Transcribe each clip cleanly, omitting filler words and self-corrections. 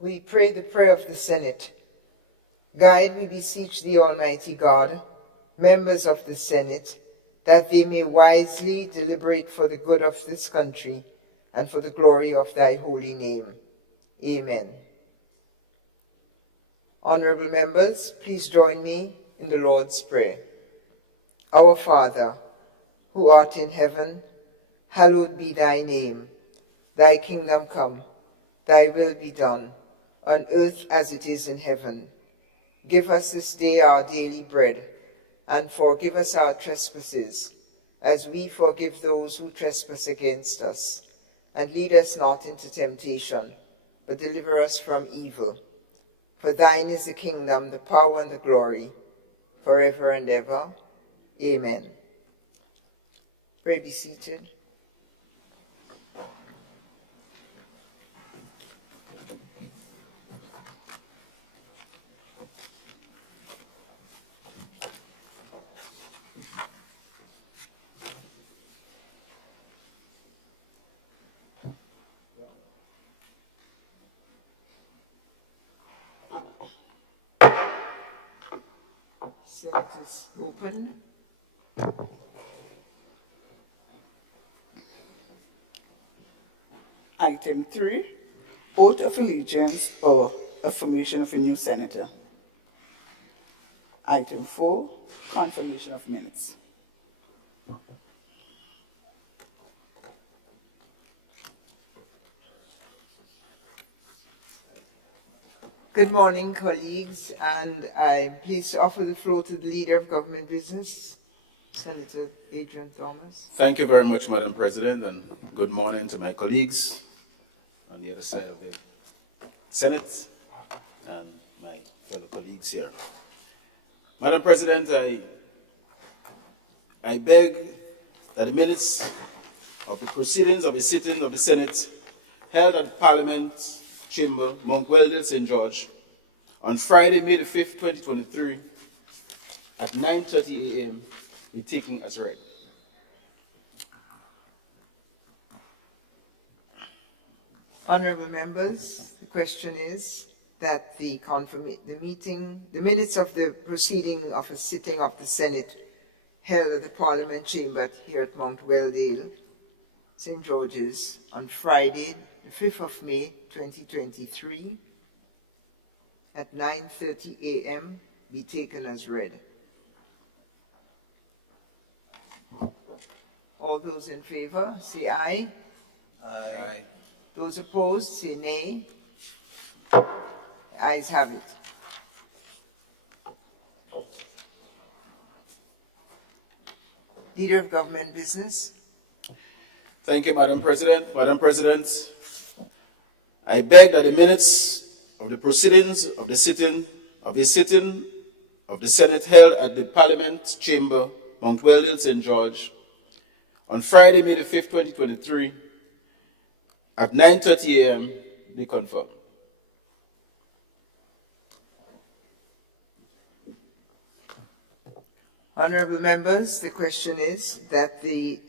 We pray the prayer of the Senate. Guide, we beseech thee, Almighty God, members of the Senate, that they may wisely deliberate for the good of this country and for the glory of thy holy name. Amen. Honorable members, please join me in the Lord's Prayer. Our Father, who art in heaven, hallowed be thy name. Thy kingdom come, thy will be done, on earth as it is in heaven. Give us this day our daily bread, and forgive us our trespasses, as we forgive those who trespass against us. And lead us not into temptation, but deliver us from evil. For thine is the kingdom, the power, and the glory, forever and ever. Amen. Pray be seated. Senate is open. Item 3, oath of allegiance or affirmation of a new senator. Item 4, confirmation of minutes. Good morning, colleagues, and I'm pleased to offer the floor to the Leader of Government Business, Senator Adrian Thomas. Thank you very much, Madam President, and good morning to my colleagues on the other side of the Senate and my fellow colleagues here. Madam President, I beg that the minutes of the proceedings of the sitting of the Senate held at Parliament Chamber, Mount Weldale, St. George, on Friday, May the 5th, 2023, at 9:30 a.m., be taken as read. Honourable members, the question is that the minutes of the proceeding of a sitting of the Senate held at the Parliament Chamber here at Mount Weldale, St. George's, on Friday, the 5th of May, 2023, at 9:30 a.m. be taken as read. All those in favor, say aye. Aye. Those opposed, say nay. The ayes have it. Leader of Government Business. Thank you, Madam President. Madam President, I beg that the minutes of the proceedings of the sitting of the Senate held at the Parliament Chamber, Mount Weldale, St. George, on Friday, May the 5th, 2023, at 9:30 a.m. be confirmed. Honourable members, the question is that the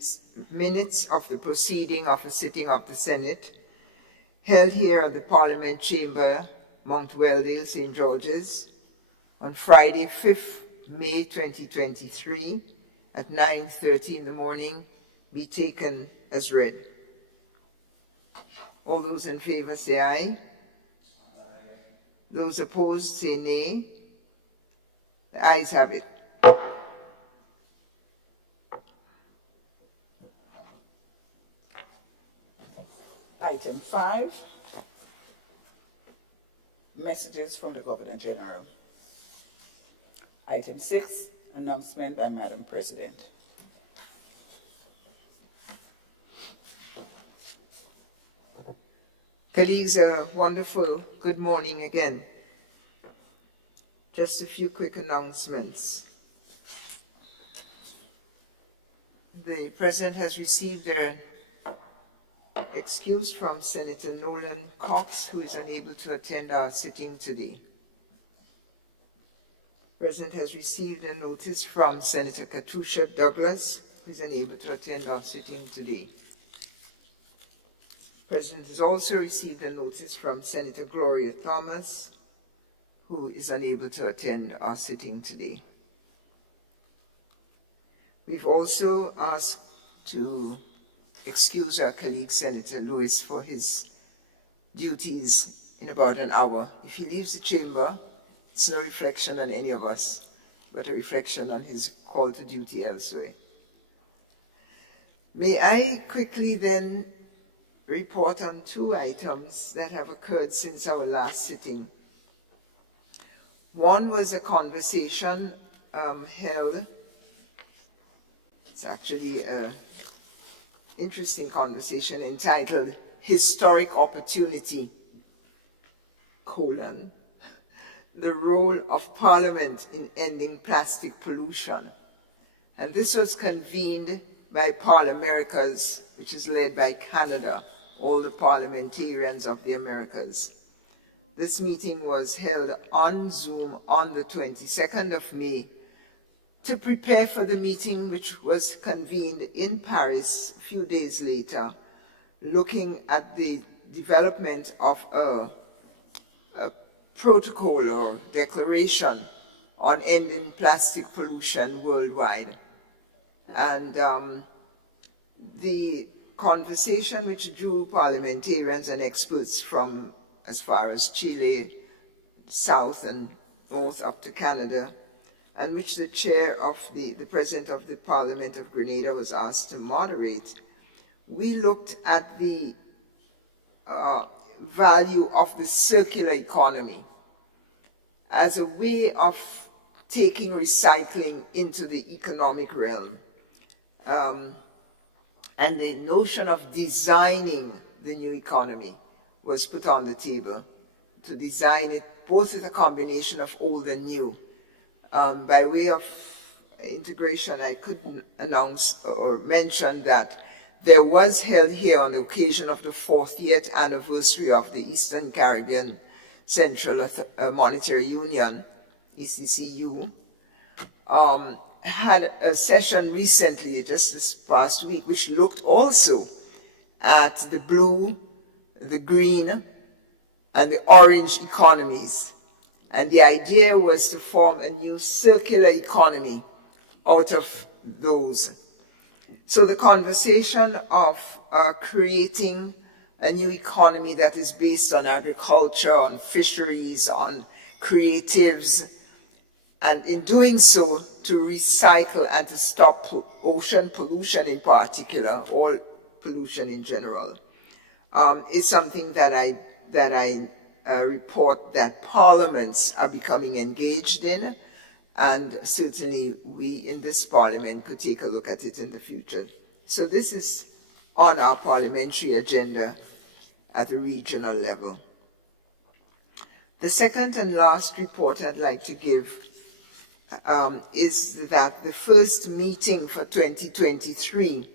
minutes of the proceeding of a sitting of the Senate held here at the Parliament Chamber, Mount Weldale, St. George's, on Friday, 5th May 2023, at 9:30 in the morning, be taken as read. All those in favour say aye. Those opposed say nay. The ayes have it. Item 5, messages from the Governor General. Item 6, announcement by Madam President. Colleagues, a wonderful good morning again. Just a few quick announcements. The President has received an excuse from Senator Nolan Cox, who is unable to attend our sitting today. The President has received a notice from Senator Katusha Douglas, who is unable to attend our sitting today. The President has also received a notice from Senator Gloria Thomas, who is unable to attend our sitting today. We've also asked to excuse our colleague Senator Lewis for his duties in about an hour. If he leaves the chamber, it's no reflection on any of us, but a reflection on his call to duty elsewhere. May I quickly then report on two items that have occurred since our last sitting. One was a conversation held. It's actually an interesting conversation entitled Historic Opportunity, the role of Parliament in ending plastic pollution. And this was convened by Parliamericas, which is led by Canada, all the parliamentarians of the Americas. This meeting was held on Zoom on the 22nd of May to prepare for the meeting which was convened in Paris a few days later, looking at the development of a protocol or declaration on ending plastic pollution worldwide. And the conversation which drew parliamentarians and experts from as far as Chile, south and north up to Canada, and which the chair of the president of the Parliament of Grenada was asked to moderate, we looked at the value of the circular economy as a way of taking recycling into the economic realm. And the notion of designing the new economy was put on the table, to design it both with a combination of old and new. By way of integration, I could announce or mention that there was held here on the occasion of the 40th anniversary of the Eastern Caribbean Central Monetary Union, ECCU, had a session recently, just this past week, which looked also at the blue, the green, and the orange economies. And the idea was to form a new circular economy out of those. So the conversation of creating a new economy that is based on agriculture, on fisheries, on creatives, and in doing so, to recycle and to stop ocean pollution in particular, or pollution in general, is something that I report that parliaments are becoming engaged in, and certainly we in this parliament could take a look at it in the future. So this is on our parliamentary agenda at the regional level. The second and last report I'd like to give is that the first meeting for 2023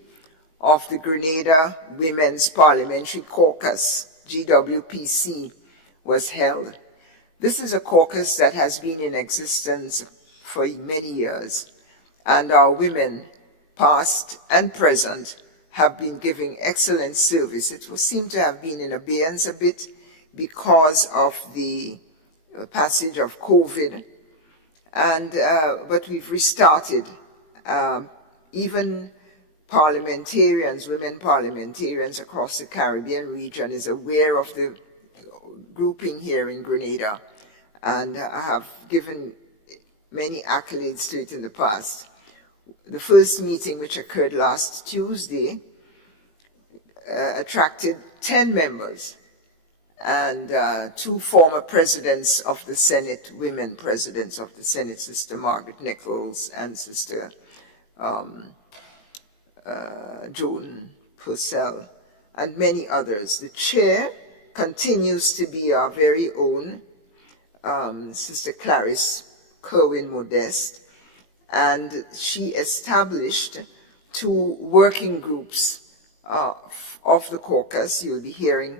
of the Grenada Women's Parliamentary Caucus, GWPC, was held. This is a caucus that has been in existence for many years, and our women, past and present, have been giving excellent service. It will seem to have been in abeyance a bit because of the passage of COVID, and but we've restarted. Even parliamentarians, women parliamentarians across the Caribbean region is aware of the grouping here in Grenada, and have given many accolades to it in the past. The first meeting, which occurred last Tuesday, attracted 10 members and 2 former presidents of the Senate, women presidents of the Senate, Sister Margaret Nichols and Sister Joan Purcell, and many others. The chair continues to be our very own Sister Clarice Kerwin Modeste, and she established 2 working groups of the caucus. You'll be hearing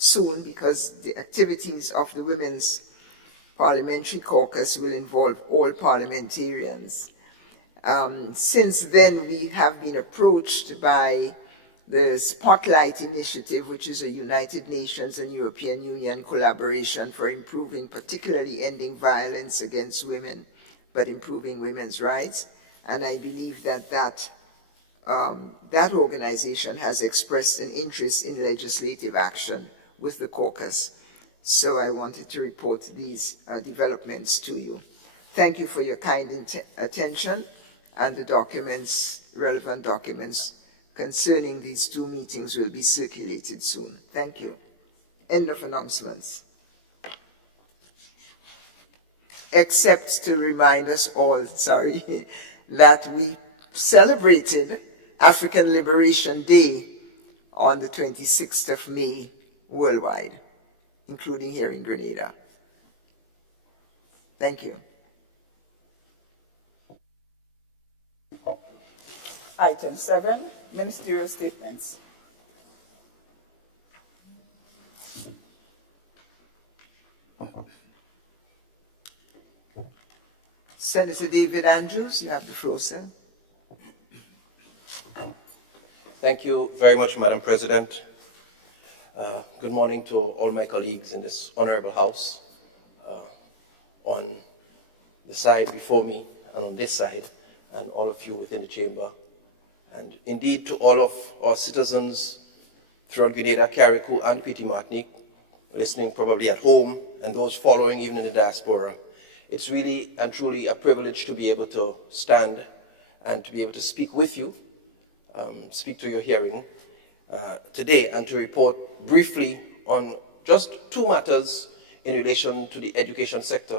soon, because the activities of the Women's Parliamentary Caucus will involve all parliamentarians. Since then, we have been approached by the Spotlight Initiative, which is a United Nations and European Union collaboration for improving, particularly ending violence against women, but improving women's rights. And I believe that that organization has expressed an interest in legislative action with the caucus. So I wanted to report these developments to you. Thank you for your kind attention, and the documents, relevant documents concerning these two meetings will be circulated soon. Thank you. End of announcements. Except to remind us all, that we celebrated African Liberation Day on the 26th of May worldwide, including here in Grenada. Thank you. Item 7, ministerial statements. Senator David Andrews, you have the floor, sir. Thank you very much, Madam President. Good morning to all my colleagues in this honorable House, on the side before me and on this side, and all of you within the chamber, and indeed to all of our citizens throughout Grenada, Carriacou, and Petite Martinique, listening probably at home, and those following even in the diaspora. It's really and truly a privilege to be able to stand and to be able to speak with you, speak to your hearing today, and to report briefly on just two matters in relation to the education sector,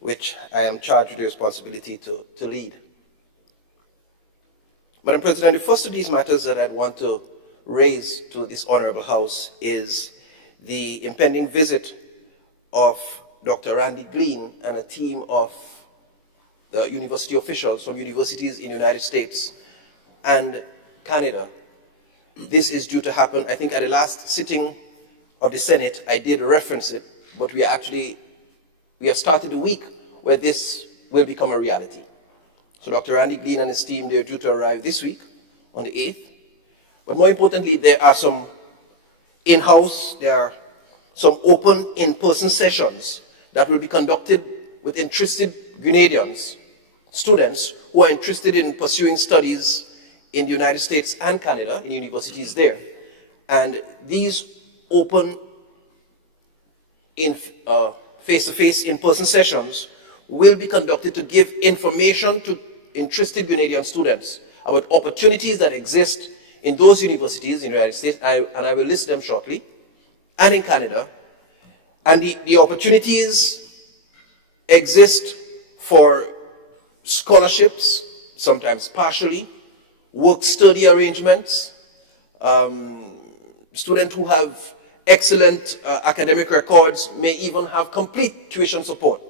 which I am charged with the responsibility to lead. Madam President, the first of these matters that I'd want to raise to this honorable House is the impending visit of Dr. Randy Glean and a team of the university officials from universities in the United States and Canada. This is due to happen, I think, at the last sitting of the Senate. I did reference it, but we have started a week where this will become a reality. So Dr. Randy Glean and his team, they're due to arrive this week on the 8th. But more importantly, there are some in-house, there are some open in-person sessions that will be conducted with interested Grenadians, students who are interested in pursuing studies in the United States and Canada, in universities there. And these open face-to-face in-person sessions will be conducted to give information to interested Grenadian students about opportunities that exist in those universities in the United States, and I will list them shortly, and in Canada. And the opportunities exist for scholarships, sometimes partially, work-study arrangements, students who have excellent academic records may even have complete tuition support.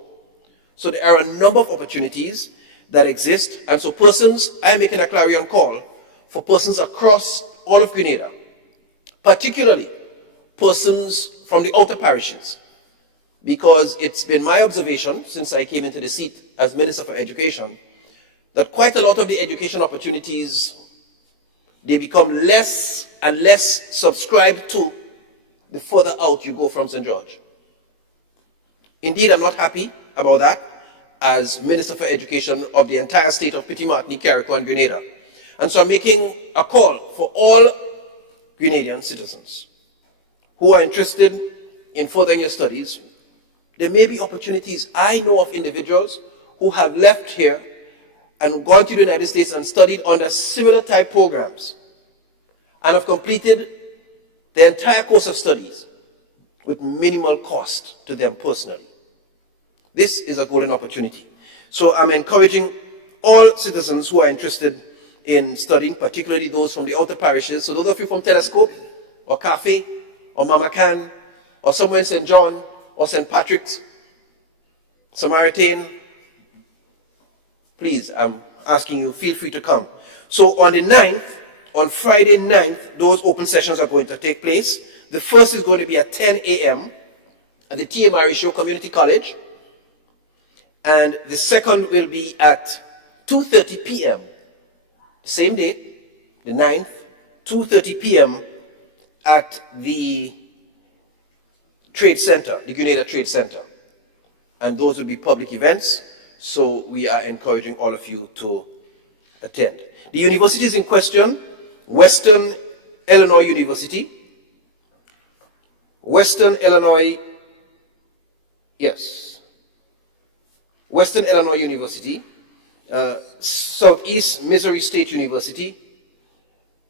So there are a number of opportunities that exist, and so persons, I'm making a clarion call for persons across all of Grenada, particularly persons from the outer parishes, because it's been my observation since I came into the seat as Minister for Education that quite a lot of the education opportunities, they become less and less subscribed to the further out you go from St. George. Indeed, I'm not happy about that as Minister for Education of the entire state of Petite Martinique, Carriacou, and Grenada. And so I'm making a call for all Grenadian citizens who are interested in furthering your studies. There may be opportunities. I know of individuals who have left here and gone to the United States and studied under similar type programs and have completed the entire course of studies with minimal cost to them personally. This is a golden opportunity. So I'm encouraging all citizens who are interested in studying, particularly those from the outer parishes. So those of you from Telescope or Cafe or Mama Can or somewhere in St. John or St. Patrick's, Samaritan, please, I'm asking you, feel free to come. So on the 9th, on Friday 9th, those open sessions are going to take place. The first is going to be at 10 a.m. at the T.A. Marisho Community College. And the second will be at 2:30 p.m. The same date, the 9th, 2:30 p.m. at the Trade Center, the Grenada Trade Center. And those will be public events, so we are encouraging all of you to attend. The universities in question: Western Illinois University, Western Illinois University, Southeast Missouri State University,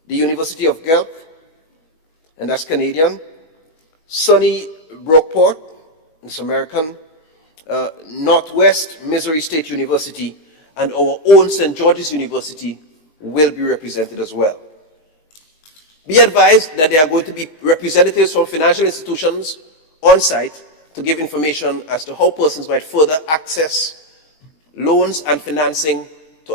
the University of Guelph, and that's Canadian, SUNY Brockport, it's American, Northwest Missouri State University, and our own St. George's University will be represented as well. Be advised that there are going to be representatives from financial institutions on site to give information as to how persons might further access loans and financing to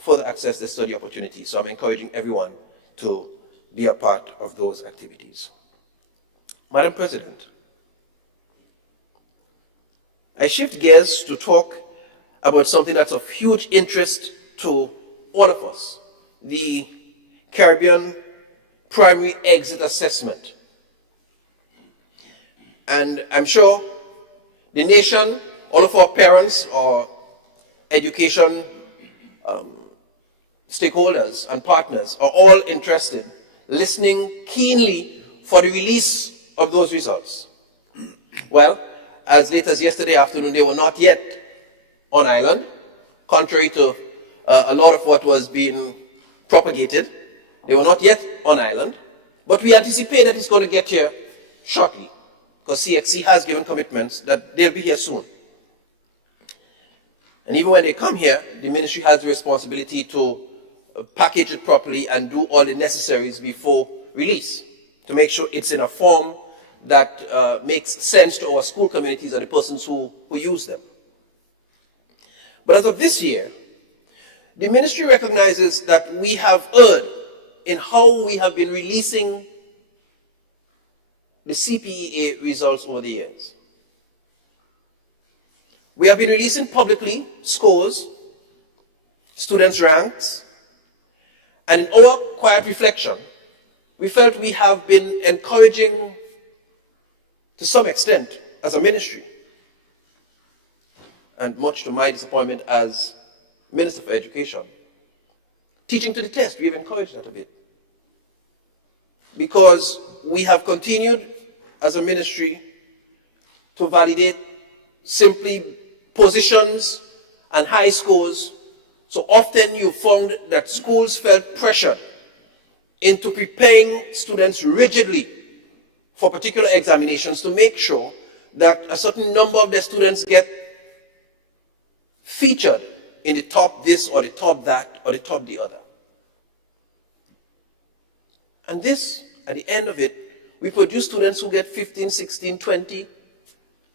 further access the study opportunities. So I'm encouraging everyone to be a part of those activities. Madam President, I shift gears to talk about something that's of huge interest to all of us: the Caribbean Primary Exit Assessment. And I'm sure the nation, all of our parents, our education stakeholders and partners are all interested, listening keenly for the release of those results. Well, as late as yesterday afternoon, they were not yet on island, contrary to a lot of what was being propagated. They were not yet on island, but we anticipate that it's going to get here shortly, because CXC has given commitments that they'll be here soon. And even when they come here, the ministry has the responsibility to package it properly and do all the necessaries before release, to make sure it's in a form that makes sense to our school communities and the persons who use them. But as of this year, the ministry recognizes that we have erred in how we have been releasing the CPEA results over the years. We have been releasing publicly scores, students' ranks, and in our quiet reflection, we felt we have been encouraging, to some extent, as a ministry, and much to my disappointment as Minister for Education, teaching to the test. We have encouraged that a bit, because we have continued as a ministry to validate simply positions and high scores. So often you found that schools felt pressured into preparing students rigidly for particular examinations to make sure that a certain number of their students get featured in the top this or the top that or the top the other. And this, at the end of it, we produce students who get 15, 16, 20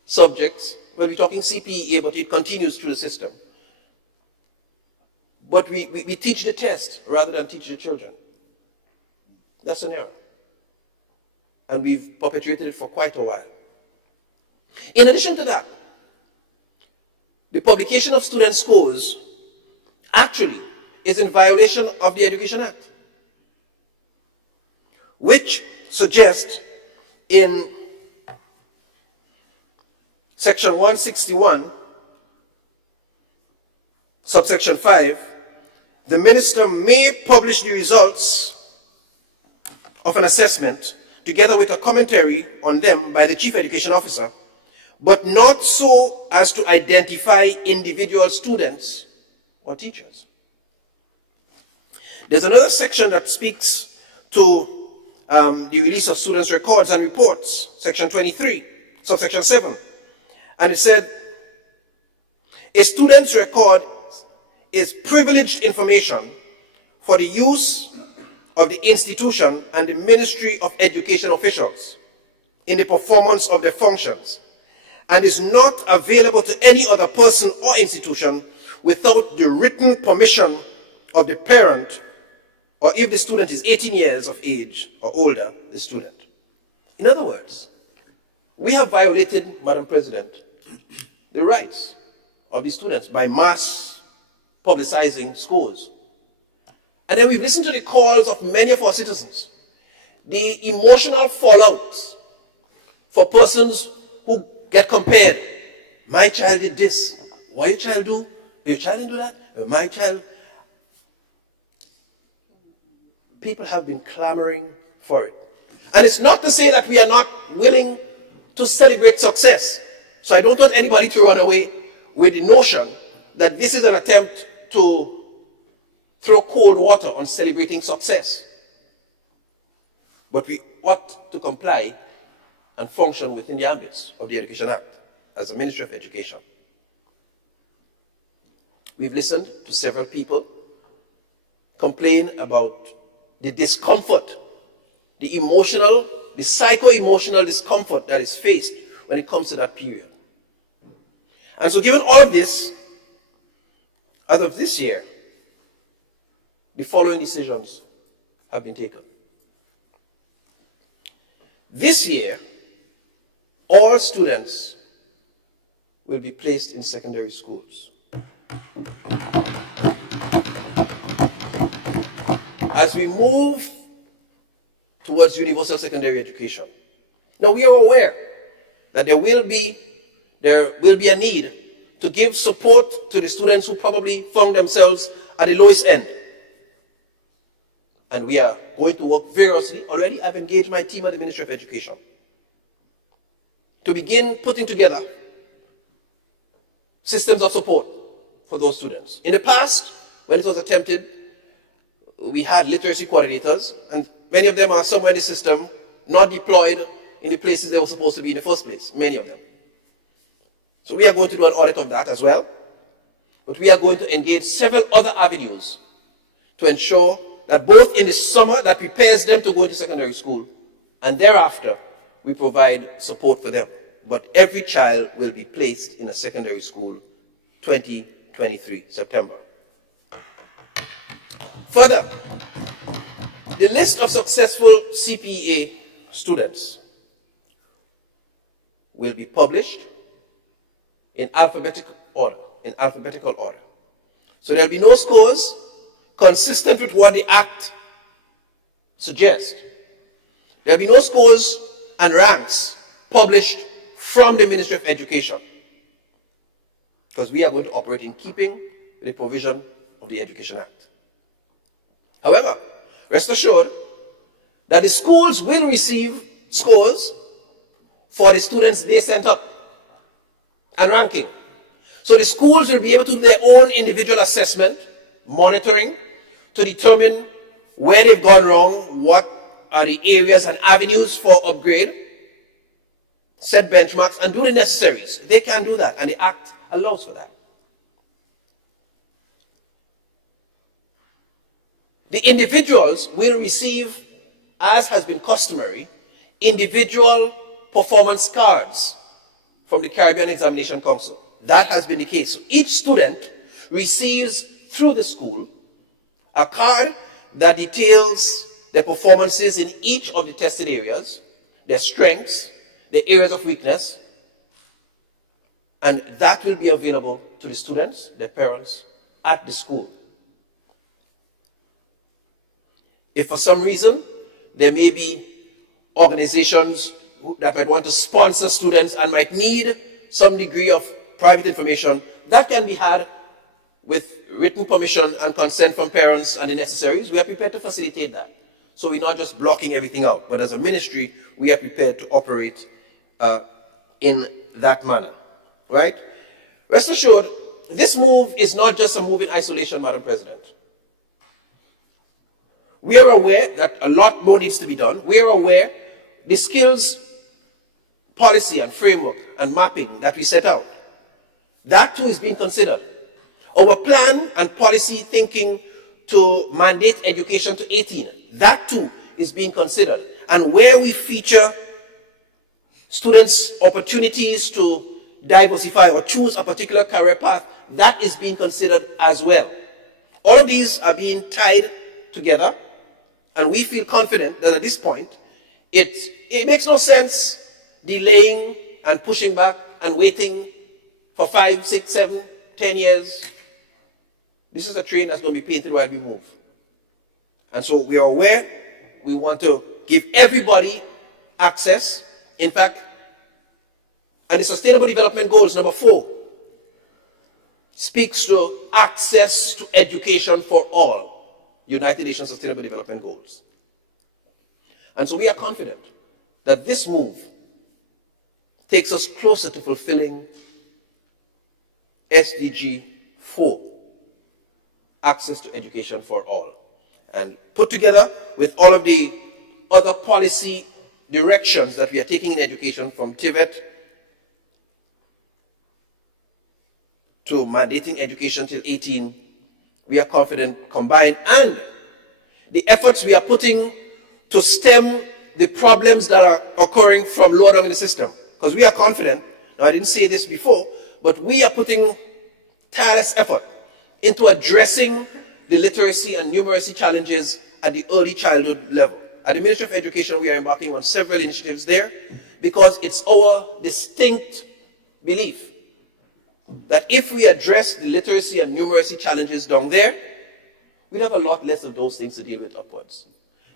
subjects. Well, we're talking CPEA, but it continues through the system. But we teach the test rather than teach the children. That's an error. And we've perpetuated it for quite a while. In addition to that, the publication of student scores actually is in violation of the Education Act, which suggests in Section 161, subsection 5, the minister may publish the results of an assessment together with a commentary on them by the Chief Education Officer, but not so as to identify individual students or teachers. There's another section that speaks to the release of students' records and reports, Section 23, subsection 7. And it said, a student's record is privileged information for the use of the institution and the Ministry of Education officials in the performance of their functions, and is not available to any other person or institution without the written permission of the parent, or if the student is 18 years of age or older, the student. In other words, we have violated, Madam President, the rights of the students by mass publicizing scores. And then we've listened to the calls of many of our citizens. The emotional fallout for persons who get compared. My child did this. What your child do? Your child didn't do that? My child. People have been clamoring for it. And it's not to say that we are not willing to celebrate success. So I don't want anybody to run away with the notion that this is an attempt to throw cold water on celebrating success. But we ought to comply and function within the ambits of the Education Act as a Ministry of Education. We've listened to several people complain about the discomfort, the emotional, the psycho-emotional discomfort that is faced when it comes to that period. And so given all of this, as of this year, the following decisions have been taken. This year, all students will be placed in secondary schools. As we move towards universal secondary education, now we are aware that there will be a need to give support to the students who probably found themselves at the lowest end. And we are going to work vigorously. Already I've engaged my team at the Ministry of Education to begin putting together systems of support for those students. In the past, when it was attempted, we had literacy coordinators, and many of them are somewhere in the system, not deployed in the places they were supposed to be in the first place, many of them. So we are going to do an audit of that as well. But we are going to engage several other avenues to ensure that both in the summer that prepares them to go into secondary school, and thereafter, we provide support for them. But every child will be placed in a secondary school 2023, September. Further, the list of successful CPA students will be published in alphabetical order. So there'll be no scores consistent with what the Act suggests. There'll be no scores and ranks published from the Ministry of Education, because we are going to operate in keeping with the provision of the Education Act. However, rest assured that the schools will receive scores for the students they sent up and ranking. So the schools will be able to do their own individual assessment, monitoring, to determine where they've gone wrong, what are the areas and avenues for upgrade, set benchmarks, and do the necessaries. They can do that, and the Act allows for that. The individuals will receive, as has been customary, individual performance cards from the Caribbean Examination Council. That has been the case. So each student receives, through the school, a card that details their performances in each of the tested areas, their strengths, the areas of weakness, and that will be available to the students, their parents, at the school. If for some reason there may be organizations that might want to sponsor students and might need some degree of private information, that can be had with written permission and consent from parents and the necessaries. We are prepared to facilitate that. So we're not just blocking everything out, but as a ministry, we are prepared to operate in that manner, right? Rest assured, this move is not just a move in isolation, Madam President. We are aware that a lot more needs to be done. We are aware the skills policy and framework and mapping that we set out, that too is being considered. Our plan and policy thinking to mandate education to 18, that too is being considered. And where we feature students' opportunities to diversify or choose a particular career path, that is being considered as well. All of these are being tied together, and we feel confident that at this point, it makes no sense delaying and pushing back and waiting for 5, 6, 7, 10 years. This is a train that's going to be painted while we move. And so we are aware, we want to give everybody access. In fact, and the Sustainable Development Goals, number 4, speaks to access to education for all. United Nations Sustainable Development Goals. And so we are confident that this move takes us closer to fulfilling SDG 4, access to education for all. And put together with all of the other policy directions that we are taking in education, from TVET to mandating education till 18, we are confident combined, and the efforts we are putting to stem the problems that are occurring from lower down in the system. Because we are confident, now I didn't say this before, but we are putting tireless effort into addressing the literacy and numeracy challenges at the early childhood level. At the Ministry of Education, we are embarking on several initiatives there, because it's our distinct belief that if we address the literacy and numeracy challenges down there, we'd have a lot less of those things to deal with upwards.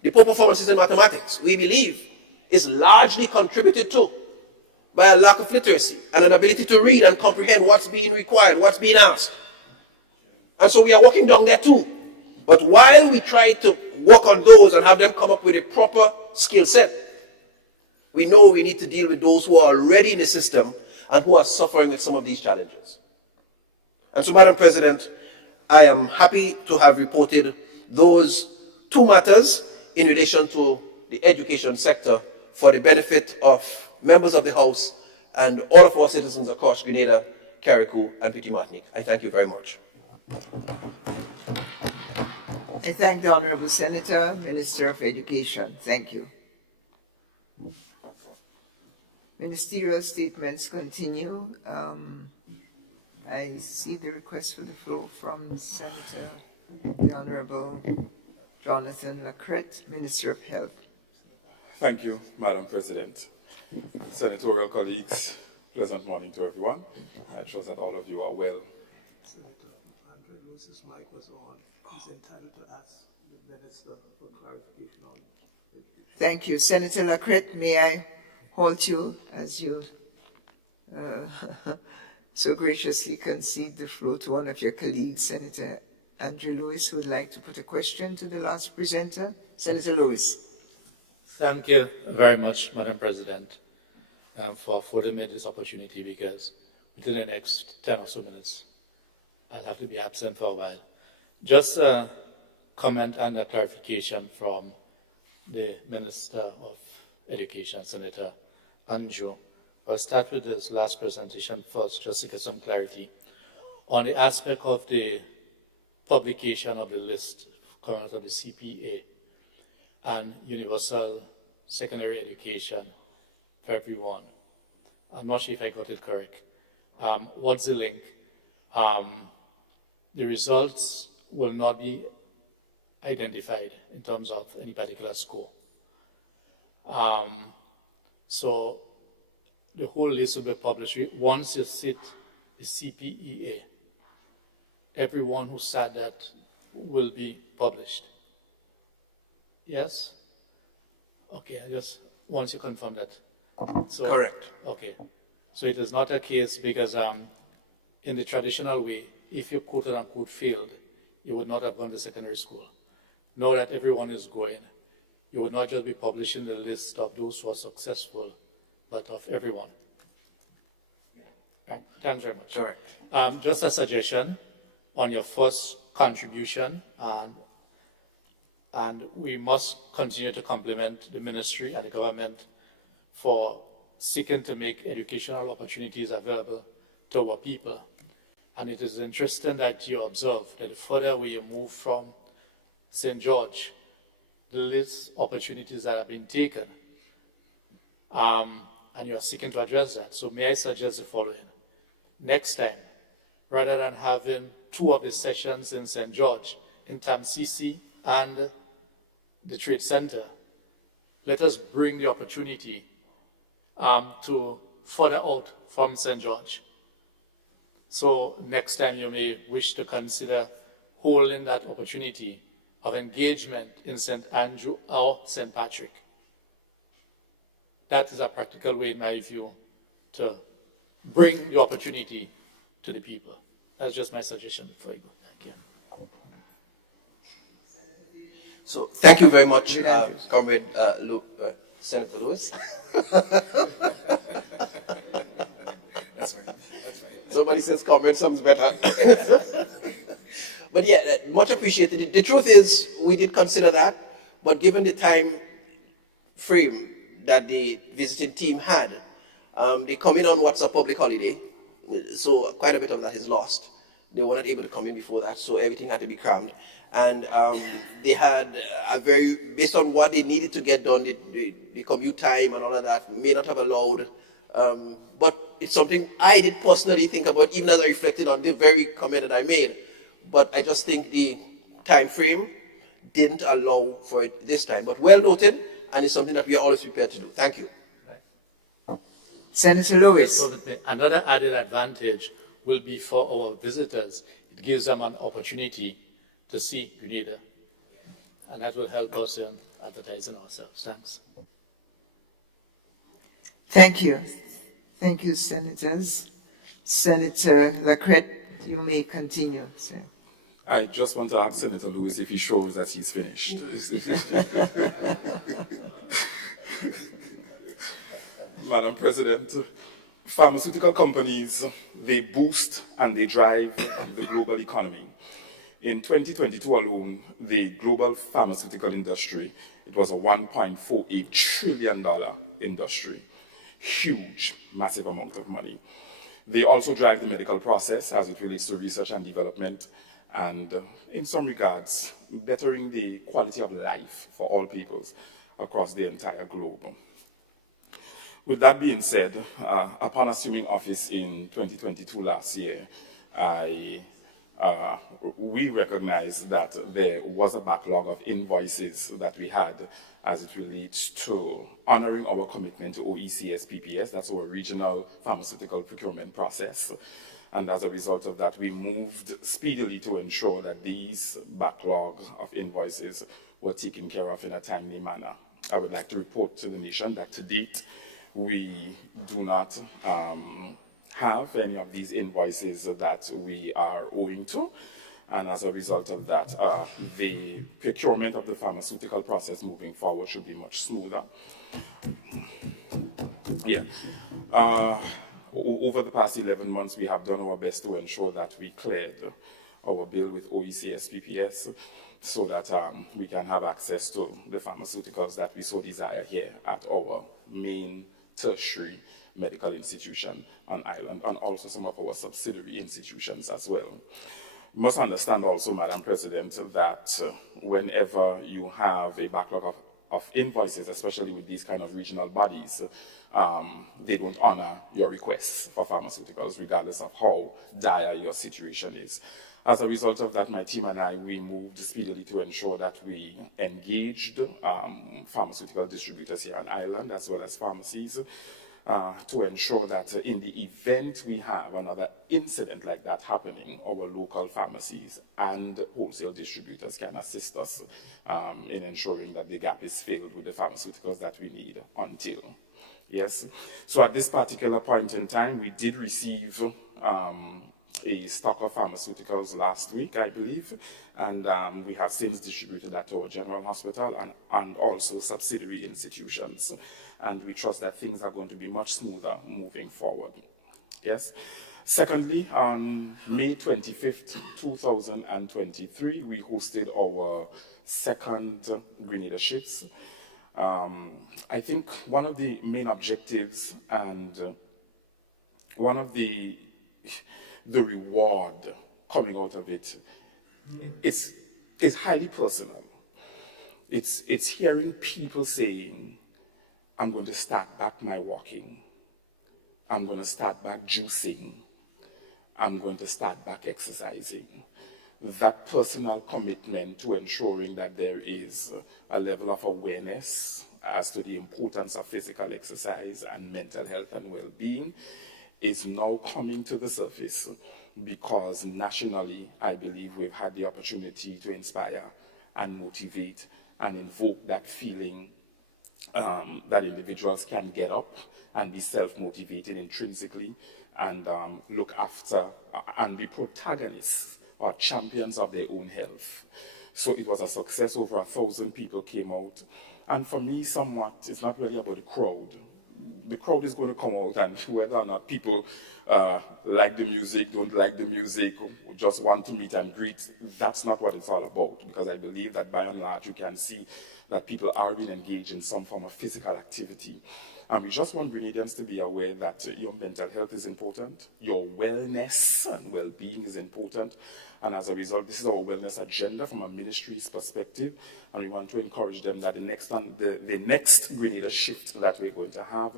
The poor performances in mathematics, we believe, is largely contributed to by a lack of literacy and an ability to read and comprehend what's being required, what's being asked. And so we are working down there too. But while we try to work on those and have them come up with a proper skill set, we know we need to deal with those who are already in the system and who are suffering with some of these challenges. And so, Madam President, I am happy to have reported those 2 matters in relation to the education sector for the benefit of members of the House and all of our citizens across Grenada, Carriacou, and Petite Martinique. I thank you very much. I thank the Honorable Senator, Minister of Education. Thank you. Ministerial statements continue. I see the request for the floor from Senator, the Honorable Jonathan Lacrette, Minister of Health. Thank you, Madam President. Senatorial colleagues, pleasant morning to everyone. I trust that all of you are well. Senator Andre Lewis's mic was on. He's entitled to ask the Minister for clarification on it. Thank you. Senator Lacrette, may I halt you as you so graciously concede the floor to one of your colleagues, Senator Andre Lewis, who would like to put a question to the last presenter. Senator Lewis. Thank you very much, Madam President, for affording me this opportunity, because within the next 10 or so minutes, I'll have to be absent for a while. Just a comment and a clarification from the Minister of Education, Senator Anjo. I'll start with this last presentation first, just to get some clarity on the aspect of the publication of the list coming out of the CPA and universal secondary education for everyone. I'm not sure if I got it correct. What's the link? The results will not be identified in terms of any particular score. So the whole list will be published. Once you sit the CPEA, everyone who sat that will be published. Yes? Okay, I just want you to confirm that. So, Correct. Okay. So it is not a case because in the traditional way, if you quote unquote failed, you would not have gone to secondary school. Now that everyone is going, you would not just be publishing the list of those who are successful, but of everyone. Right. Thanks very much. Correct. Just a suggestion on your first contribution, and we must continue to compliment the ministry and the government for seeking to make educational opportunities available to our people. And it is interesting that you observe that the further away you move from St. George, the less opportunities that have been taken, and you are seeking to address that. So may I suggest the following. Next time, rather than having 2 of the sessions in St. George, in Tamsisi and the Trade Center, let us bring the opportunity to further out from St. George. So next time you may wish to consider holding that opportunity of engagement in St. Andrew or St. Patrick. That is a practical way, in my view, to bring the opportunity to the people. That's just my suggestion before you go. Thank you. So thank you very much, Comrade Senator Lewis. That's right. Somebody says comrade sounds better. But yeah, much appreciated. The truth is, we did consider that, but given the time frame that the visiting team had, they come in on what's a public holiday, so quite a bit of that is lost. They were not able to come in before that, so everything had to be crammed. And they had a very, based on what they needed to get done, the commute time and all of that may not have allowed, but it's something I did personally think about, even as I reflected on the very comment that I made. But I just think the time frame didn't allow for it this time. But well noted, and it's something that we are always prepared to do. Thank you. Senator Lewis. So that another added advantage will be for our visitors. It gives them an opportunity to see Grenada, and that will help us in advertising ourselves. Thanks. Thank you. Thank you, Senators. Senator Lacrette, you may continue, sir. I just want to ask Senator Lewis if he shows that he's finished. Madam President, pharmaceutical companies, they boost and they drive the global economy. In 2022 alone, the global pharmaceutical industry, it was a $1.48 trillion industry. Huge, massive amount of money. They also drive the medical process as it relates to research and development, and in some regards, bettering the quality of life for all peoples across the entire globe. With that being said, upon assuming office in 2022 last year, we recognized that there was a backlog of invoices that we had as it relates to honoring our commitment to OECS PPS, that's our regional pharmaceutical procurement process. And as a result of that, we moved speedily to ensure that these backlog of invoices were taken care of in a timely manner. I would like to report to the nation that to date, we do not have any of these invoices that we are owing to. And as a result of that, the procurement of the pharmaceutical process moving forward should be much smoother. Yeah. Over the past 11 months, we have done our best to ensure that we cleared our bill with OECS PPS so that we can have access to the pharmaceuticals that we so desire here at our main tertiary medical institution on island, and also some of our subsidiary institutions as well. You must understand also, Madam President, that whenever you have a backlog of invoices, especially with these kind of regional bodies, they don't honor your requests for pharmaceuticals, regardless of how dire your situation is. As a result of that, my team and I, we moved speedily to ensure that we engaged pharmaceutical distributors here on island, as well as pharmacies, to ensure that in the event we have another incident like that happening, our local pharmacies and wholesale distributors can assist us in ensuring that the gap is filled with the pharmaceuticals that we need until. Yes. So at this particular point in time, we did receive a stock of pharmaceuticals last week, I believe, and we have since distributed that to our general hospital and also subsidiary institutions. And we trust that things are going to be much smoother moving forward. Yes. Secondly, on May 25th, 2023, we hosted our second Grenada Shifts. I think one of the main objectives and one of the reward coming out of it is highly personal. It's hearing people saying, I'm going to start back my walking. I'm going to start back juicing. I'm going to start back exercising. That personal commitment to ensuring that there is a level of awareness as to the importance of physical exercise and mental health and well-being is now coming to the surface because nationally, I believe we've had the opportunity to inspire and motivate and invoke that feeling that individuals can get up and be self-motivated intrinsically and look after and be protagonists or champions of their own health. So it was a success. Over 1,000 people came out. And for me, somewhat, it's not really about the crowd. The crowd is going to come out, and whether or not people like the music, don't like the music, or just want to meet and greet, that's not what it's all about. Because I believe that by and large, you can see that people are being engaged in some form of physical activity. And we just want Grenadians to be aware that your mental health is important, your wellness and well-being is important, and as a result, this is our wellness agenda from a ministry's perspective, and we want to encourage them that the next Grenada shift that we're going to have,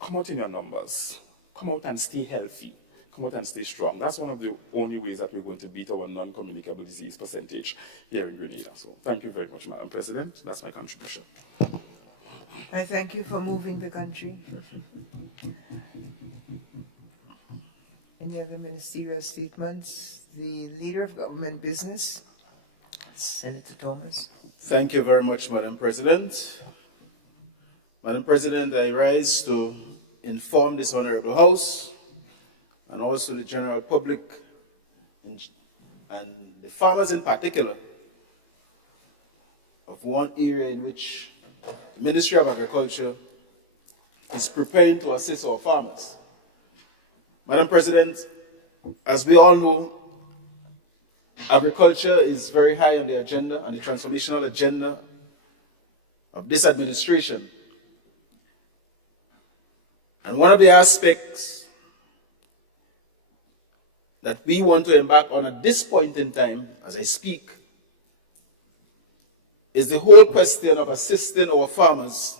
come out in your numbers, come out and stay healthy, come out and stay strong. That's one of the only ways that we're going to beat our non-communicable disease percentage here in Grenada. So thank you very much, Madam President. That's my contribution. I thank you for moving the country. Any other ministerial statements? The Leader of Government Business, Senator Thomas. Thank you very much, Madam President. Madam President, I rise to inform this Honorable House and also the general public and the farmers in particular of one area in which the Ministry of Agriculture is preparing to assist our farmers. Madam President, as we all know, agriculture is very high on the agenda, on the transformational agenda of this administration. And one of the aspects that we want to embark on at this point in time, as I speak, is the whole question of assisting our farmers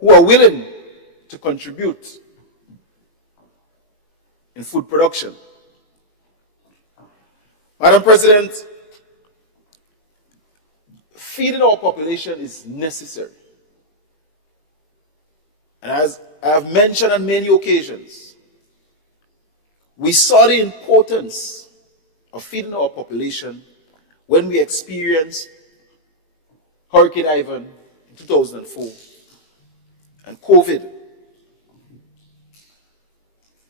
who are willing to contribute in food production. Madam President, feeding our population is necessary. And as I have mentioned on many occasions, we saw the importance of feeding our population when we experienced Hurricane Ivan in 2004 and COVID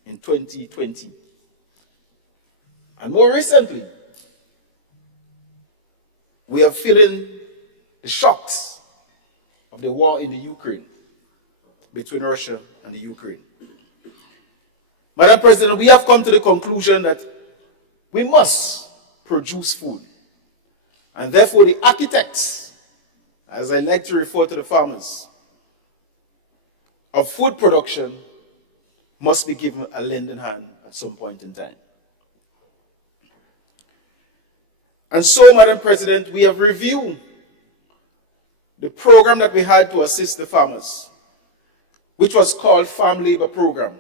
in 2020. And more recently, we are feeling the shocks of the war in the Ukraine, between Russia and the Ukraine. Madam President, we have come to the conclusion that we must produce food. And therefore, the architects, as I like to refer to the farmers, of food production must be given a lending hand at some point in time. And so, Madam President, we have reviewed the program that we had to assist the farmers, which was called Farm Labor Program.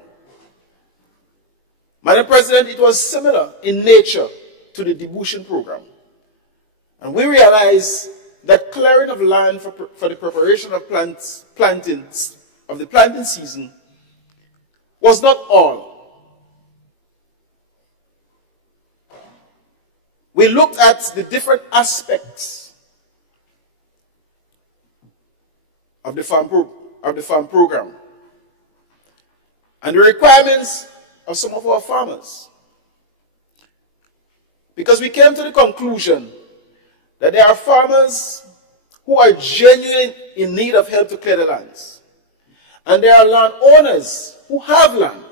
Madam President, it was similar in nature to the debushing program. And we realized that clearing of land for the preparation of plantings of the planting season was not all. We looked at the different aspects of the farm program and the requirements of some of our farmers. Because we came to the conclusion that there are farmers who are genuinely in need of help to clear the lands. And there are landowners who have land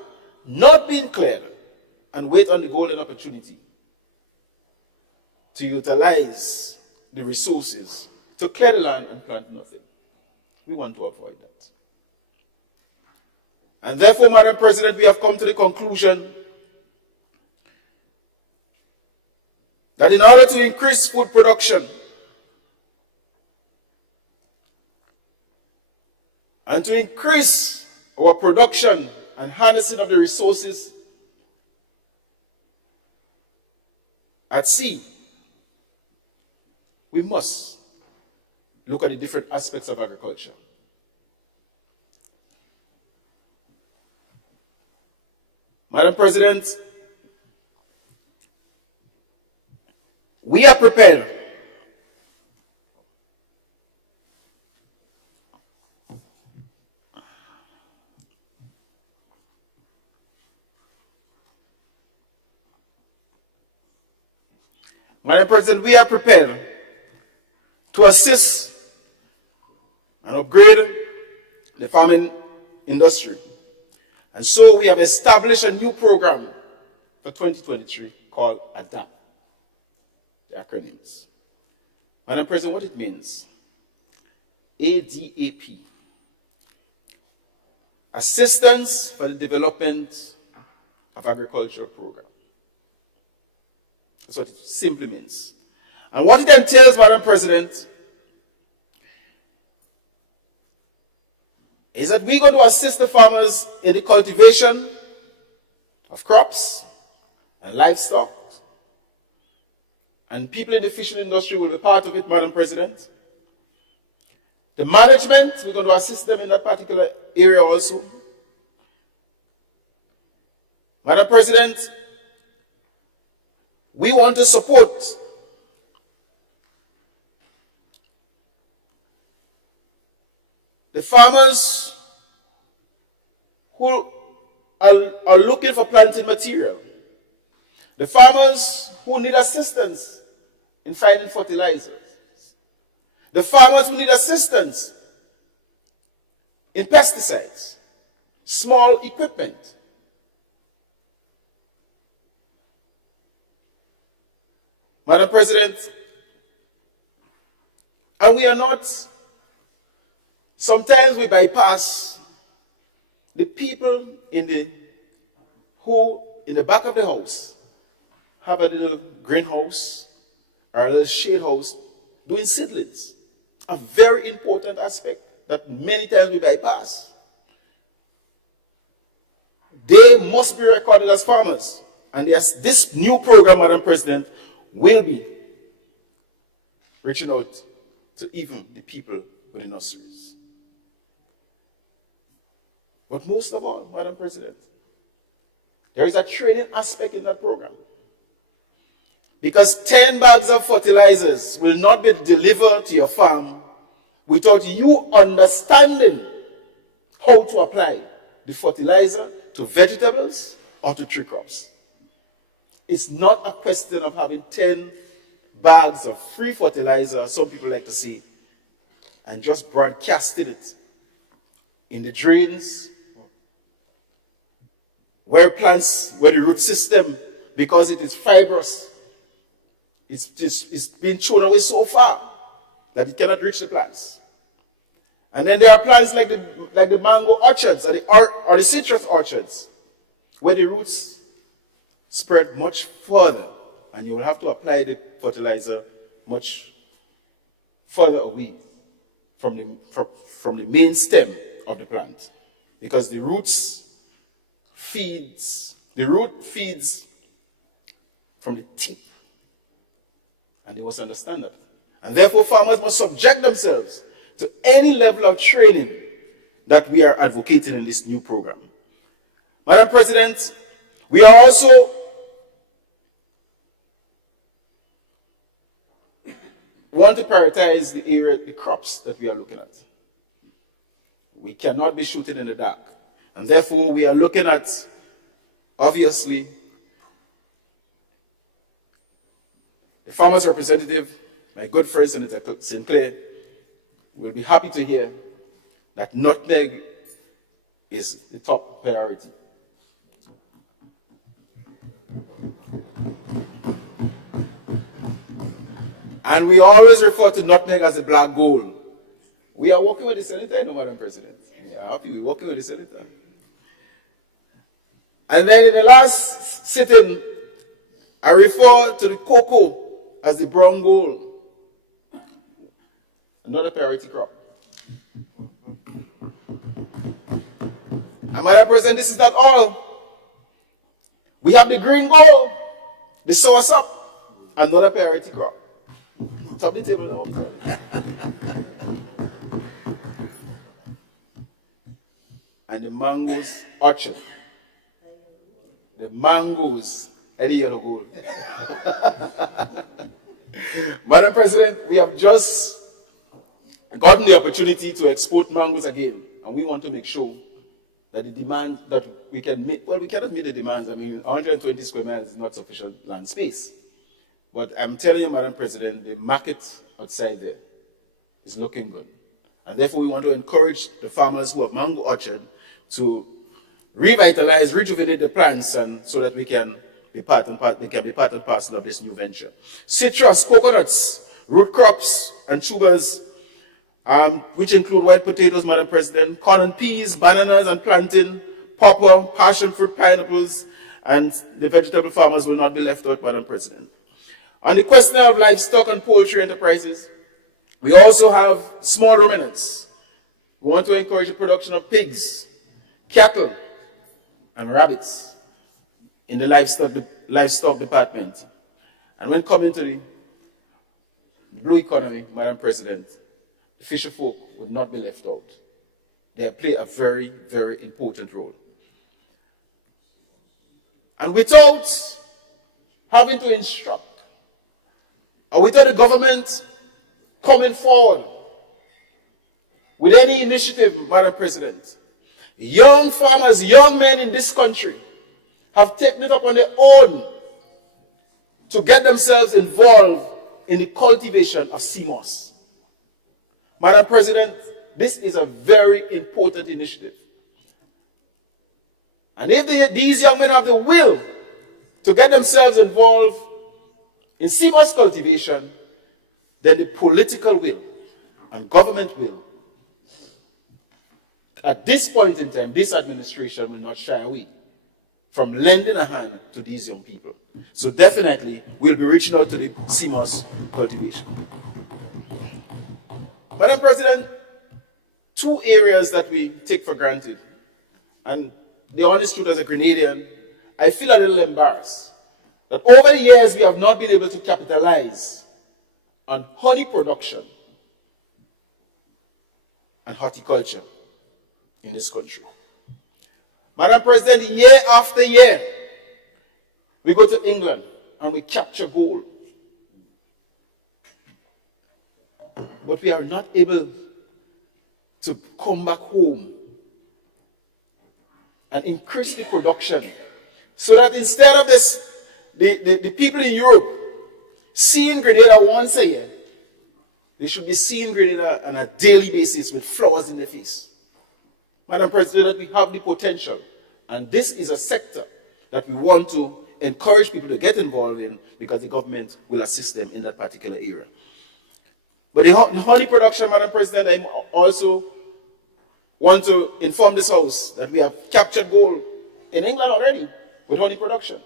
not being cleared and wait on the golden opportunity to utilize the resources to clear the land and plant nothing. We want to avoid that. And therefore, Madam President, we have come to the conclusion that in order to increase food production and to increase our production and harnessing of the resources at sea, we must look at the different aspects of agriculture. Madam President, We are prepared Madam President, we are prepared to assist and upgrade the farming industry. And so we have established a new program for 2023 called ADAPT, the acronyms. Madam President, what it means? ADAP, Assistance for the Development of Agricultural Program. That's what it simply means. And what it entails, Madam President, is that we're going to assist the farmers in the cultivation of crops and livestock. And people in the fishing industry will be part of it, Madam President. The management, we're going to assist them in that particular area also. Madam President, we want to support the farmers who are looking for planting material, the farmers who need assistance in finding fertilizers, the farmers who need assistance in pesticides, small equipment. Madam President, and we are not, sometimes we bypass the people who in the back of the house have a little greenhouse or a little shade house doing seedlings. A very important aspect that many times we bypass. They must be recorded as farmers. And yes, this new program, Madam President, will be reaching out to even the people with the nurseries. But most of all, Madam President, there is a training aspect in that program. Because 10 bags of fertilizers will not be delivered to your farm without you understanding how to apply the fertilizer to vegetables or to tree crops. It's not a question of having 10 bags of free fertilizer, some people like to see, and just broadcasting it in the drains, where the root system, because it is fibrous, it's been thrown away so far that it cannot reach the plants. And then there are plants like the mango orchards or the citrus orchards, where the roots spread much further, and you will have to apply the fertilizer much further away from the main stem of the plant, because the root feeds from the tip, and they must understand that. And therefore, farmers must subject themselves to any level of training that we are advocating in this new program. Madam President, we are also want to prioritize the crops that we are looking at. We cannot be shooting in the dark. And therefore, we are looking at, obviously, the farmers' representative, my good friend Senator Sinclair, will be happy to hear that nutmeg is the top priority. And we always refer to nutmeg as the black gold. We are working with the senator, Madam President. We are happy we're working with the senator. And then in the last sitting, I refer to the cocoa as the brown gold. Another priority crop. And Madam President, this is not all. We have the green gold, the soursop, another priority crop. Top the table now. And the mangoes orchard. The mangoes, any yellow gold. Madam President, we have just gotten the opportunity to export mangoes again, and we want to make sure that the demand that we can meet, well, we cannot meet the demands. I mean, 120 square miles is not sufficient land space. But I'm telling you, Madam President, the market outside there is looking good. And therefore, we want to encourage the farmers who have mango orchard to revitalize, rejuvenate the plants, and so that we can be part and parcel of this new venture. Citrus, coconuts, root crops, and tubers, which include white potatoes, Madam President, corn and peas, bananas and plantain, pawpaw, passion fruit, pineapples, and the vegetable farmers will not be left out, Madam President. On the question of livestock and poultry enterprises, we also have small ruminants. We want to encourage the production of pigs, cattle, and rabbits in the livestock department. And when coming to the blue economy, Madam President, the fisher folk would not be left out. They play a very, very important role. And without having to instruct, or without the government coming forward with any initiative, Madam President, young farmers, young men in this country have taken it up on their own to get themselves involved in the cultivation of sea moss. Madam President, this is a very important initiative. And if these young men have the will to get themselves involved in sea moss cultivation, then the political will and government will, at this point in time, this administration will not shy away from lending a hand to these young people. So definitely, we'll be reaching out to the sea moss cultivation. Madam President, two areas that we take for granted, and the honest truth as a Grenadian, I feel a little embarrassed that over the years we have not been able to capitalize on honey production and horticulture in this country. Madam President, year after year, we go to England and we capture gold. But we are not able to come back home and increase the production so that instead of this, the people in Europe seeing Grenada once a year, they should be seeing Grenada on a daily basis with flowers in their face. Madam President, we have the potential, and this is a sector that we want to encourage people to get involved in because the government will assist them in that particular area. But the honey production, Madam President, I also want to inform this House that we have captured gold in England already with honey production.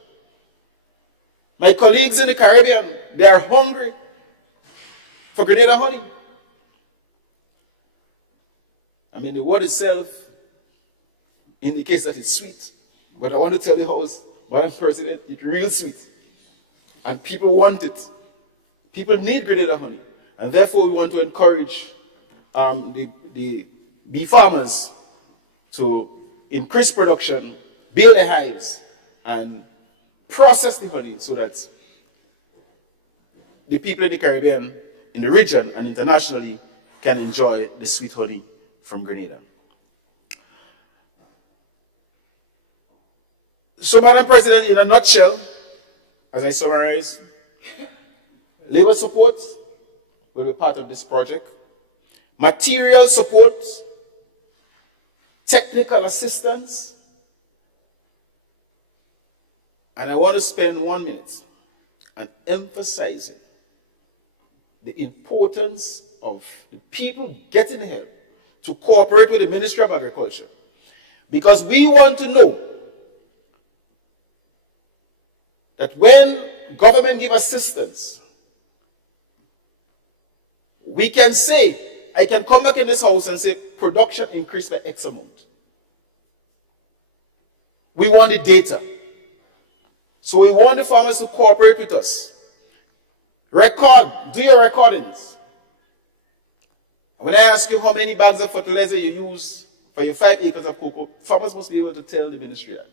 My colleagues in the Caribbean, they are hungry for Grenada honey. I mean, the word itself indicates that it's sweet. But I want to tell the House, Madam President, it's real sweet. And people want it. People need Grenada honey. And therefore, we want to encourage the bee farmers to increase production, build their hives, and process the honey so that the people in the Caribbean, in the region and internationally, can enjoy the sweet honey from Grenada. So, Madam President, in a nutshell, as I summarize, labor support will be part of this project. Material support, technical assistance, and I want to spend 1 minute on emphasizing the importance of the people getting help to cooperate with the Ministry of Agriculture. Because we want to know that when government give assistance, we can say, I can come back in this House and say, production increased by X amount. We want the data. So we want the farmers to cooperate with us. Record, do your recordings. When I ask you how many bags of fertilizer you use for your 5 acres of cocoa, farmers must be able to tell the ministry that.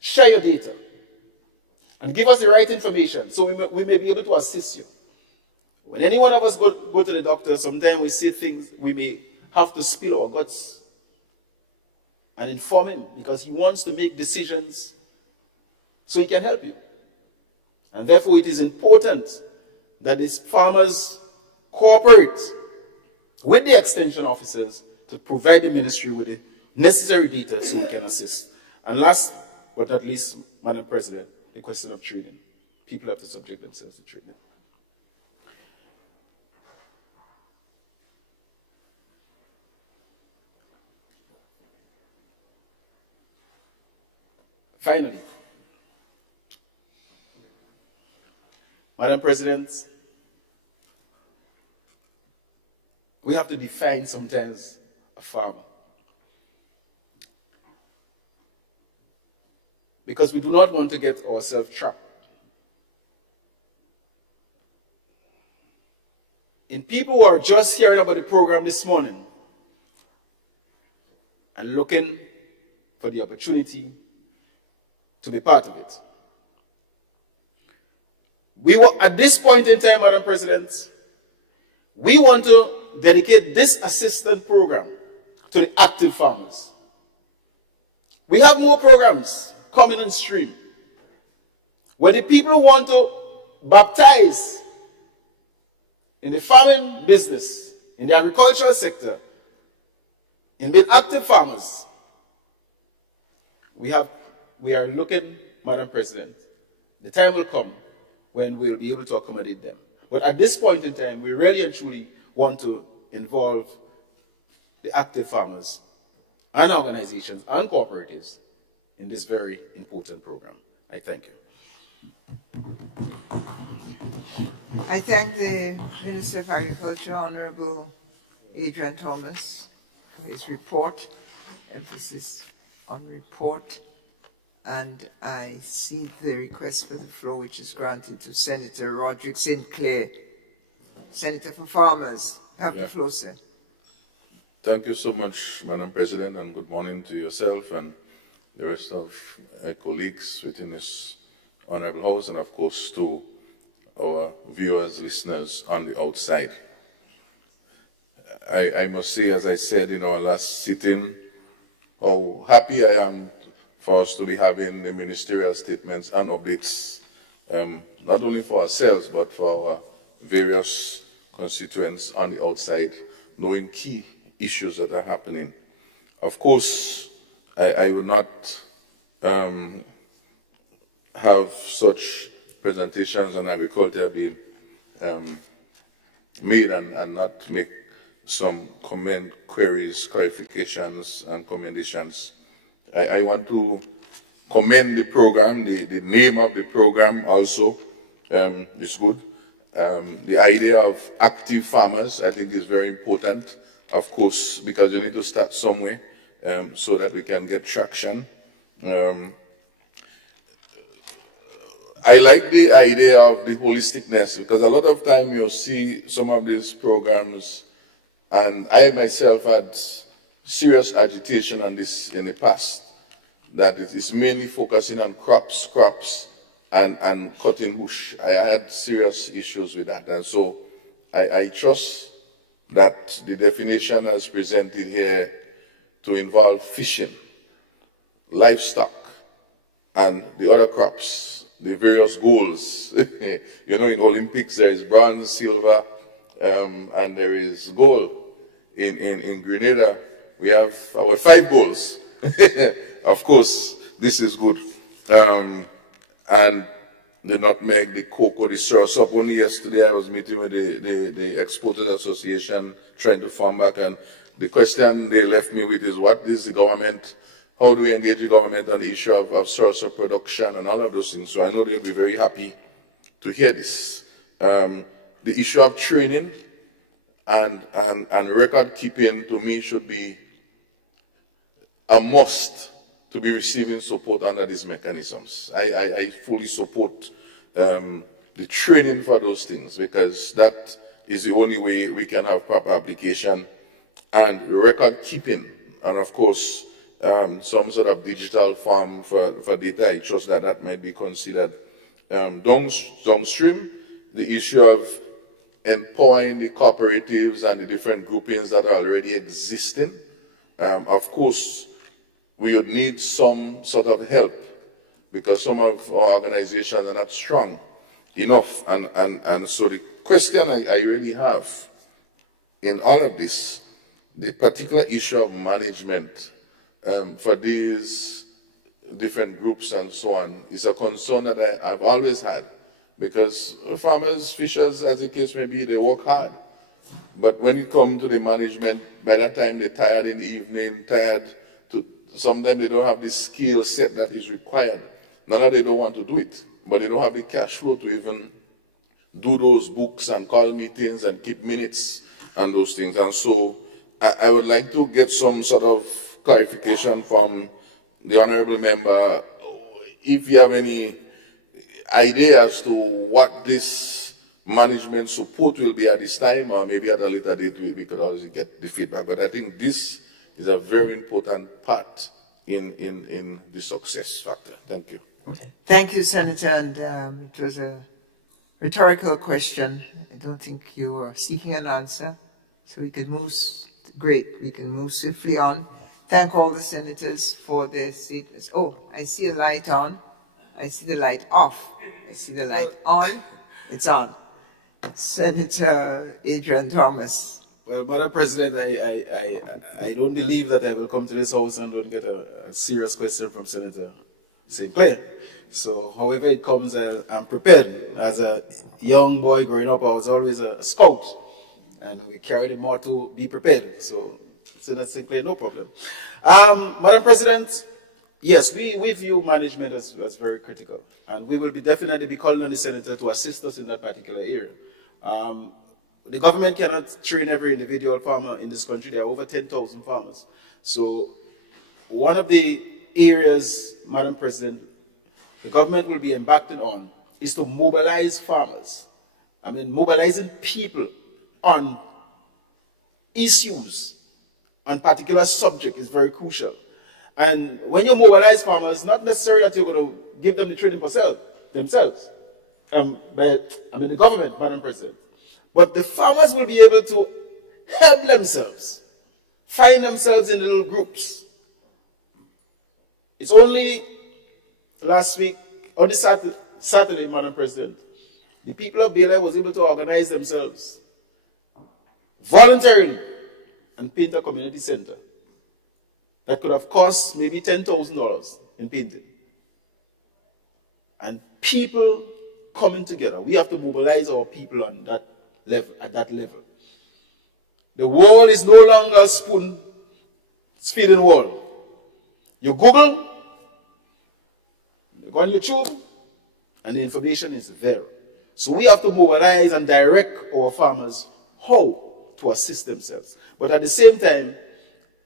Share your data. and give us the right information so we may be able to assist you. When any one of us go to the doctor, sometimes we see things, we may have to spill our guts and inform him because he wants to make decisions so he can help you. And therefore, it is important that these farmers cooperate with the extension officers to provide the ministry with the necessary data so we can assist. And last but not least, Madam President, the question of training. People have to subject themselves to training. Finally, Madam President, we have to define sometimes a farmer. Because we do not want to get ourselves trapped in people who are just hearing about the program this morning and looking for the opportunity to be part of it. At this point in time, Madam President, we want to dedicate this assistance program to the active farmers. We have more programs coming on stream where the people who want to baptize in the farming business, in the agricultural sector, in being active farmers, we are looking, Madam President, the time will come when we'll be able to accommodate them. But at this point in time, we really and truly want to involve the active farmers and organizations and cooperatives in this very important program. I thank you. I thank the Minister of Agriculture, Honorable Adrian Thomas, for his report, emphasis on report. And I see the request for the floor, which is granted to Senator Roderick Sinclair, Senator for Farmers. Have the floor, sir. Thank you so much, Madam President, and good morning to yourself and the rest of my colleagues within this honorable house, and of course to our viewers, listeners on the outside. I must say, as I said in our last sitting, how happy I am for us to be having the ministerial statements and updates, not only for ourselves, but for our various constituents on the outside, knowing key issues that are happening. Of course, I will not have such presentations on agriculture being made and not make some comment, queries, clarifications, and commendations. I want to commend the program. The name of the program also is good. The idea of active farmers, I think, is very important, of course, because you need to start somewhere so that we can get traction. I like the idea of the holisticness, because a lot of time you'll see some of these programs, and I myself had serious agitation on this in the past, that it is mainly focusing on crops, and cutting bush. I had serious issues with that, and so I trust that the definition as presented here to involve fishing, livestock, and the other crops, the various goals. You know, in Olympics there is bronze, silver, and there is gold. In Grenada we have our 5 goals. Of course, this is good. And the nutmeg, the cocoa, the soursop. Only yesterday I was meeting with the Exporters Association, trying to farm back, and the question they left me with is, what is the government, how do we engage the government on the issue of soursop production and all of those things? So I know they'll be very happy to hear this. The issue of training and record keeping, to me, should be a must to be receiving support under these mechanisms. I fully support the training for those things, because that is the only way we can have proper application, and record keeping, and of course some sort of digital form for data. I trust that that might be considered Downstream, the issue of empowering the cooperatives and the different groupings that are already existing. Of course, we would need some sort of help because some of our organizations are not strong enough. And so the question I really have in all of this, the particular issue of management for these different groups and so on is a concern that I've always had, because farmers, fishers, as the case may be, they work hard. But when it comes to the management, by that time they're tired in the evening, sometimes they don't have the skill set that is required. Not that they don't want to do it, but they don't have the cash flow to even do those books and call meetings and keep minutes and those things. And so I would like to get some sort of clarification from the honorable member, if you have any idea as to what this management support will be at this time, or maybe at a later date we could always get the feedback. But I think this is a very important part in the success factor. Thank you. Thank you, Senator. And it was a rhetorical question. I don't think you were seeking an answer. So we can move, great, we can move swiftly on. Thank all the senators for their statements. Oh, I see a light on. I see the light off. I see the light on. It's on. Senator Adrian Thomas. Well, Madam President, I don't believe that I will come to this house and don't get a serious question from Senator St. Clair. So, however it comes, I'm prepared. As a young boy growing up, I was always a scout, and we carried the motto, be prepared. So, Senator St. Clair, no problem. Madam President, yes, we view management as very critical, and we will definitely be calling on the Senator to assist us in that particular area. The government cannot train every individual farmer in this country. There are over 10,000 farmers. So one of the areas, Madam President, the government will be embarking on is to mobilize farmers. I mean, mobilizing people on issues, on particular subject is very crucial. And when you mobilize farmers, not necessarily that you're going to give them the training themselves, the government, Madam President, but the farmers will be able to help themselves, find themselves in little groups. It's only last week, or this Saturday, Madam President, the people of Baylor was able to organize themselves voluntarily and paint a community center that could have cost maybe $10,000 in painting. And people coming together. We have to mobilize our people on that level, at that level. The world is no longer a spoon-feeding world. You Google, you go on YouTube, and the information is there. So we have to mobilize and direct our farmers how to assist themselves. But at the same time,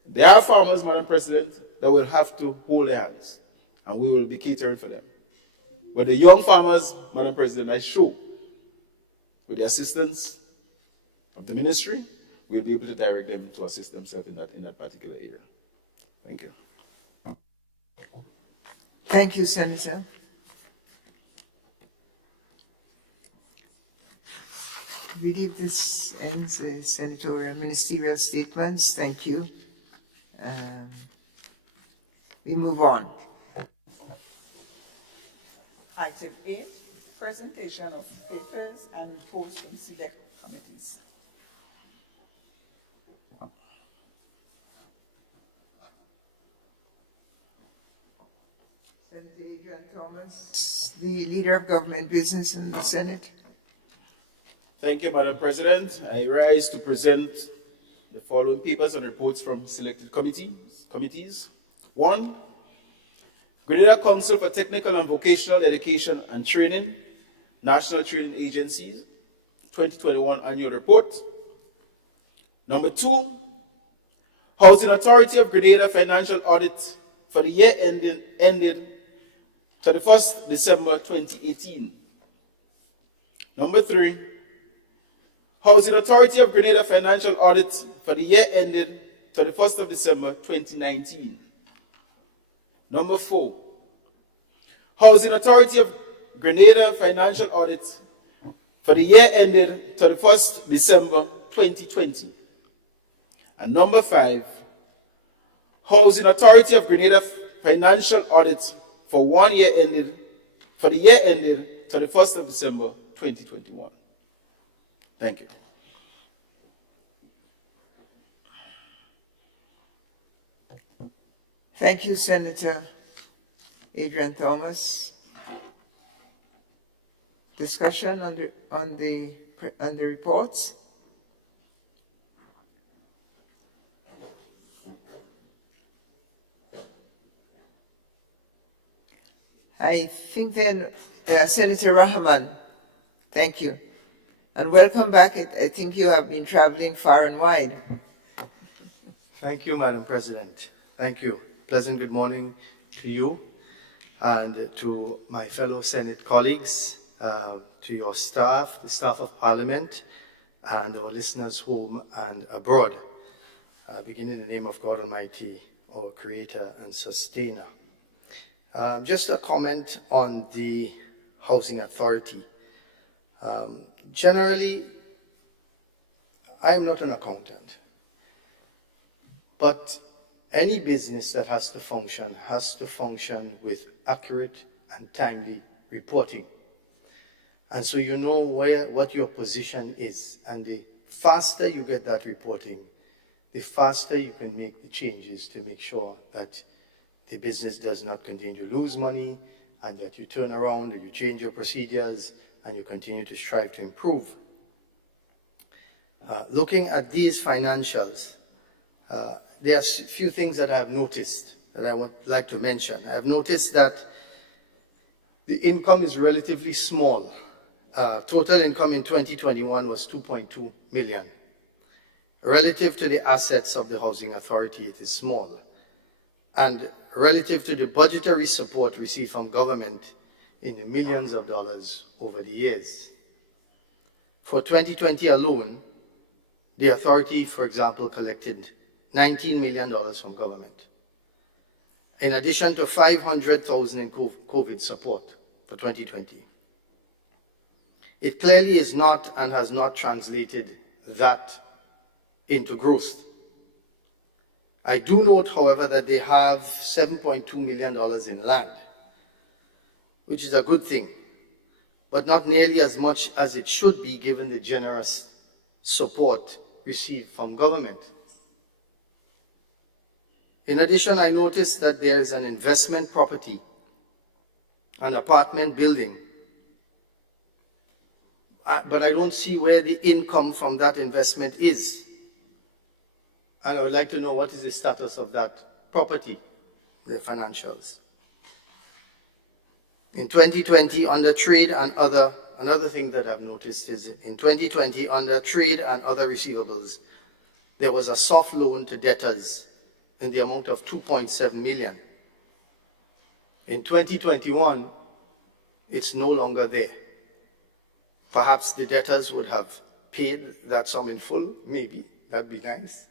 there are farmers, Madam President, that will have to hold their hands, and we will be catering for them. But the young farmers, Madam President, I show, with the assistance of the ministry, we'll be able to direct them to assist themselves in that particular area. Thank you. Thank you, Senator. I believe this ends the senatorial ministerial statements. Thank you. We move on. Item 8, presentation of papers and reports from select committees. Senator Adrian Thomas, the Leader of Government Business in the Senate. Thank you, Madam President. I rise to present the following papers and reports from selected committees. 1, Grenada Council for Technical and Vocational Education and Training, National Training Agencies, 2021 Annual Report. Number 2, Housing Authority of Grenada Financial Audit for the year ended 31st December 2018. Number 3, Housing Authority of Grenada Financial Audit for the year ended 31st of December 2019. Number 4, Housing Authority of Grenada financial audit for the year ended 31st December 2020. And number 5, Housing Authority of Grenada financial audit for the year ended 31st of December 2021. Thank you. Thank you, Senator Adrian Thomas. Discussion on the reports. I think then, Senator Rahman, thank you. And welcome back. I think you have been traveling far and wide. Thank you, Madam President. Thank you. Pleasant good morning to you and to my fellow Senate colleagues, to your staff, the staff of Parliament, and our listeners home and abroad. Begin in the name of God Almighty, our Creator and Sustainer. Just a comment on the Housing Authority. Generally, I am not an accountant, but any business that has to function with accurate and timely reporting. And so you know what your position is, and the faster you get that reporting, the faster you can make the changes to make sure that the business does not continue to lose money, and that you turn around and you change your procedures and you continue to strive to improve. Looking at these financials, there are a few things that I have noticed that I would like to mention. I have noticed that the income is relatively small. Total income in 2021 was 2.2 million. Relative to the assets of the Housing Authority, it is small. And relative to the budgetary support received from government in the millions of dollars over the years. For 2020 alone, the authority, for example, collected $19 million from government, in addition to $500,000 in COVID support for 2020. It clearly is not and has not translated that into growth. I do note, however, that they have $7.2 million in land, which is a good thing, but not nearly as much as it should be given the generous support received from government. In addition, I noticed that there is an investment property, an apartment building, but I don't see where the income from that investment is. And I would like to know what is the status of that property, the financials. In 2020, under trade and another thing that I've noticed is in 2020, under trade and other receivables, there was a soft loan to debtors in the amount of 2.7 million. In 2021, it's no longer there. Perhaps the debtors would have paid that sum in full, maybe, that'd be nice.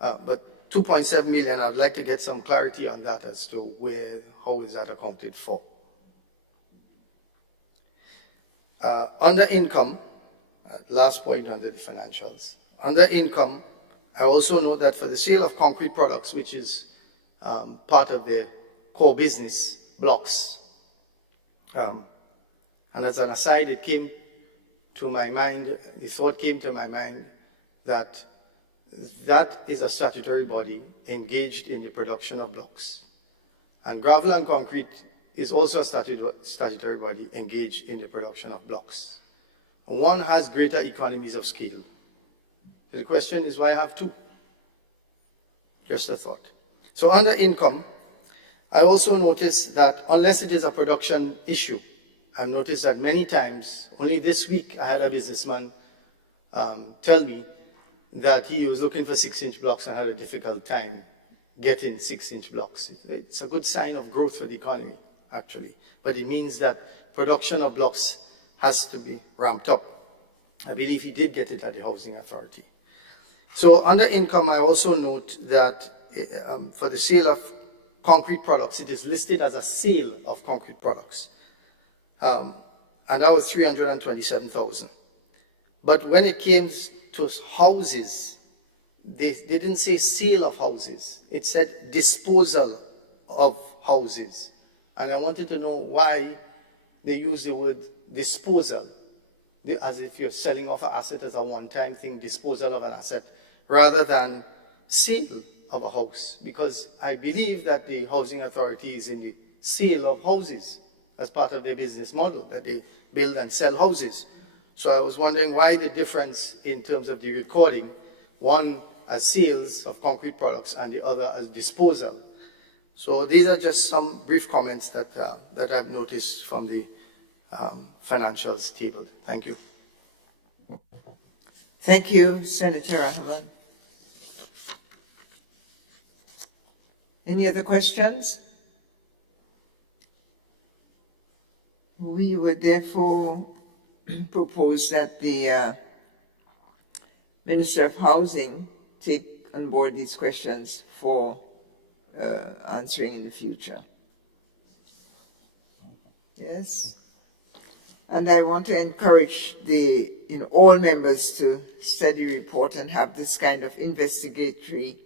But 2.7 million, I'd like to get some clarity on that as to how is that accounted for. Under income, last point under the financials. Under income, I also know that for the sale of concrete products, which is part of the core business, blocks. And as an aside, the thought came to my mind that is a statutory body engaged in the production of blocks. And Gravel and Concrete is also a statutory body engaged in the production of blocks. And one has greater economies of scale. The question is, why have two? Just a thought. So under income, I also noticed that unless it is a production issue, I've noticed that many times, only this week I had a businessman tell me that he was looking for 6-inch blocks and had a difficult time getting 6-inch blocks. It's a good sign of growth for the economy, actually. But it means that production of blocks has to be ramped up. I believe he did get it at the Housing Authority. So under income, I also note that for the sale of concrete products, it is listed as a sale of concrete products. and that was 327,000. But when it came to houses, they didn't say sale of houses. It said disposal of houses. And I wanted to know why they use the word disposal, as if you're selling off an asset as a one-time thing, disposal of an asset, rather than sale of a house. Because I believe that the housing authority is in the sale of houses as part of their business model, that they build and sell houses. So I was wondering why the difference in terms of the recording, one as sales of concrete products and the other as disposal. So these are just some brief comments that I've noticed from the financials tabled. Thank you. Thank you, Senator Rahman. Any other questions? We would therefore propose that the Minister of Housing take on board these questions for answering in the future. Yes? And I want to encourage all members to study report and have this kind of investigatory,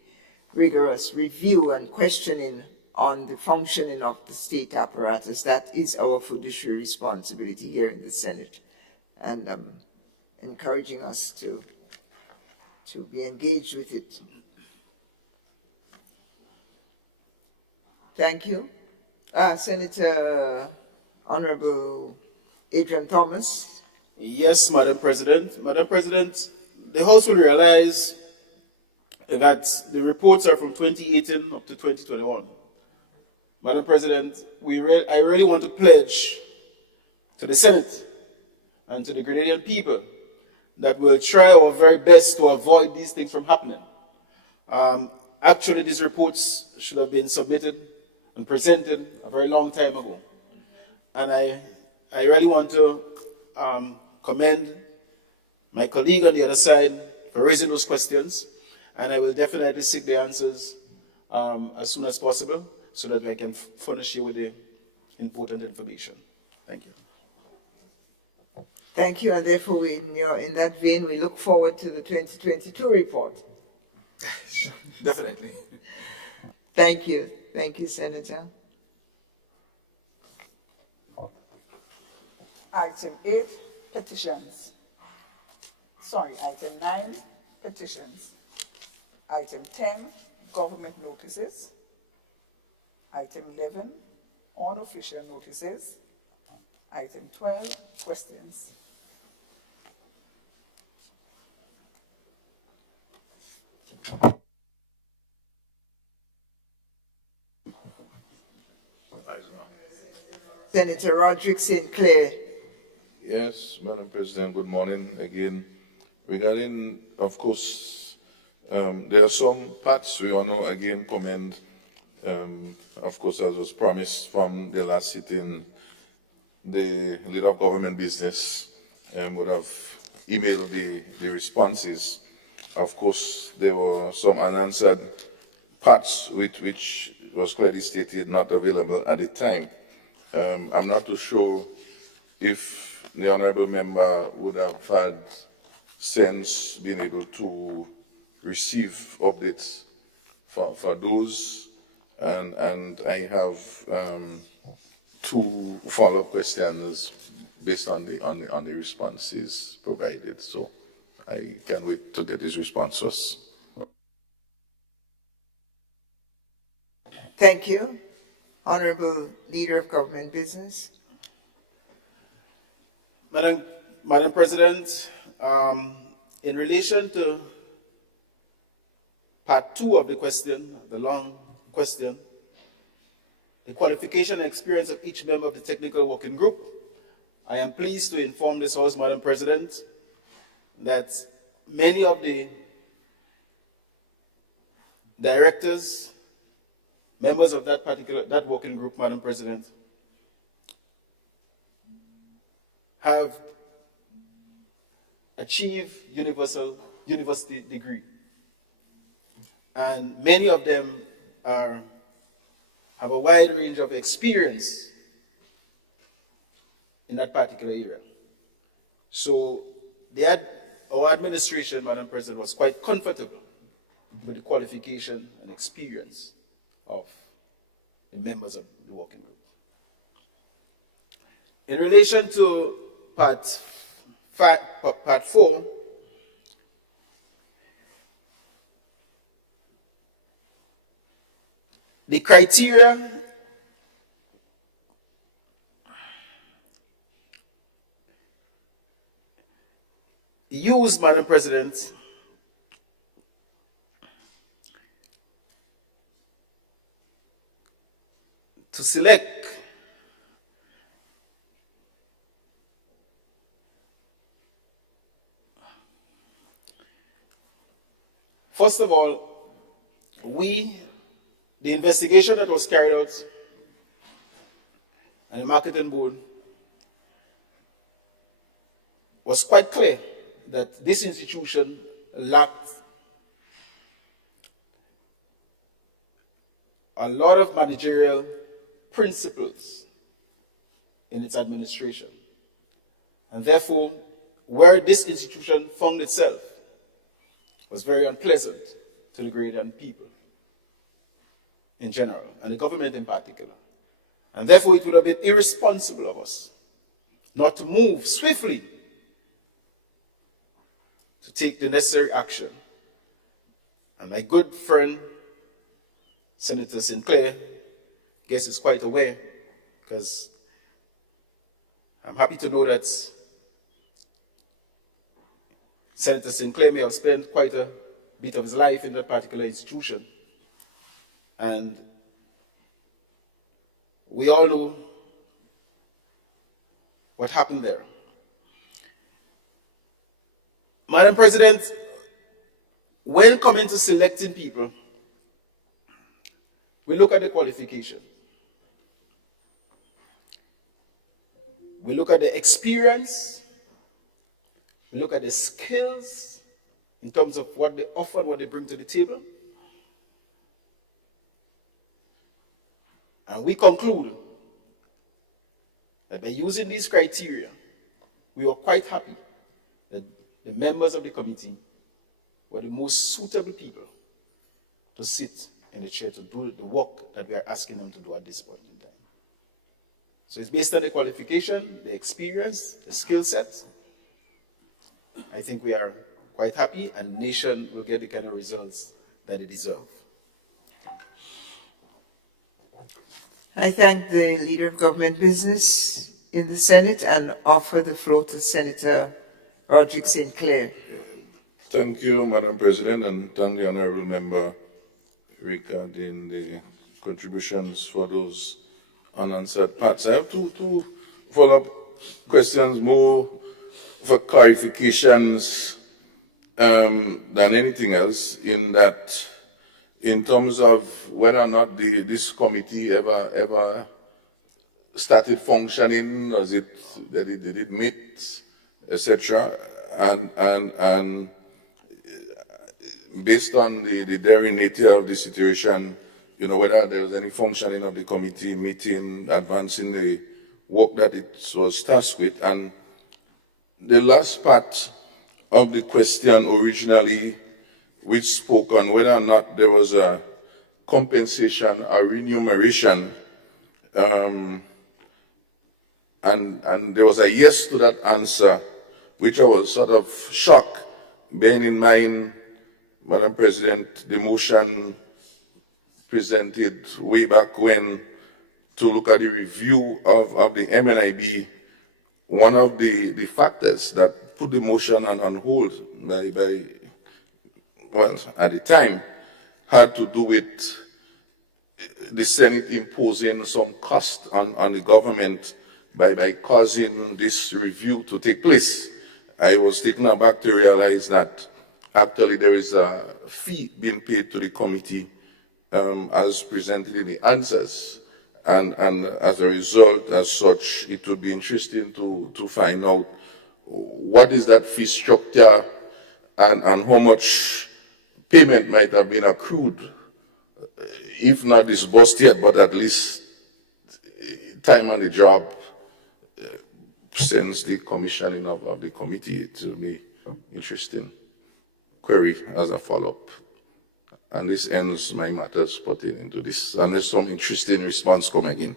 rigorous review and questioning on the functioning of the state apparatus. That is our fiduciary responsibility here in the Senate, and encouraging us to be engaged with it. Thank you. Senator Honorable Adrian Thomas. Yes, Madam President. Madam President, the House will realize that the reports are from 2018 up to 2021. Madam President, I really want to pledge to the Senate and to the Grenadian people that we'll try our very best to avoid these things from happening. Actually, these reports should have been submitted and presented a very long time ago. And I really want to commend my colleague on the other side for raising those questions, and I will definitely seek the answers as soon as possible so that I can furnish you with the important information. Thank you. Thank you, and therefore, in that vein, we look forward to the 2022 report. Definitely. Thank you. Thank you, Senator. Item 8, petitions. Item 9, petitions. Item 10, government notices. Item 11, unofficial notices. Item 12, questions. Senator Roderick St. Clair. Yes, Madam President, good morning again. Regarding, of course, there are some parts we want to again commend, of course, as was promised from the last sitting, the leader of government business would have emailed the responses. Of course, there were some unanswered parts which was clearly stated not available at the time. I'm not too sure if the honorable member would have had sense being able to receive updates for those, and I have two follow-up questions based on the responses provided. So I can't wait to get his responses. Thank you. Honorable Leader of Government Business. Madam President, in relation to part 2 of the question, the long question, the qualification and experience of each member of the technical working group, I am pleased to inform this House, Madam President, that many of the directors, members of that working group, Madam President, have achieved university degree. And many of them have a wide range of experience in that particular area. So our administration, Madam President, was quite comfortable with the qualification and experience of the members of the working group. In relation to part 4, the criteria used, Madam President, to select first of all, the investigation that was carried out and the marketing board was quite clear that this institution lacked a lot of managerial principles in its administration. And therefore, where this institution found itself was very unpleasant to the Grenadian people in general, and the government in particular. And therefore, it would have been irresponsible of us not to move swiftly to take the necessary action. And my good friend, Senator Sinclair, I guess is quite aware, because I'm happy to know that Senator Sinclair may have spent quite a bit of his life in that particular institution. And we all know what happened there. Madam President, when coming to selecting people, we look at the qualification. We look at the experience. We look at the skills in terms of what they offer, what they bring to the table. And we conclude that by using these criteria, we were quite happy that the members of the committee were the most suitable people to sit in the chair to do the work that we are asking them to do at this point in time. So it's based on the qualification, the experience, the skill set. I think we are quite happy, and the nation will get the kind of results that it deserves. I thank the Leader of Government Business in the Senate and offer the floor to Senator Roderick Sinclair. Thank you, Madam President, and thank the Honourable Member regarding the contributions for those unanswered parts. I have two follow-up questions, more for clarifications than anything else, in that, in terms of whether or not this committee ever started functioning, did it meet, etc., and based on the daring nature of the situation, whether there was any functioning of the committee meeting, advancing the work that it was tasked with. And the last part of the question originally, which spoke on whether or not there was a compensation or remuneration, and there was a yes to that answer, which I was sort of shocked, bearing in mind, Madam President, the motion presented way back when to look at the review of the MNIB. One of the factors that put the motion on hold at the time, had to do with the Senate imposing some cost on the government by causing this review to take place. I was taken aback to realize that actually there is a fee being paid to the committee as presented in the answers. And as a result, as such, it would be interesting to find out what is that fee structure and how much payment might have been accrued, if not disbursed yet, but at least time on the job since the commissioning of the committee, it will be interesting. Query as a follow-up. And this ends my matters pertaining to this, unless some interesting response come again.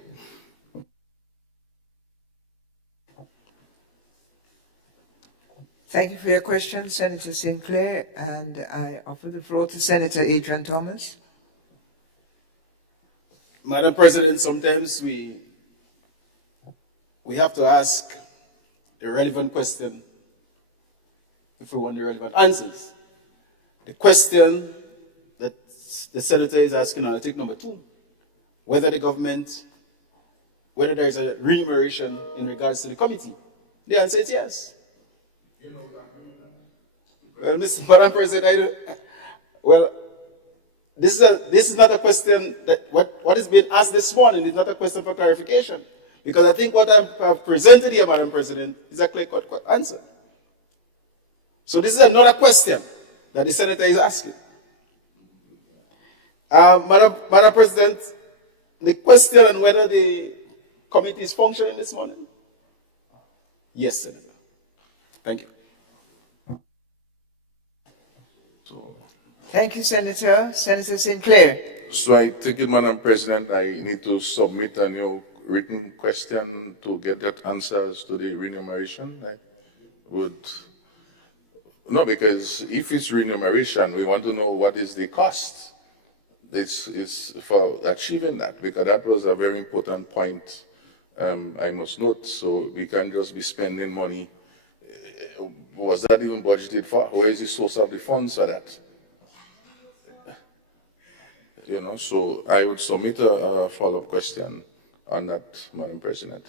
Thank you for your question, Senator Sinclair, and I offer the floor to Senator Adrian Thomas. Madam President, sometimes we have to ask the relevant question if we want the relevant answers. The question that the senator is asking on article number 2, whether the government, whether there is a remuneration in regards to the committee. The answer is yes. Well, Madam President, this is not a question that what is being asked this morning is not a question for clarification, because I think what I have presented here, Madam President, is a clear-cut answer. So this is another question that the senator is asking. Madam President, the question on whether the committee is functioning this morning? Yes, Senator. Thank you. Thank you, Senator. Senator Sinclair. So I take it, Madam President, I need to submit a new written question to get that answers to the remuneration. I would, no, because if it's remuneration, we want to know what is the cost. This is for achieving that, because that was a very important point I must note. So we can't just be spending money. Was that even budgeted for? Where is the source of the funds for that? You know, so I would submit a follow-up question on that, Madam President.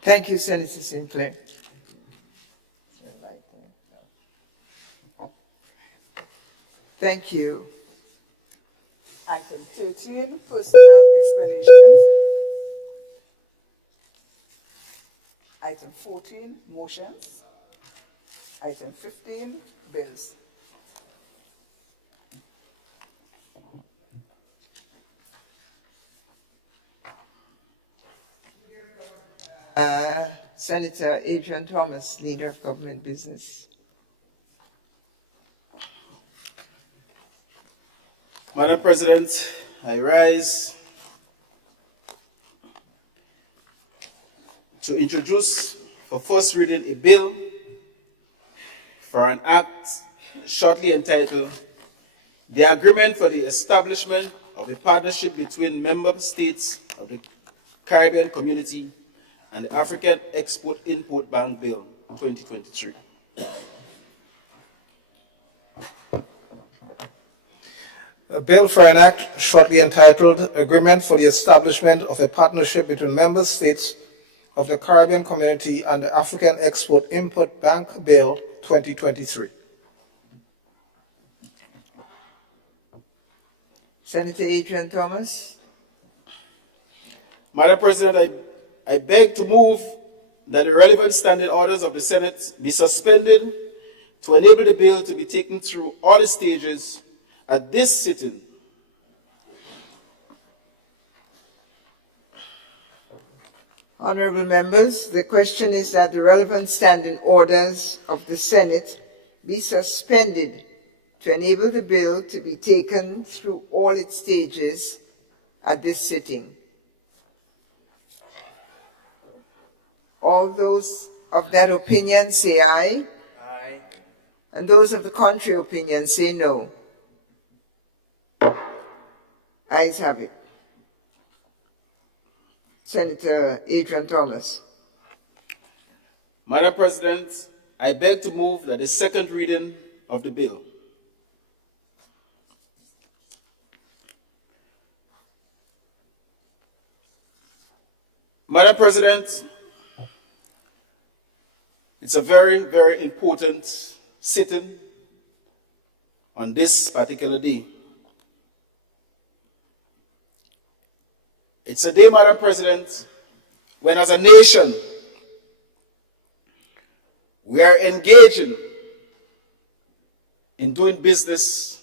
Thank you, Senator Sinclair. Thank you. Item 13, personal explanations. Item 14, motions. Item 15, bills. Senator Adrian Thomas, Leader of Government Business. Madam President, I rise to introduce for first reading a bill for an act shortly entitled The Agreement for the Establishment of a Partnership between Member States of the Caribbean Community and the African Export-Import Bank Bill 2023. A bill for an act shortly entitled Agreement for the Establishment of a Partnership between Member States of the Caribbean Community and the African Export-Import Bank Bill 2023. Senator Adrian Thomas. Madam President, I beg to move that the relevant standing orders of the Senate be suspended to enable the bill to be taken through all the stages at this sitting. Honorable members, the question is that the relevant standing orders of the Senate be suspended to enable the bill to be taken through all its stages at this sitting. All those of that opinion say aye. Aye. And those of the contrary opinion say no. Ayes have it. Senator Adrian Thomas. Madam President, I beg to move that the second reading of the bill Madam President, it's a very, very important sitting on this particular day. It's a day, Madam President, when as a nation we are engaging in doing business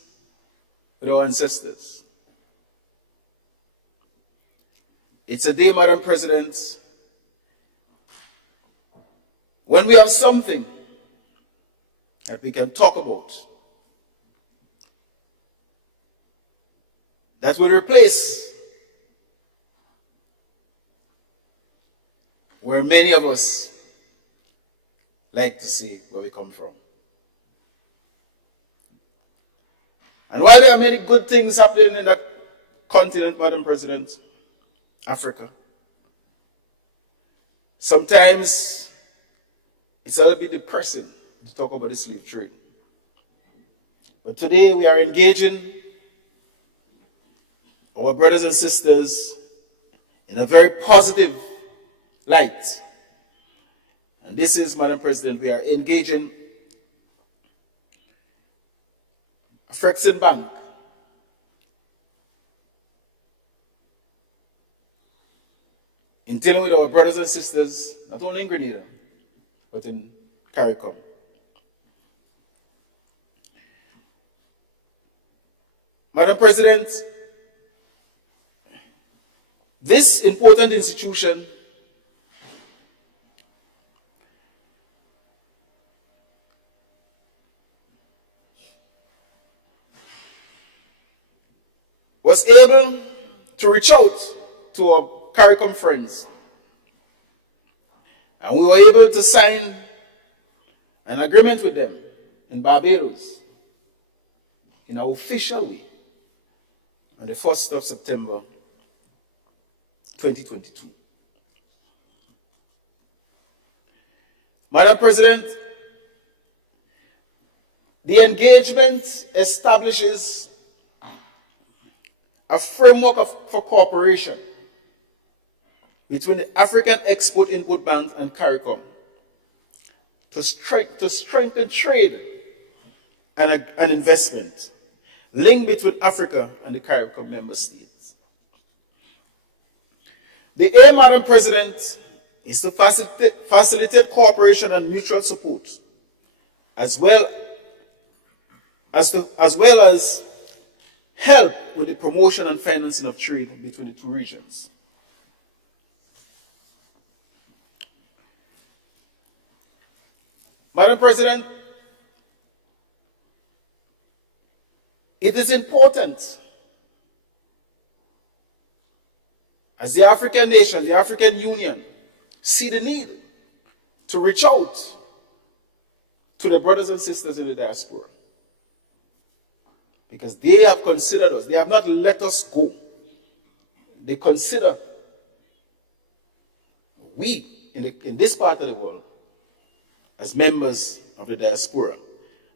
with our ancestors. It's a day, Madam President, when we have something that we can talk about that will replace where many of us like to see where we come from. And while there are many good things happening in that continent, Madam President, Africa, sometimes it's a little bit depressing to talk about the slave trade. But today we are engaging our brothers and sisters in a very positive light. And this is, Madam President, we are engaging Afrexim Bank in dealing with our brothers and sisters, not only in Grenada, but in CARICOM. Madam President, this important institution was able to reach out to our CARICOM friends. And we were able to sign an agreement with them in Barbados in an official way on the 1st of September 2022. Madam President, the engagement establishes a framework for cooperation between the African Export-Import Bank and CARICOM to strengthen trade and investment, link between Africa and the CARICOM member states. The aim, Madam President, is to facilitate cooperation and mutual support, as well as help with the promotion and financing of trade between the two regions. Madam President, it is important as the African nation, the African Union, see the need to reach out to their brothers and sisters in the diaspora. Because they have considered us. They have not let us go. They consider we in this part of the world as members of the diaspora.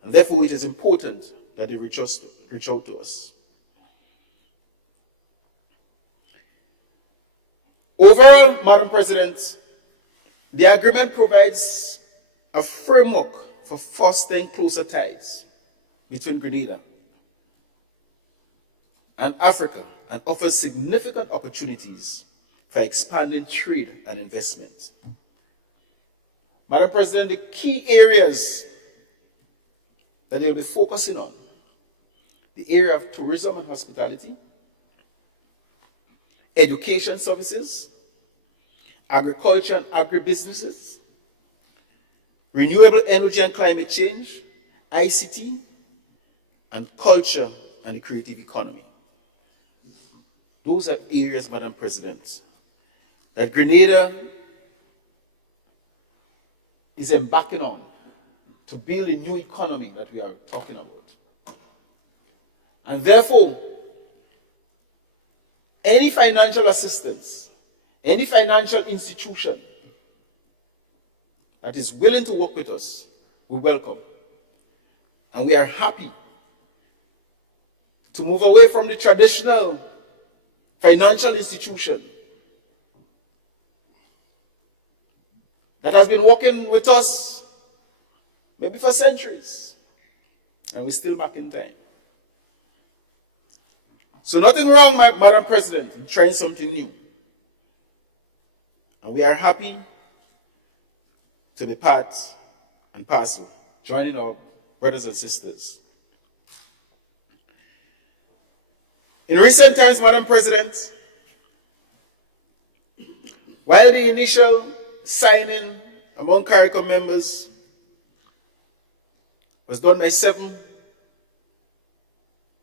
And therefore it is important that they reach out to us. Overall, Madam President, the agreement provides a framework for fostering closer ties between Grenada and Africa and offers significant opportunities for expanding trade and investment. Madam President, the key areas that they will be focusing on, the area of tourism and hospitality, education services, agriculture and agribusinesses, renewable energy and climate change, ICT, and culture and the creative economy. Those are areas, Madam President, that Grenada is embarking on to build a new economy that we are talking about. And therefore, any financial assistance, any financial institution that is willing to work with us, we welcome. And we are happy to move away from the traditional financial institution that has been working with us maybe for centuries, and we're still back in time. So nothing wrong, Madam President, in trying something new. And we are happy to be part and parcel, joining our brothers and sisters. In recent times, Madam President, while the initial signing among CARICOM members was done by 7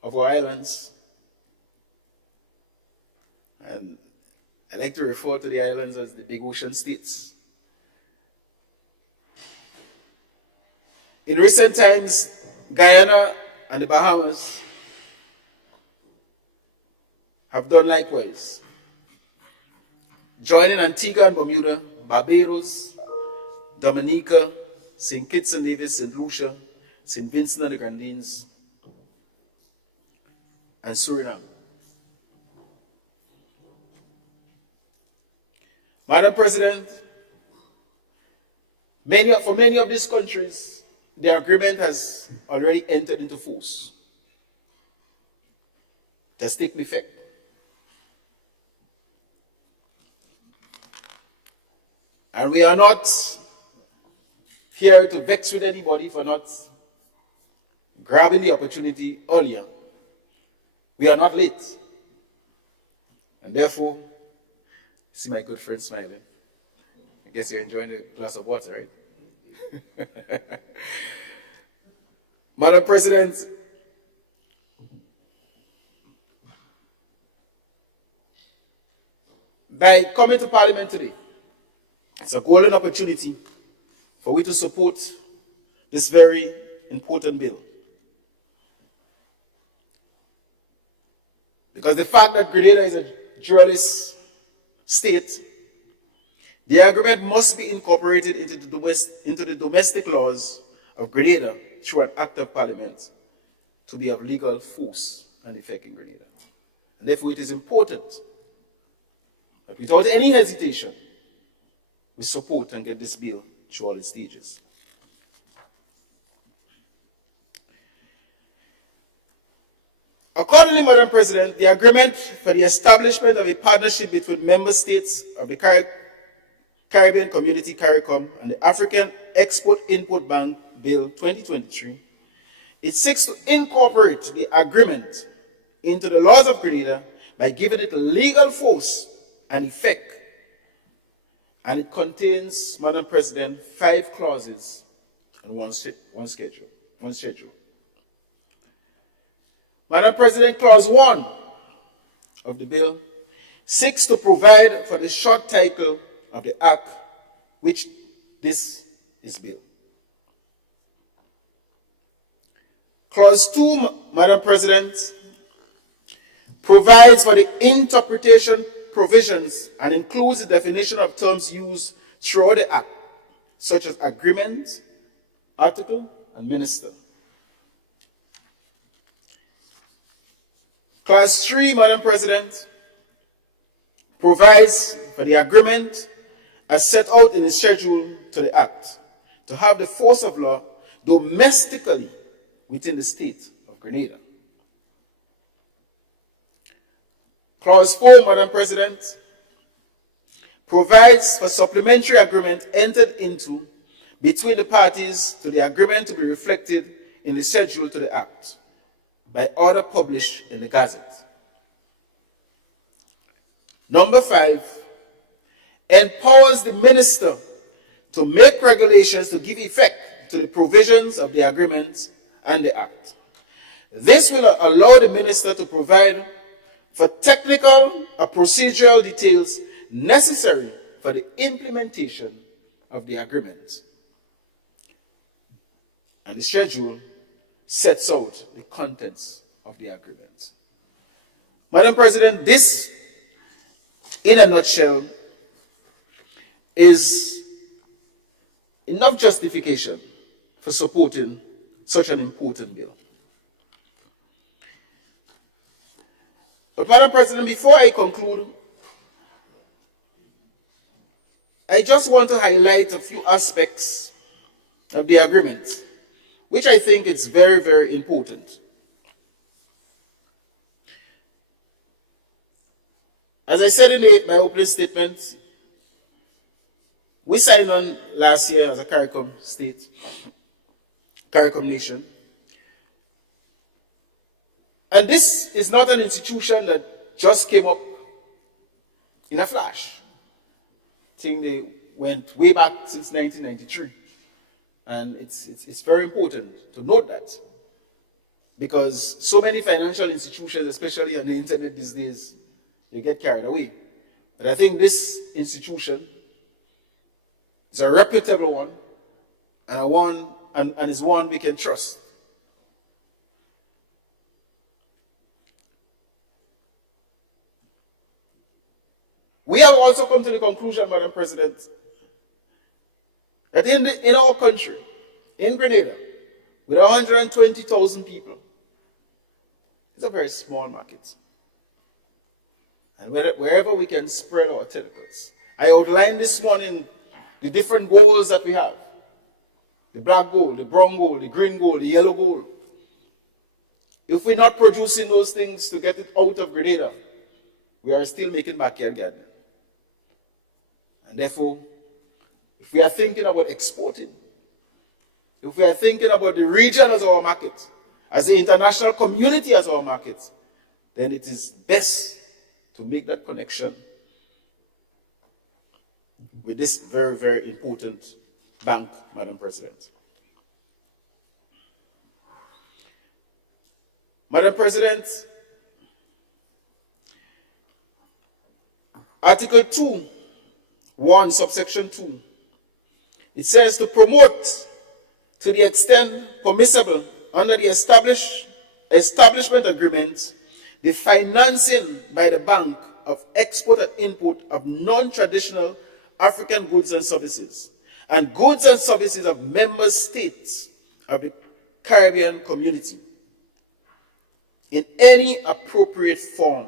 of our islands. And I like to refer to the islands as the big ocean states. In recent times, Guyana and the Bahamas have done likewise, joining Antigua and Bermuda, Barbados, Dominica, St. Kitts and Nevis, St. Lucia, St. Vincent and the Grenadines, and Suriname. Madam President, for many of these countries, the agreement has already entered into force. It has taken effect. And we are not here to vex with anybody for not grabbing the opportunity earlier. We are not late. And therefore, see my good friend smiling. I guess you're enjoying a glass of water, right? Madam President, by coming to Parliament today, it's a golden opportunity for we to support this very important bill. Because the fact that Grenada is a juralist state, the agreement must be incorporated into the domestic laws of Grenada through an act of Parliament to be of legal force and effect in Grenada. And therefore it is important that without any hesitation, we support and get this bill through all its stages. Accordingly, Madam President, the agreement for the establishment of a partnership between member states of the Caribbean Community, CARICOM, and the African Export-Import Bank Bill 2023, it seeks to incorporate the agreement into the laws of Grenada by giving it legal force and effect. And it contains, Madam President, 5 clauses and one schedule. Madam President, Clause 1 of the bill seeks to provide for the short title of the Act, which this is bill. Clause 2, Madam President, provides for the interpretation provisions and includes the definition of terms used throughout the Act, such as agreement, article, and minister. Clause 3, Madam President, provides for the agreement as set out in the schedule to the Act to have the force of law domestically within the state of Grenada. Clause 4, Madam President, provides for supplementary agreement entered into between the parties to the agreement to be reflected in the schedule to the Act by order published in the Gazette. Number 5, empowers the minister to make regulations to give effect to the provisions of the agreement and the Act. This will allow the minister to provide for technical or procedural details necessary for the implementation of the agreement. And the schedule sets out the contents of the agreement. Madam President, this, in a nutshell, is enough justification for supporting such an important bill. But Madam President, before I conclude, I just want to highlight a few aspects of the agreement, which I think is very, very important. As I said in my opening statement, we signed on last year as a CARICOM state, CARICOM nation. And this is not an institution that just came up in a flash. I think the went way back since 1993. And it's very important to note that, because so many financial institutions, especially on the internet these days, you get carried away. But I think this institution is a reputable one, and is one we can trust. We have also come to the conclusion, Madam President, that in our country, in Grenada, with 120,000 people, it's a very small market. And wherever we can spread our tentacles. I outlined this morning the different goals that we have. The black gold, the brown gold, the green gold, the yellow gold. If we're not producing those things to get it out of Grenada, we are still making backyard gardening. And therefore, if we are thinking about exporting, if we are thinking about the region as our market, as the international community as our market, then it is best to make that connection with this very, very important bank, Madam President. Madam President, Article 2, 1, subsection 2, it says to promote to the extent permissible under the establishment agreement the financing by the bank of export and import of non-traditional African goods and services of member states of the Caribbean community in any appropriate form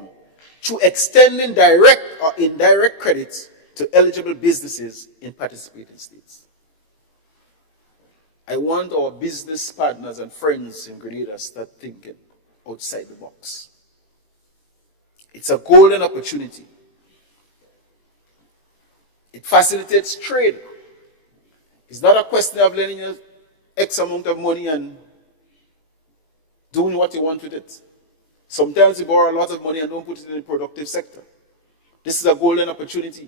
through extending direct or indirect credits to eligible businesses in participating states. I want our business partners and friends in Grenada to start thinking outside the box. It's a golden opportunity. It facilitates trade. It's not a question of lending you X amount of money and doing what you want with it. Sometimes you borrow a lot of money and don't put it in the productive sector. This is a golden opportunity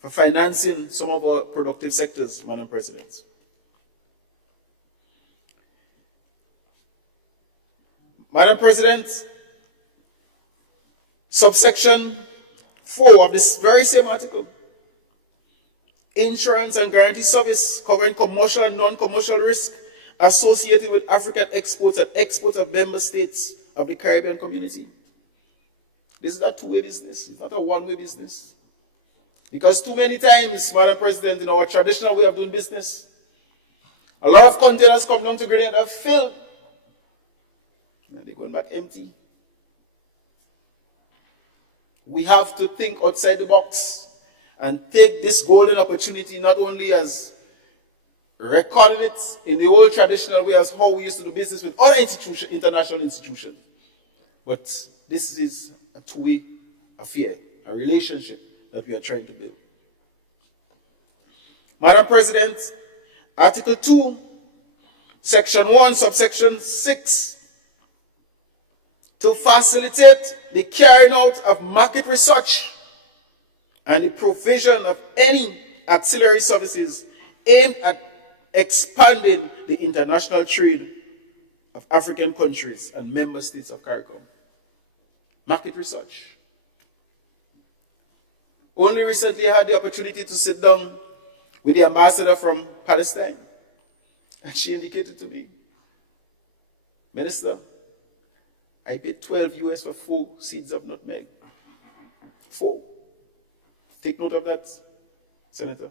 for financing some of our productive sectors, Madam President. Madam President, subsection 4 of this very same article, insurance and guarantee service covering commercial and non-commercial risk associated with African exports and exports of member states of the Caribbean community. This is not a two-way business. It's not a one-way business. Because too many times, Madam President, in our traditional way of doing business, a lot of containers come down to Grenada filled, and they're going back empty. We have to think outside the box and take this golden opportunity not only as recording it in the old traditional way as how we used to do business with other international institutions, but this is a two-way affair, a relationship that we are trying to build. Madam President, Article 2, Section 1, subsection 6, to facilitate the carrying out of market research and the provision of any auxiliary services aimed at expanding the international trade of African countries and member states of CARICOM. Market research. Only recently I had the opportunity to sit down with the ambassador from Palestine, and she indicated to me, Minister, I paid $12 for 4 seeds of nutmeg. 4. Take note of that, Senator.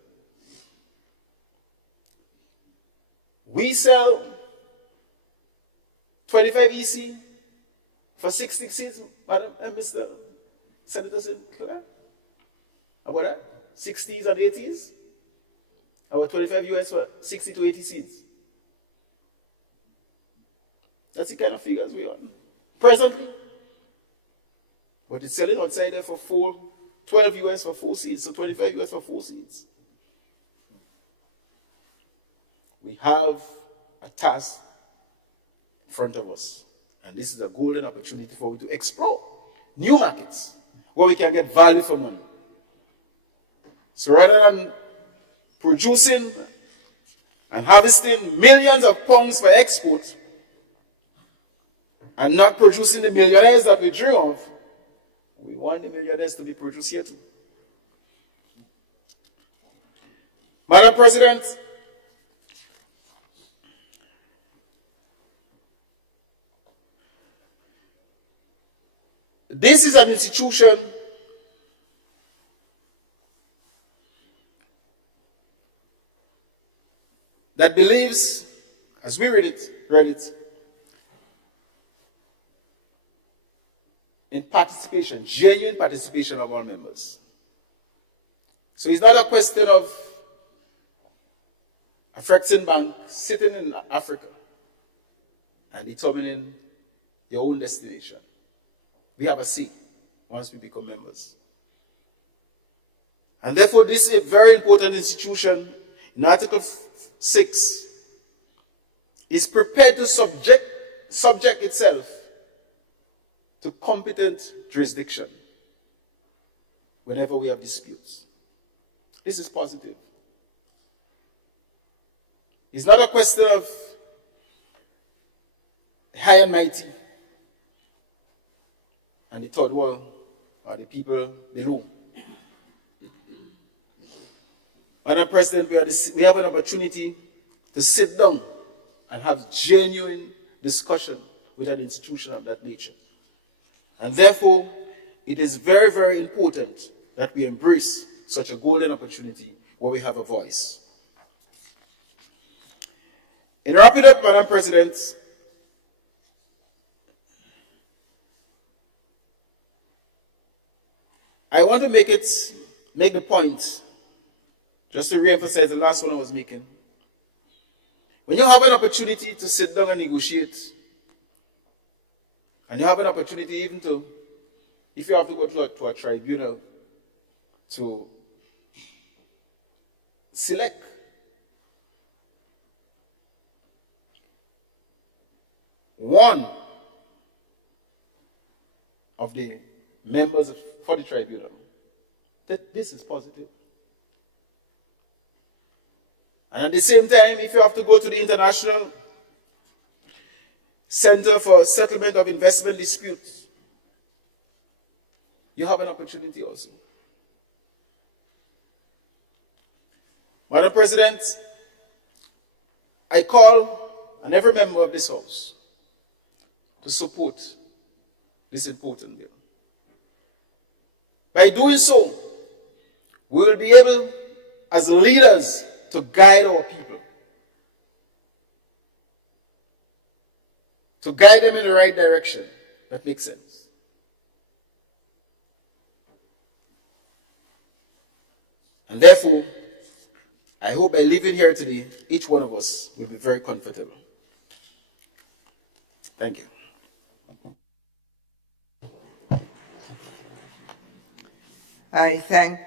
We sell 25 EC for 60 seeds, Madam and Mr. Senator Sinclair. How about that? 60s and 80s? About 25 US for 60 to 80 seeds. That's the kind of figures we on presently. But it's selling outside there for 12 US for 4 seeds, so 25 US for 4 seeds. We have a task in front of us. And this is a golden opportunity for us to explore new markets where we can get value for money. So rather than producing and harvesting millions of pounds for export and not producing the millionaires that we dream of, we want the millionaires to be produced here too. Madam President, this is an institution that believes, as we read it, in participation, genuine participation of all members. So it's not a question of Afrexim Bank sitting in Africa and determining your own destination. We have a say once we become members. And therefore, this is a very important institution. In Article 6, is prepared to subject itself to competent jurisdiction whenever we have disputes. This is positive. It's not a question of high and mighty and the third world or the people below. Madam President, we have an opportunity to sit down and have genuine discussion with an institution of that nature. And therefore, it is very, very important that we embrace such a golden opportunity where we have a voice. In wrapping up, Madam President, I want to make the point, just to re-emphasize the last one I was making. When you have an opportunity to sit down and negotiate, and you have an opportunity even to, if you have to go to a tribunal to select one of the members for the tribunal, that this is positive. And at the same time, if you have to go to the International Center for Settlement of Investment Disputes, you have an opportunity also. Madam President, I call on every member of this House to support this important bill. By doing so, we will be able, as leaders, to guide our people, to guide them in the right direction that makes sense. And therefore, I hope by leaving here today, each one of us will be very comfortable. Thank you. I thank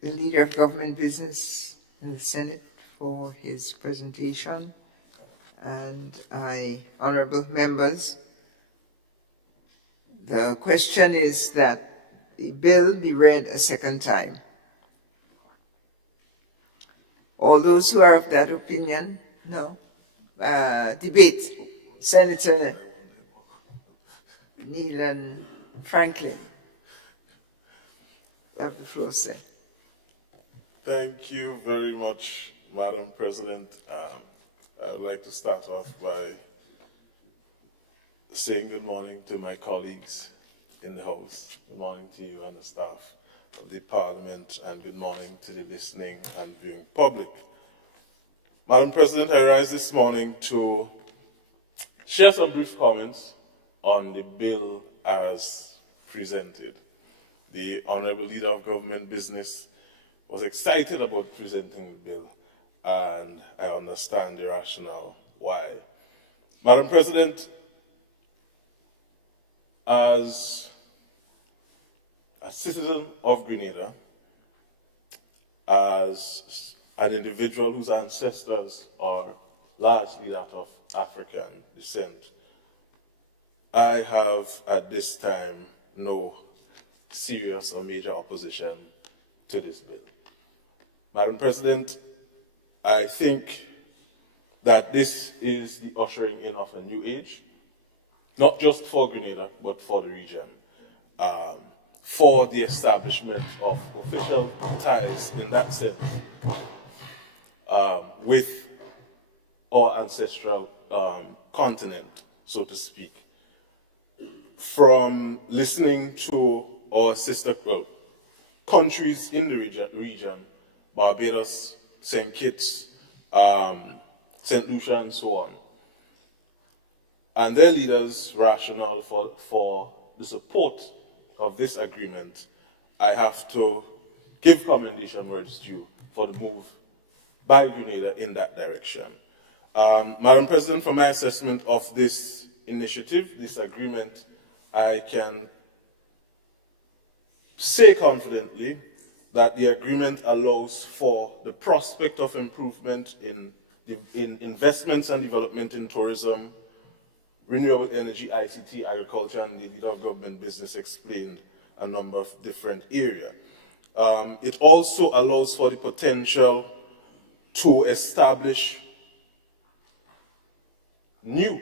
the Leader of Government Business in the Senate for his presentation. And honorable members, the question is that the bill be read a second time. All those who are of that opinion, no. Debate. Senator Neelan Franklin. You have the floor, sir. Thank you very much, Madam President. I would like to start off by saying good morning to my colleagues in the House. Good morning to you and the staff of the Parliament, and good morning to the listening and viewing public. Madam President, I rise this morning to share some brief comments on the bill as presented. The Honourable Leader of Government Business was excited about presenting the bill, and I understand the rationale why. Madam President, as a citizen of Grenada, as an individual whose ancestors are largely that of African descent, I have at this time no serious or major opposition to this bill. Madam President, I think that this is the ushering in of a new age, not just for Grenada, but for the region, for the establishment of official ties in that sense with our ancestral continent, so to speak. From listening to our sister countries in the region, Barbados, St. Kitts, St. Lucia, and so on, and their leaders' rationale for the support of this agreement, I have to give commendation where it's due for the move by Grenada in that direction. Madam President, for my assessment of this initiative, this agreement, I can say confidently that the agreement allows for the prospect of improvement in investments and development in tourism, renewable energy, ICT, agriculture, and the leader of government business explained a number of different areas. It also allows for the potential to establish new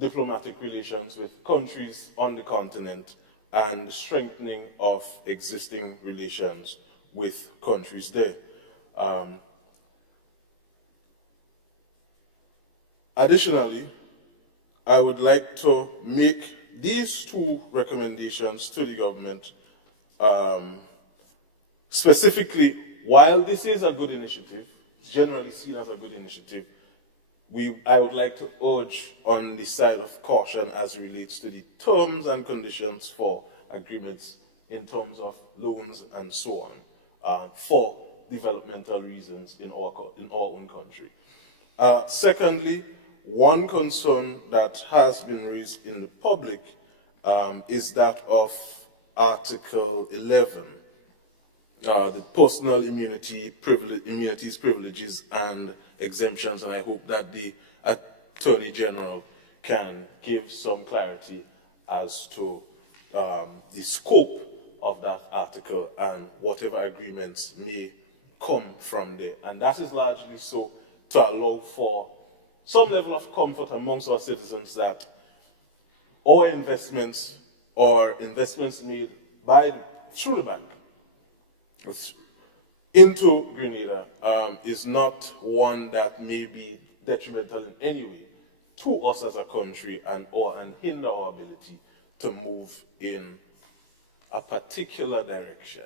diplomatic relations with countries on the continent and the strengthening of existing relations with countries there. Additionally, I would like to make these two recommendations to the government. Specifically, while this is a good initiative, it's generally seen as a good initiative, I would like to urge on the side of caution as relates to the terms and conditions for agreements in terms of loans and so on, for developmental reasons in our own country. Secondly, one concern that has been raised in the public is that of Article 11, the personal immunities, privileges, and exemptions, and I hope that the Attorney General can give some clarity as to the scope of that article and whatever agreements may come from there. And that is largely so to allow for some level of comfort amongst our citizens that our investments or investments made through the bank into Grenada is not one that may be detrimental in any way to us as a country and hinder our ability to move in a particular direction,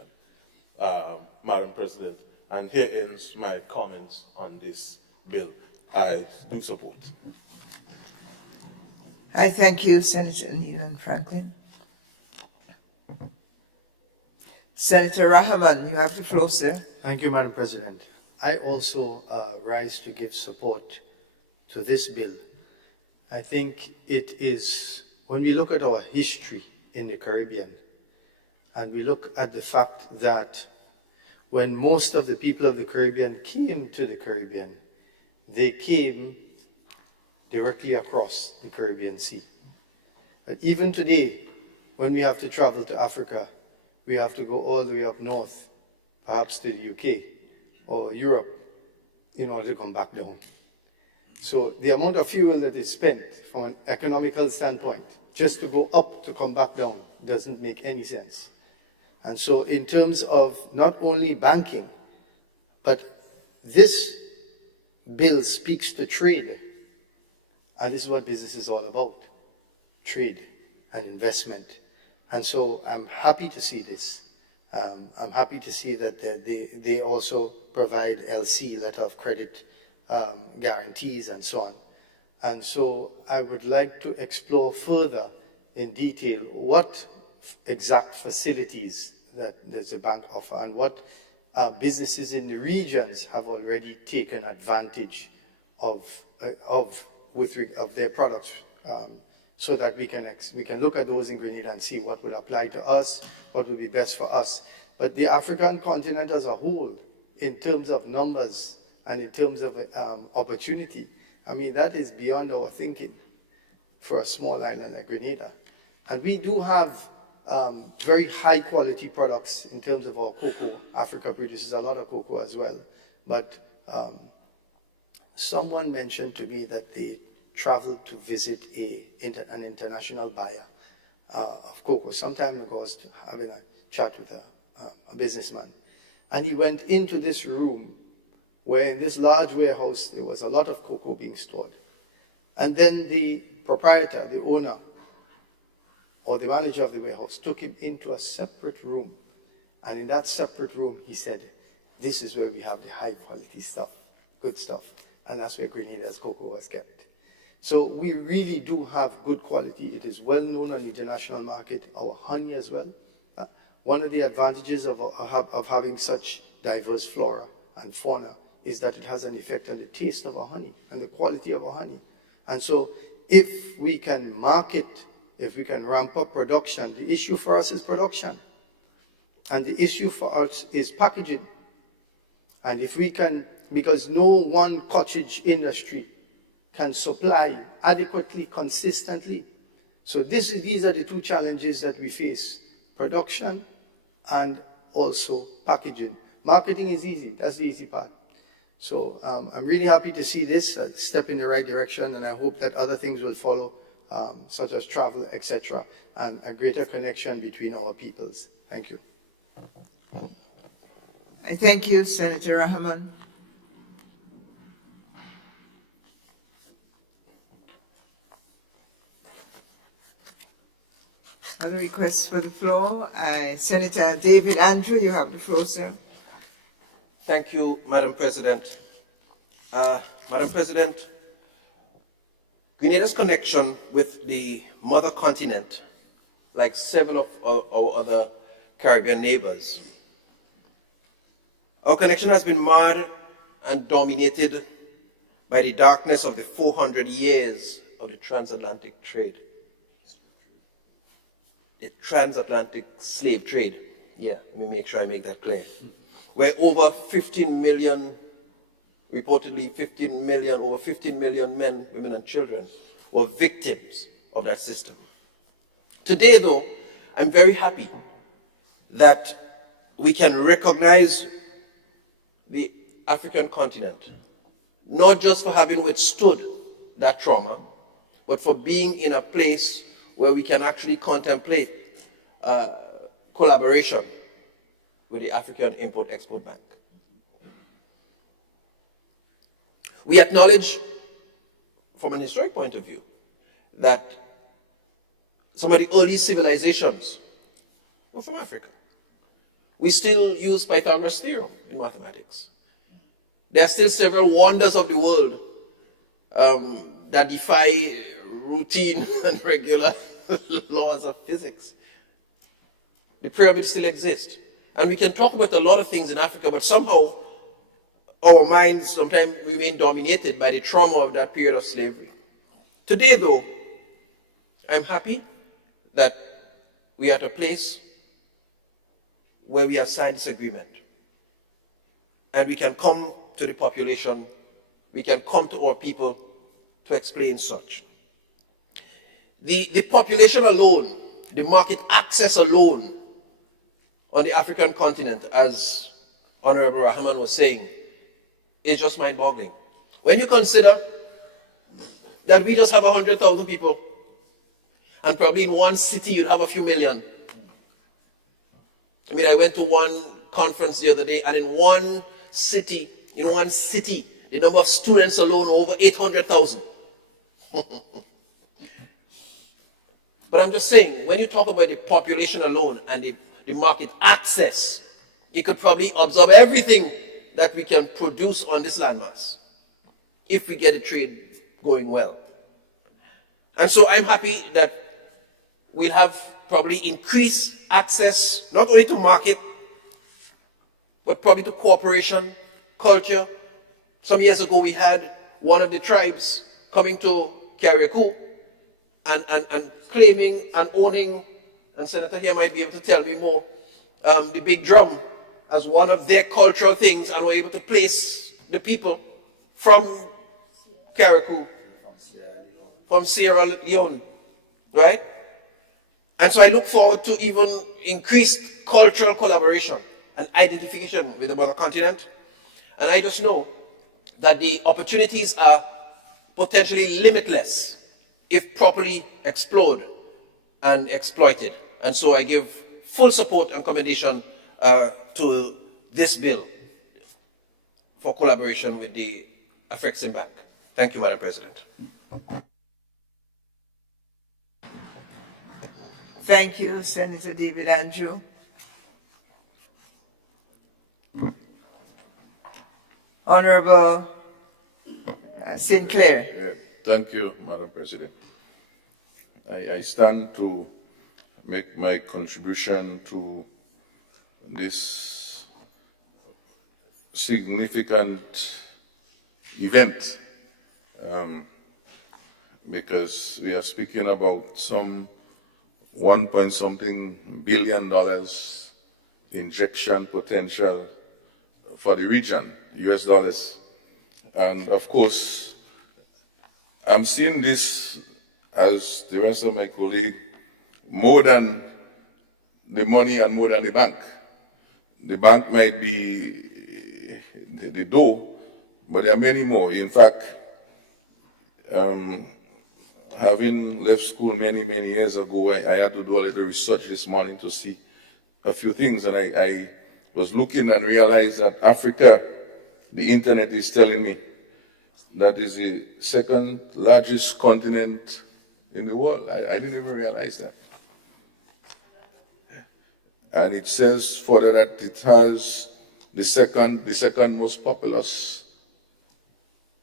Madam President. And here ends my comments on this bill. I do support. I thank you, Senator Neelan Franklin. Senator Rahman, you have the floor, sir. Thank you, Madam President. I also rise to give support to this bill. I think it is, when we look at our history in the Caribbean, and we look at the fact that when most of the people of the Caribbean came to the Caribbean, they came directly across the Caribbean Sea. But even today, when we have to travel to Africa, we have to go all the way up north, perhaps to the UK or Europe, in order to come back down. So the amount of fuel that is spent from an economical standpoint, just to go up to come back down, doesn't make any sense. And so in terms of not only banking, but this bill speaks to trade. And this is what business is all about, trade and investment. And so I'm happy to see this. I'm happy to see that they also provide LC, letter of credit, guarantees and so on. And so I would like to explore further in detail what exact facilities that the bank offer and what businesses in the regions have already taken advantage of their products, so that we can look at those in Grenada and see what would apply to us, what would be best for us. But the African continent as a whole, in terms of numbers and in terms of opportunity, I mean, that is beyond our thinking for a small island like Grenada. And we do have very high quality products in terms of our cocoa. Africa produces a lot of cocoa as well. But someone mentioned to me that they traveled to visit an international buyer of cocoa. Some time ago, I was having a chat with a businessman. And he went into this room where in this large warehouse, there was a lot of cocoa being stored. And then the proprietor, the owner, or the manager of the warehouse took him into a separate room. And in that separate room, he said, this is where we have the high quality stuff, good stuff. And that's where Grenada's cocoa was kept. So we really do have good quality. It is well known on the international market, our honey as well. One of the advantages of having such diverse flora and fauna is that it has an effect on the taste of our honey and the quality of our honey. And so if we can market, if we can ramp up production, the issue for us is production. And the issue for us is packaging. And if we can, because no one cottage industry can supply adequately, consistently. So these are the two challenges that we face, production and also packaging. Marketing is easy, that's the easy part. So I'm really happy to see this step in the right direction, and I hope that other things will follow, such as travel, etc., and a greater connection between our peoples. Thank you. I thank you, Senator Rahman. Other requests for the floor? Senator David Andrew, you have the floor, sir. Thank you, Madam President. Madam President, Grenada's connection with the mother continent, like several of our other Caribbean neighbors, our connection has been marred and dominated by the darkness of the 400 years of the transatlantic trade. The transatlantic slave trade. Yeah, let me make sure I make that clear. Where over 15 million, reportedly 15 million, over 15 million men, women, and children were victims of that system. Today, though, I'm very happy that we can recognize the African continent, not just for having withstood that trauma, but for being in a place where we can actually contemplate collaboration with the African Import-Export Bank. We acknowledge, from an historic point of view, that some of the early civilizations were from Africa. We still use Pythagoras' theorem in mathematics. There are still several wonders of the world that defy routine and regular laws of physics. The pyramids still exist. And we can talk about a lot of things in Africa, but somehow our minds sometimes remain dominated by the trauma of that period of slavery. Today, though, I'm happy that we are at a place where we have signed this agreement. And we can come to the population, we can come to our people to explain such. The population alone, the market access alone on the African continent, as Honorable Rahman was saying, is just mind-boggling. When you consider that we just have 100,000 people, and probably in one city you'd have a few million. I mean, I went to one conference the other day, and in one city, the number of students alone over 800,000. But I'm just saying, when you talk about the population alone and the market access, it could probably absorb everything that we can produce on this landmass if we get the trade going well. And so I'm happy that we'll have probably increased access, not only to market, but probably to cooperation, culture. Some years ago, we had one of the tribes coming to Carriacou and claiming and owning, and Senator here might be able to tell me more, the big drum as one of their cultural things, and were able to place the people from Carriacou, from Sierra Leone, right? And so I look forward to even increased cultural collaboration and identification with the mother continent. And I just know that the opportunities are potentially limitless if properly explored and exploited. And so I give full support and commendation to this bill for collaboration with the Afrexim Bank. Thank you, Madam President. Thank you, Senator David Andrew. Honorable Sinclair. Thank you, Madam President. I stand to make my contribution to this significant event because we are speaking about some $1.something billion injection potential for the region, US dollars. And of course, I'm seeing this, as the rest of my colleagues, more than the money and more than the bank. The bank might be the door, but there are many more. In fact, having left school many years ago, I had to do a little research this morning to see a few things, and I was looking and realized that Africa, the internet is telling me, that is the second largest continent in the world. I didn't even realize that. And it says further that it has the second most populous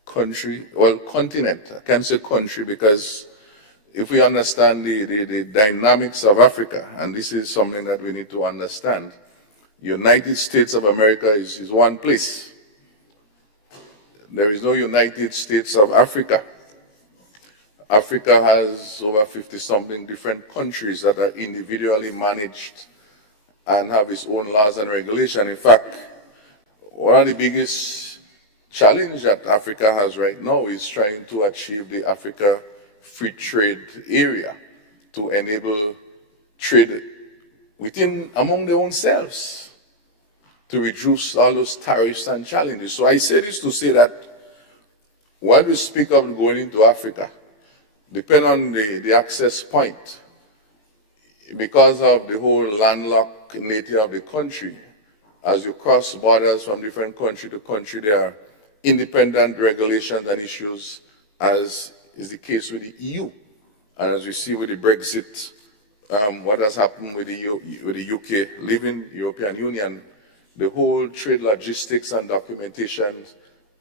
country, well, continent. I can't say country because if we understand the dynamics of Africa, and this is something that we need to understand, United States of America is one place. There is no United States of Africa. Africa has over 50-something different countries that are individually managed and have its own laws and regulations. In fact, one of the biggest challenges that Africa has right now is trying to achieve the Africa Free Trade Area to enable trade among their own selves to reduce all those tariffs and challenges. So I say this to say that when we speak of going into Africa, depending on the access point, because of the whole landlocked nature of the country, as you cross borders from different country to country, there are independent regulations and issues, as is the case with the EU. And as we see with the Brexit, what has happened with the UK leaving the European Union, the whole trade logistics and documentation,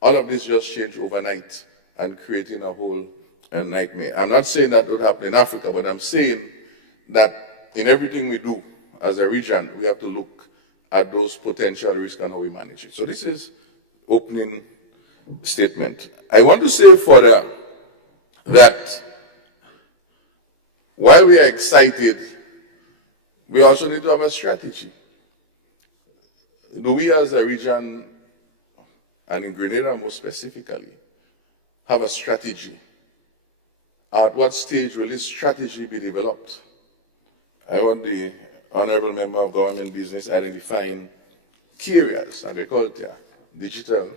all of this just changed overnight and creating a whole nightmare. I'm not saying that would happen in Africa, but I'm saying that in everything we do as a region, we have to look at those potential risks and how we manage it. So this is opening statement. I want to say further that while we are excited, we also need to have a strategy. Do we as a region, and in Grenada more specifically, have a strategy? At what stage will this strategy be developed? I want the Honorable Member of Government Business identifying key areas, agriculture, digital,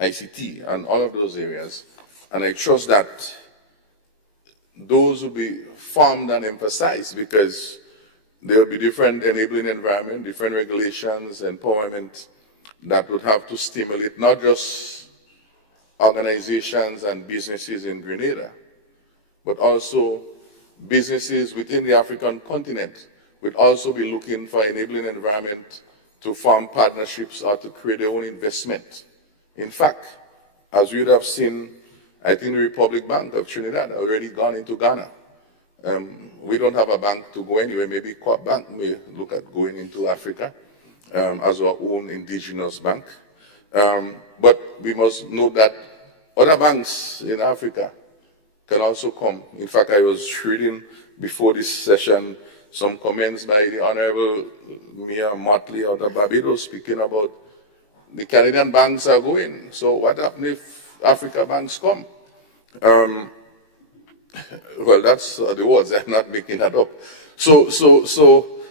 ICT, and all of those areas. And I trust that those will be formed and emphasized because there will be different enabling environment, different regulations, empowerment that would have to stimulate not just organizations and businesses in Grenada, but also businesses within the African continent would also be looking for enabling environment to form partnerships or to create their own investment. In fact, as you would have seen, I think the Republic Bank of Trinidad already gone into Ghana. We don't have a bank to go anywhere. Maybe Coop Bank may look at going into Africa as our own indigenous bank. But we must note that other banks in Africa can also come. In fact, I was reading before this session some comments by the Honorable Mia Motley out of Barbados speaking about the Canadian banks are going. So what happens if Africa banks come? Well, that's the words. I'm not making that up. So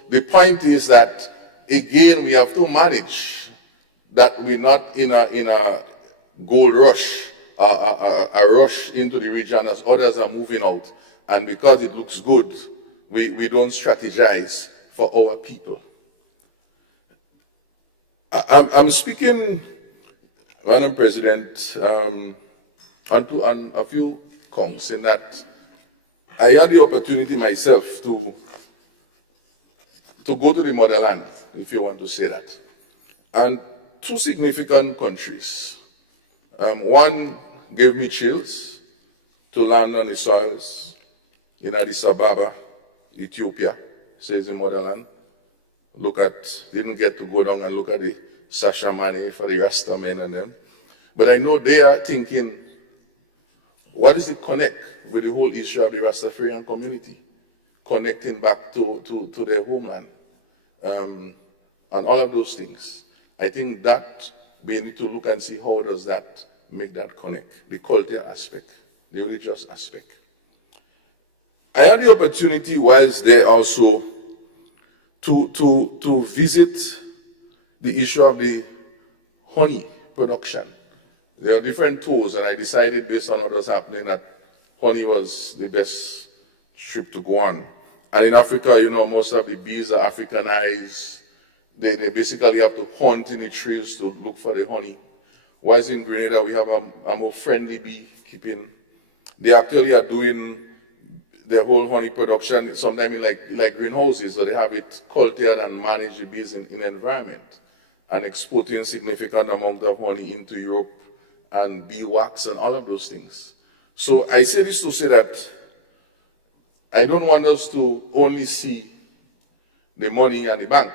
the point is that again we have to manage that we're not in a gold rush, a rush into the region as others are moving out, and because it looks good, we don't strategize for our people. I'm speaking, Madam President, on a few counts in that I had the opportunity myself to go to the motherland, if you want to say that, and two significant countries. One gave me chills to land on the soils in Addis Ababa, Ethiopia, says the motherland. Didn't get to go down and look at the Sasha Mane for the Rasta men and them. But I know they are thinking, what is the connect with the whole issue of the Rastafarian community, connecting back to their homeland, and all of those things. I think that we need to look and see how does that make that connect, the cultural aspect, the religious aspect. I had the opportunity whilst there also to visit the issue of the honey production. There are different tours, and I decided based on what was happening that honey was the best trip to go on. And in Africa, you know, most of the bees are Africanized. They basically have to hunt in the trees to look for the honey. Whilst in Grenada, we have a more friendly beekeeping. They actually are doing their whole honey production sometimes in like greenhouses, so they have it cultivated and manage the bees in environment and exporting significant amount of honey into Europe and beeswax and all of those things. So I say this to say that I don't want us to only see the money and the bank,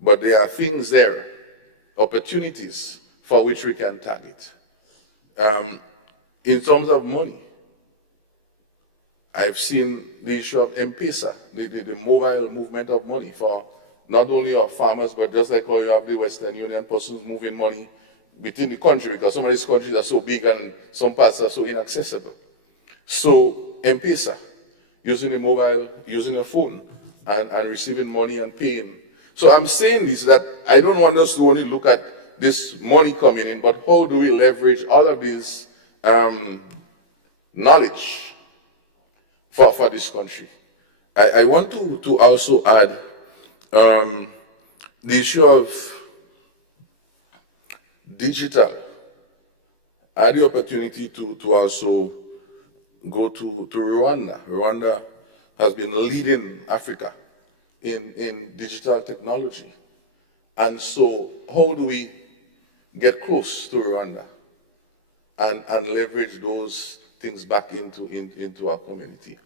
but there are things there, opportunities for which we can target. In terms of money, I've seen the issue of M-Pesa, the mobile movement of money for not only our farmers, but just like how you have the Western Union persons moving money within the country, because some of these countries are so big and some parts are so inaccessible. So M-Pesa, using a mobile, using a phone, and receiving money and paying. So I'm saying this, that I don't want us to only look at this money coming in, but how do we leverage all of this knowledge for this country? I want to also add the issue of digital. I had the opportunity to also go to Rwanda. Rwanda has been leading Africa in digital technology. And so how do we get close to Rwanda and leverage those things back into our community?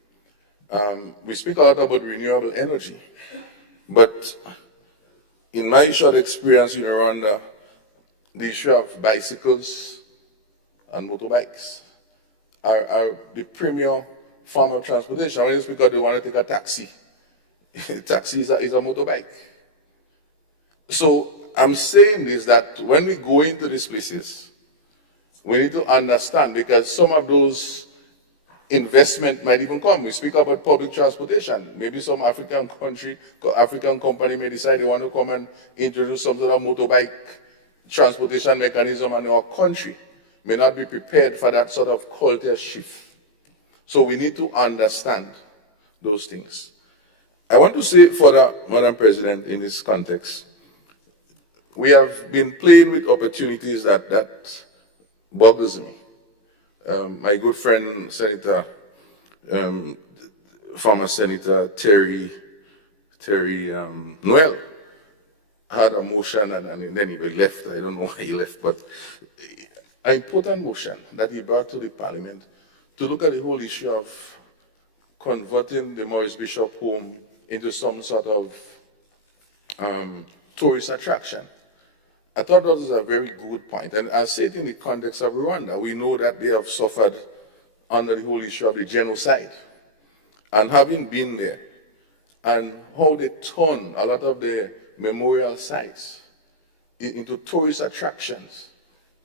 We speak a lot about renewable energy, but in my short experience in Rwanda, the issue of bicycles and motorbikes are the premier form of transportation. When it's because they want to take a taxi. Taxi is a motorbike. So I'm saying this, that when we go into these places, we need to understand, because some of those investment might even come. We speak about public transportation. Maybe some African company may decide they want to come and introduce some sort of motorbike transportation mechanism, and our country may not be prepared for that sort of culture shift. So we need to understand those things. I want to say further, Madam President, in this context, we have been playing with opportunities that bothers me. My good friend, Senator, former Senator Terry Noel, had a motion and then he left. I don't know why he left, but an important motion that he brought to the Parliament to look at the whole issue of converting the Maurice Bishop home into some sort of tourist attraction. I thought that was a very good point. And I say it in the context of Rwanda. We know that they have suffered under the whole issue of the genocide. And having been there, and how they turn a lot of their memorial sites into tourist attractions,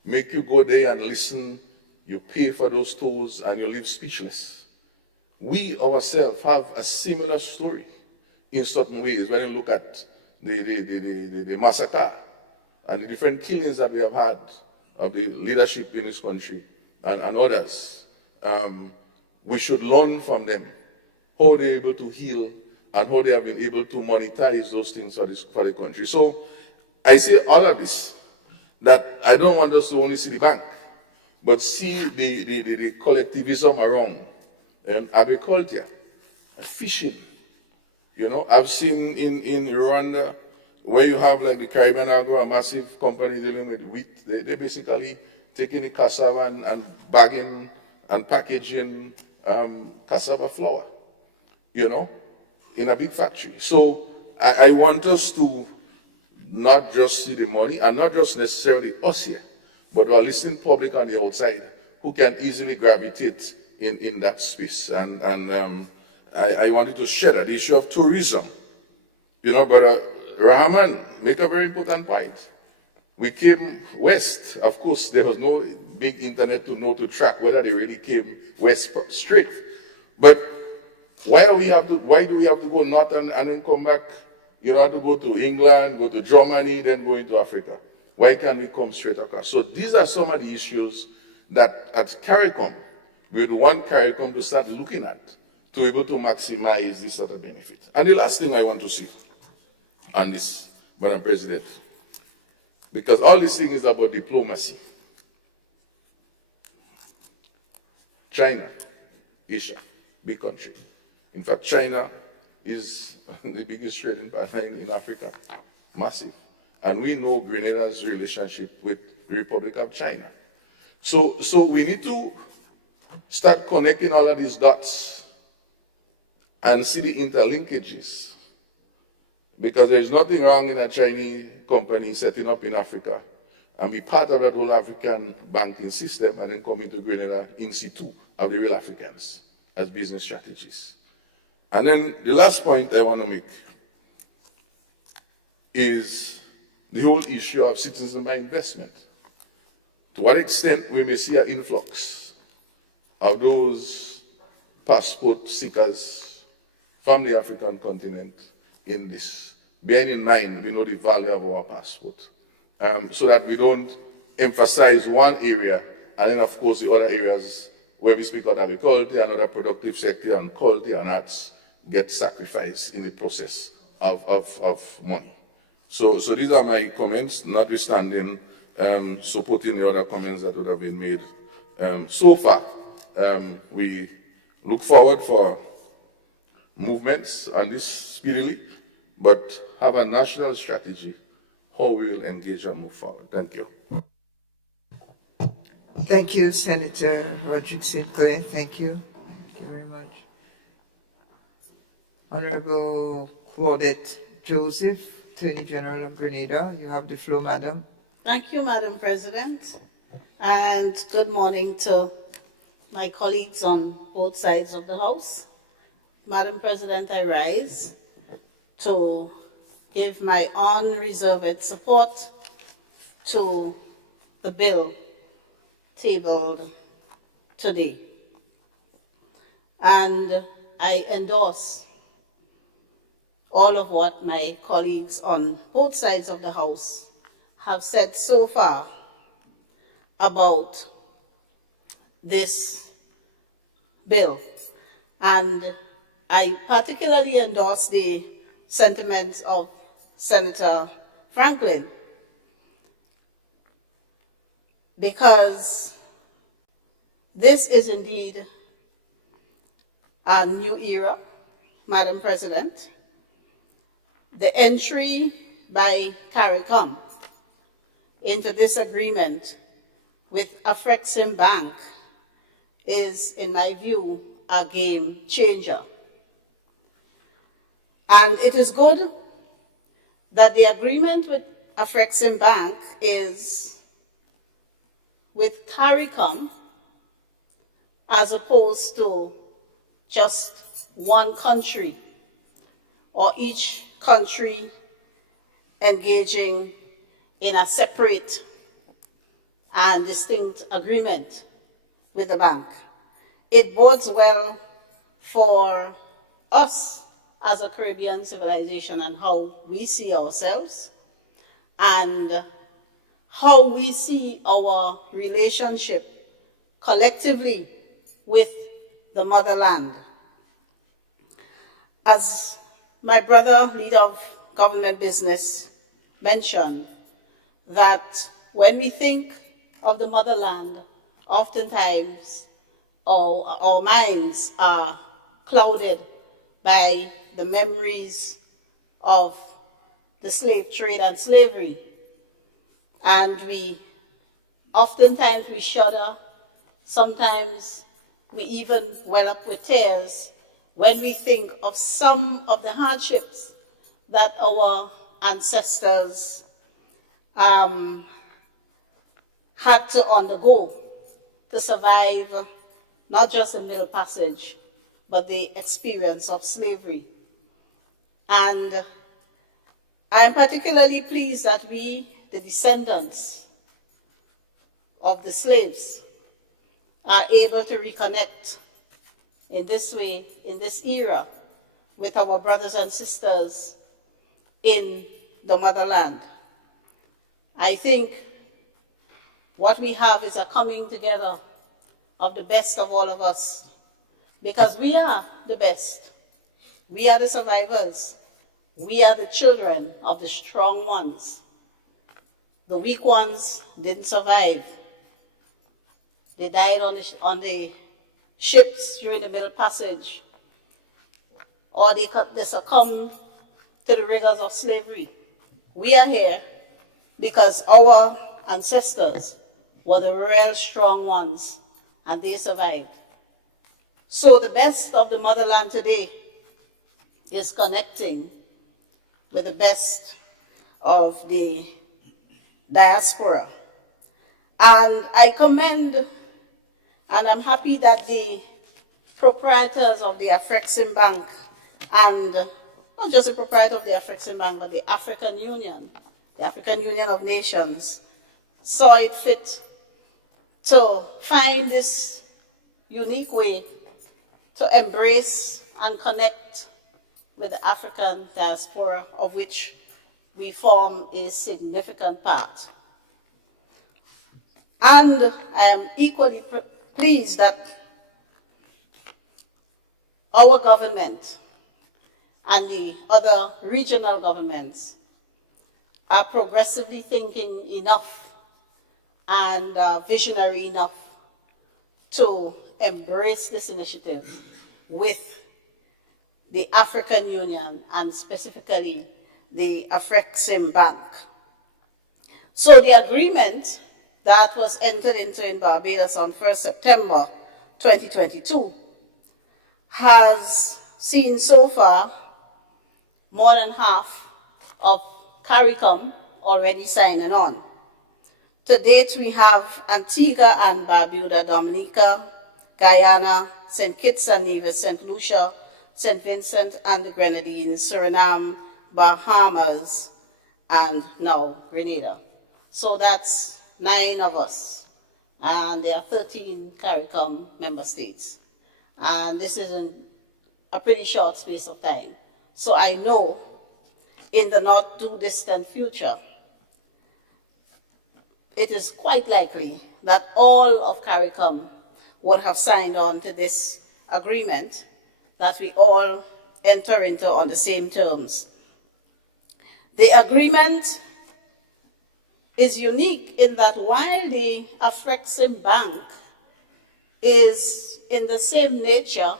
make you go there and listen, you pay for those tours, and you leave speechless. we ourselves have a similar story in certain ways when you look at the massacre and the different killings that we have had of the leadership in this country and others. We should learn from them how they're able to heal and how they have been able to monetize those things for the country. So I say all of this, that I don't want us to only see the bank, but see the collectivism around agriculture, fishing. You know, I've seen in Rwanda, where you have like the Caribbean Agro, a massive company dealing with wheat, they basically taking the cassava and bagging and packaging cassava flour, you know, in a big factory. So I want us to not just see the money, and not just necessarily us here, but our listening public on the outside who can easily gravitate in that space. And I wanted to share that. The issue of tourism. You know, Brother Rahman make a very important point. We came west. Of course, there was no big internet to know to track whether they really came west straight. But why do we have to go north and then come back? You know, have to go to England, go to Germany, then go into Africa. Why can't we come straight across? So these are some of the issues that at CARICOM, we would want CARICOM to start looking at to be able to maximize this sort of benefit. And the last thing I want to see on this, Madam President, because all this thing is about diplomacy. China, Asia, big country. In fact, China is the biggest trading partner in Africa, massive. And we know Grenada's relationship with the Republic of China. So we need to start connecting all of these dots and see the interlinkages. Because there's nothing wrong in a Chinese company setting up in Africa and be part of that whole African banking system and then come into Grenada in situ of the real Africans as business strategies. And then the last point I want to make is the whole issue of citizen by investment. To what extent we may see an influx of those passport seekers from the African continent in this, bearing in mind we know the value of our passport, so that we don't emphasize one area and then of course the other areas where we speak of agriculture and other productive sector and quality and arts get sacrificed in the process of money. So these are my comments, notwithstanding supporting the other comments that would have been made so far. We look forward for movements on this speedily, but have a national strategy how we will engage and move forward. Thank you. Thank you, Senator Roderick Sinclair. Thank you. Thank you very much. Honorable Claudette Joseph, Attorney General of Grenada. You have the floor, Madam. Thank you, Madam President, and good morning to my colleagues on both sides of the House. Madam President, I rise to give my unreserved support to the bill tabled today. And I endorse all of what my colleagues on both sides of the House have said so far about this bill. And I particularly endorse the sentiments of Senator Franklin, because this is indeed a new era, Madam President. The entry by CARICOM into this agreement with Afreximbank is, in my view, a game changer. And it is good that the agreement with Afreximbank is with CARICOM as opposed to just one country, or each country engaging in a separate and distinct agreement with the bank. It bodes well for us as a Caribbean civilization and how we see ourselves and how we see our relationship collectively with the motherland. As my brother, leader of government business, mentioned, that when we think of the motherland, oftentimes our minds are clouded by the memories of the slave trade and slavery. And oftentimes we shudder, sometimes we even well up with tears when we think of some of the hardships that our ancestors had to undergo to survive not just the Middle Passage, but the experience of slavery. And I am particularly pleased that we, the descendants of the slaves, are able to reconnect in this way, in this era, with our brothers and sisters in the motherland. I think what we have is a coming together of the best of all of us, because we are the best. We are the survivors. We are the children of the strong ones. The weak ones didn't survive. They died on the ships during the Middle Passage, or they succumbed to the rigors of slavery. We are here because our ancestors were the real strong ones, and they survived. So the best of the motherland today is connecting with the best of the diaspora. And I commend, and I'm happy that the proprietors of the Afrexim Bank, and not just the proprietor of the Afrexim Bank, but the African Union of Nations, saw it fit to find this unique way to embrace and connect with the African diaspora, of which we form a significant part. And I am equally pleased that our government and the other regional governments are progressively thinking enough and visionary enough to embrace this initiative with the African Union and specifically the Afrexim Bank. So the agreement that was entered into in Barbados on 1st September 2022 has seen so far more than half of CARICOM already signing on. To date, we have Antigua and Barbuda, Dominica, Guyana, St. Kitts and Nevis, St. Lucia, St. Vincent and the Grenadines, Suriname, Bahamas, and now Grenada. So that's 9 of us, and there are 13 CARICOM member states. And this is in a pretty short space of time. So I know in the not too distant future, it is quite likely that all of CARICOM would have signed on to this agreement that we all enter into on the same terms. The agreement is unique in that while the Afrexim Bank is in the same nature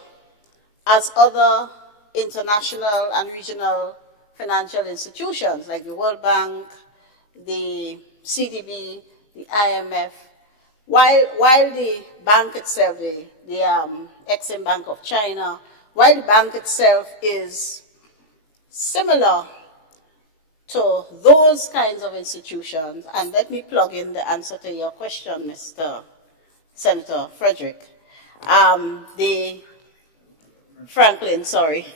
as other international and regional financial institutions like the World Bank, the CDB, the IMF, while the bank itself, the Exim Bank of China, while the bank itself is similar to those kinds of institutions, and let me plug in the answer to your question, Mr. Senator Frederick. Franklin, sorry.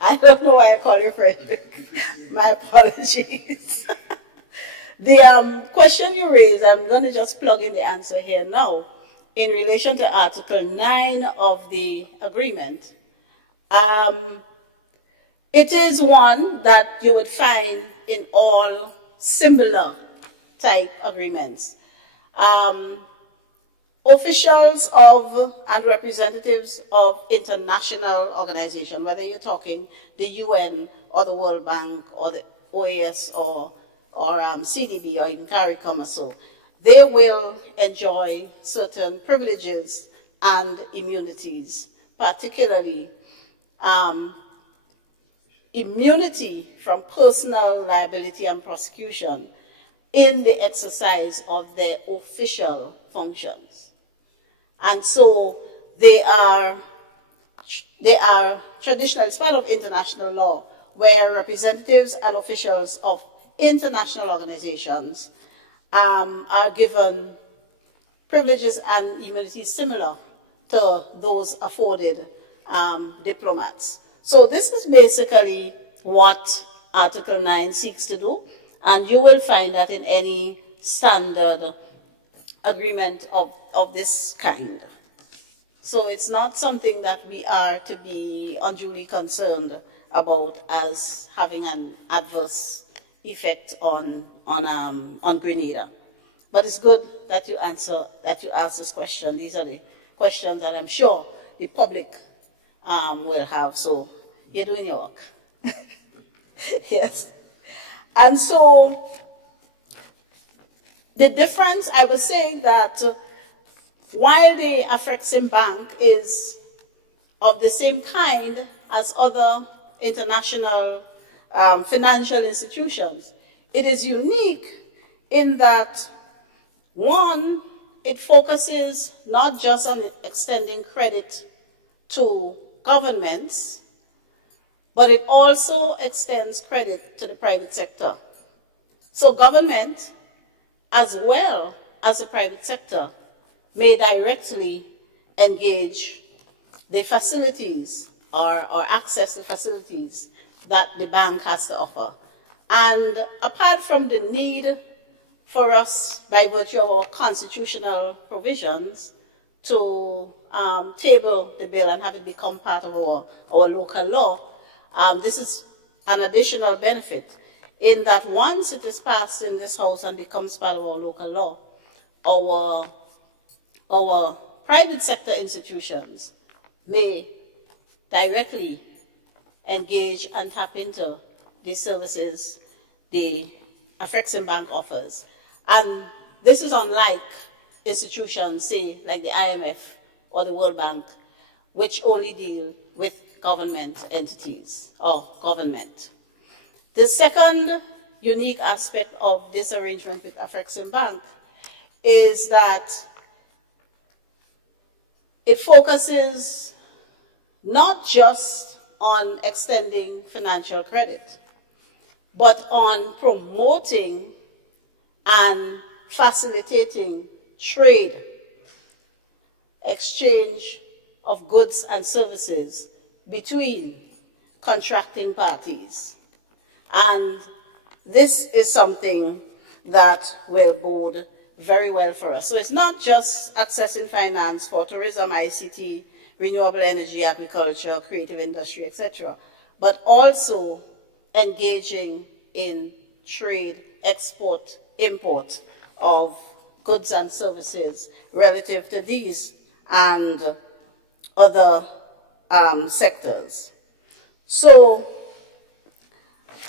I don't know why I call you Frederick. My apologies. The question you raised, I'm going to just plug in the answer here now, in relation to Article 9 of the agreement, it is one that you would find in all similar type agreements. Officials of and representatives of international organizations, whether you're talking the UN or the World Bank or the OAS or CDB or even CARICOM or so, they will enjoy certain privileges and immunities, particularly immunity from personal liability and prosecution in the exercise of their official functions. And so they are traditional, it's part of international law, where representatives and officials of international organizations are given privileges and immunities similar to those afforded diplomats. So this is basically what Article 9 seeks to do, and you will find that in any standard agreement of this kind. So it's not something that we are to be unduly concerned about as having an adverse effect on Grenada. But it's good that you ask this question. These are the questions that I'm sure the public will have. So you're doing your work. Yes. And so the difference, I was saying that while the Afreximbank is of the same kind as other international financial institutions, it is unique in that, one, it focuses not just on extending credit to governments, but it also extends credit to the private sector. So government, as well as the private sector, may directly engage the facilities or access the facilities that the bank has to offer. And apart from the need for us, by virtue of our constitutional provisions, to table the bill and have it become part of our local law, this is an additional benefit in that once it is passed in this House and becomes part of our local law, our private sector institutions may directly engage and tap into the services the Afreximbank offers. And this is unlike institutions, say, like the IMF or the World Bank, which only deal with government entities or government. The second unique aspect of this arrangement with Afreximbank is that it focuses not just on extending financial credit, but on promoting and facilitating trade, exchange of goods and services between contracting parties. And this is something that will bode very well for us. So it's not just accessing finance for tourism, ICT, renewable energy, agriculture, creative industry, etc., but also engaging in trade, export, import of goods and services relative to these and other sectors. So,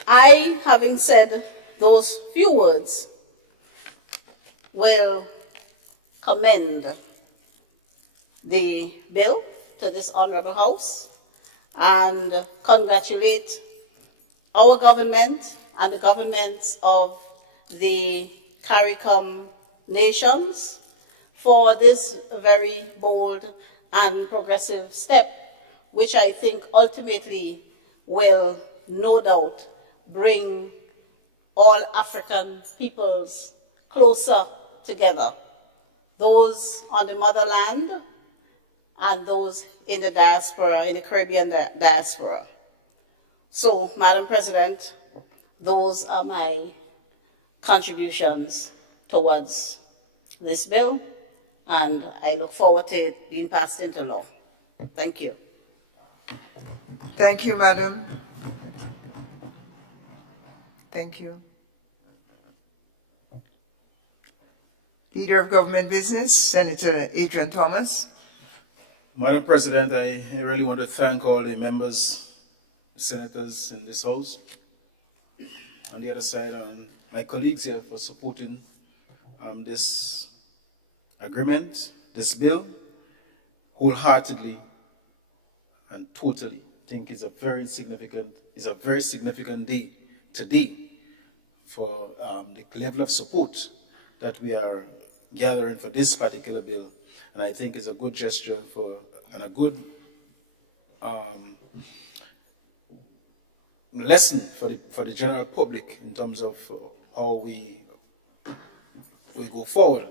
I, having said those few words, will commend the bill to this Honorable House and congratulate our government and the governments of the CARICOM nations for this very bold and progressive step, which I think ultimately will no doubt bring all African peoples closer together, those on the motherland and those in the diaspora, in the Caribbean diaspora. So, Madam President, those are my contributions towards this bill, and I look forward to it being passed into law. Thank you. Thank you, madam. Thank you. Leader of Government Business, Senator Adrian Thomas. Madam President, I really want to thank all the members, senators in this House, on the other side, and my colleagues here for supporting this agreement, this bill, wholeheartedly and totally. I think it's a very significant day today for the level of support that we are gathering for this particular bill. And I think it's a good gesture and a good lesson for the general public in terms of how we go forward.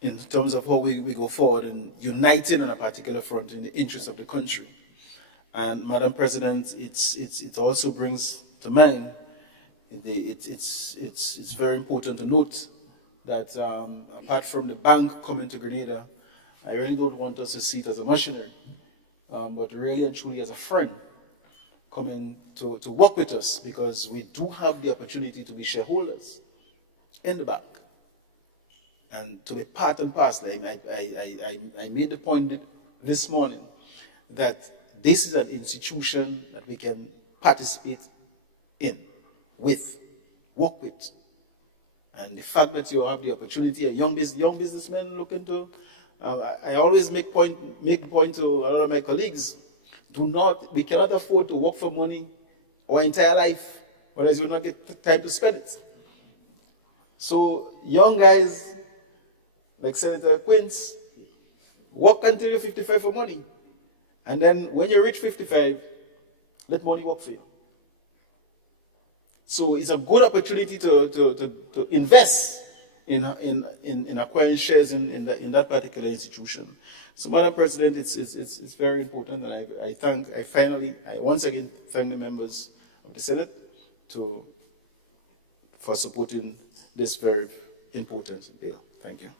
In terms of how we go forward and uniting on a particular front in the interest of the country. And Madam President, it also brings to mind, it's very important to note that apart from the bank coming to Grenada, I really don't want us to see it as a missionary, but really and truly as a friend coming to work with us, because we do have the opportunity to be shareholders in the bank. And to be part and parcel, I made the point this morning that this is an institution that we can participate in, work with. And the fact that you have the opportunity, a young businessman looking to, I always make point to a lot of my colleagues, we cannot afford to work for money our entire life, otherwise we will not get time to spend it. So young guys, like Senator Quince, work until you're 55 for money. And then when you reach 55, let money work for you. So it's a good opportunity to invest in acquiring shares in that particular institution. So, Madam President, it's very important, and I once again thank the members of the Senate for supporting this very important bill. Thank you.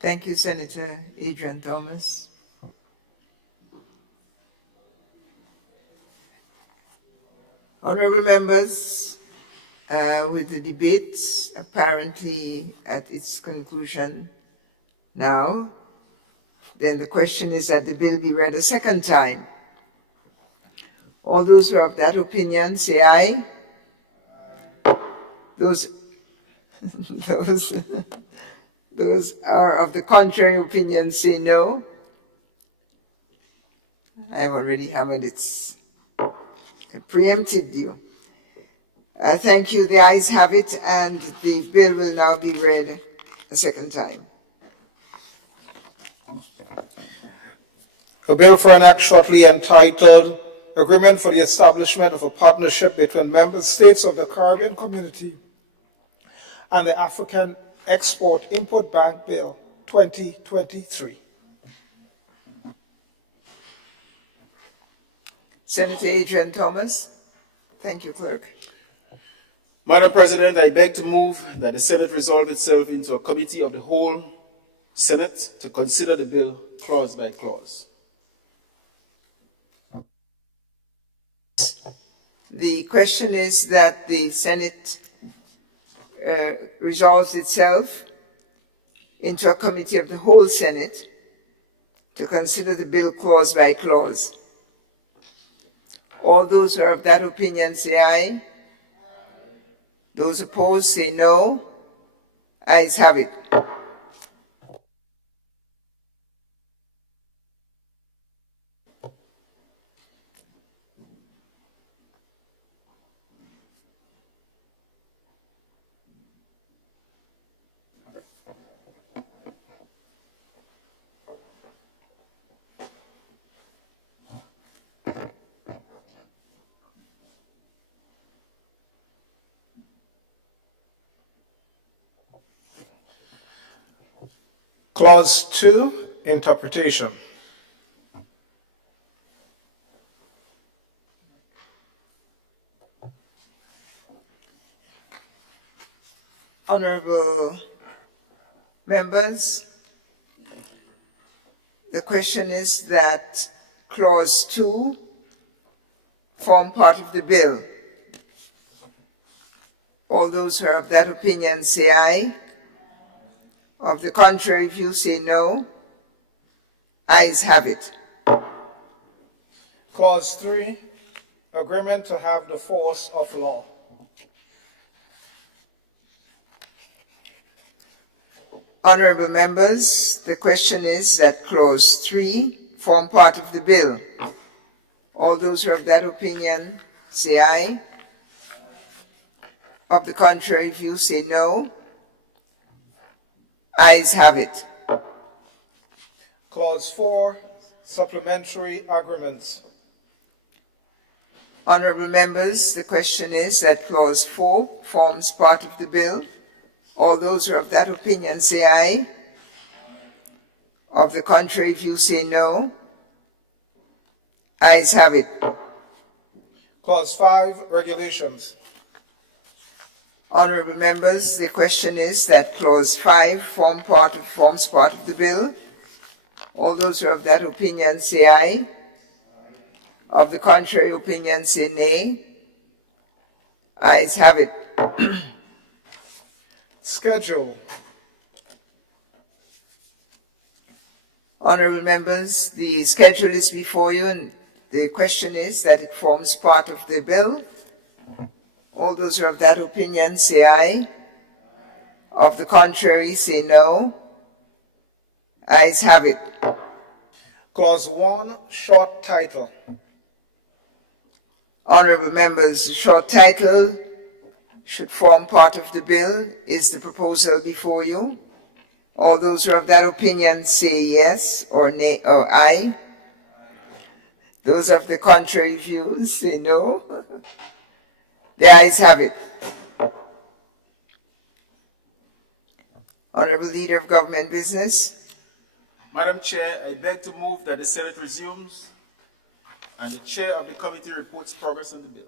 Thank you, Senator Adrian Thomas. Honorable members, with the debate apparently at its conclusion now, then the question is that the bill be read a second time. All those who are of that opinion, say aye. Those are of the contrary opinion, say no. I've already hammered it. I preempted you. Thank you. The ayes have it, and the bill will now be read a second time. A bill for an act shortly entitled Agreement for the Establishment of a Partnership between Member States of the Caribbean Community and the African Export-Import Bank Bill 2023. Senator Adrian Thomas. Thank you, Clerk. Madam President, I beg to move that the Senate resolve itself into a committee of the whole Senate to consider the bill clause by clause. The question is that the Senate resolves itself into a committee of the whole Senate to consider the bill clause by clause. All those who are of that opinion say aye. Those opposed say no. Ayes have it. Clause 2, interpretation. Honorable members, the question is that Clause 2 form part of the bill. All those who are of that opinion say aye. Of the contrary view say no. Ayes have it. Clause 3, agreement to have the force of law. Honorable members, the question is that Clause 3 form part of the bill. All those who are of that opinion say aye. Of the contrary view say no. Ayes have it. Clause 4, supplementary agreements. Honorable members, the question is that Clause 4 forms part of the bill. All those who are of that opinion say aye. Of the contrary view say no. Ayes have it. Clause 5, regulations. Honorable members, the question is that Clause 5 forms part of the bill. All those who are of that opinion say aye. Of the contrary opinion say nay. Ayes have it. Schedule. Honorable members, the schedule is before you, and the question is that it forms part of the bill. All those who are of that opinion say aye. Of the contrary say no. Ayes have it. Clause 1, short title. Honorable members, the short title should form part of the bill. Is the proposal before you? All those who are of that opinion say yes or nay or aye. Those of the contrary views say no. The ayes have it. Honorable Leader of Government Business. Madam Chair, I beg to move that the Senate resumes and the Chair of the committee reports progress on the bill.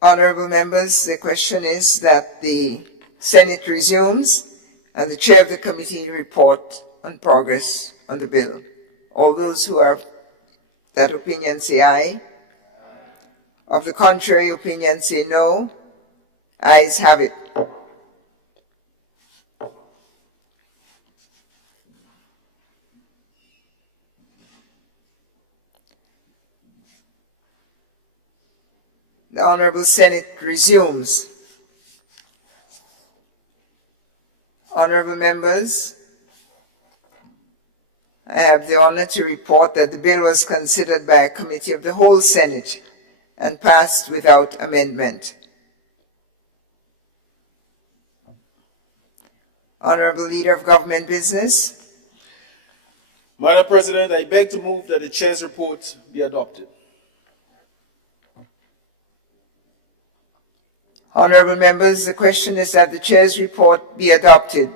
Honorable members, the question is that the Senate resumes and the Chair of the committee report on progress on the bill. All those who are of that opinion say aye. Of the contrary opinion say no. Ayes have it. The Honorable Senate resumes. Honorable members, I have the honor to report that the bill was considered by a committee of the whole Senate and passed without amendment. Honorable Leader of Government Business. Madam President, I beg to move that the Chair's report be adopted. Honorable members, the question is that the Chair's report be adopted.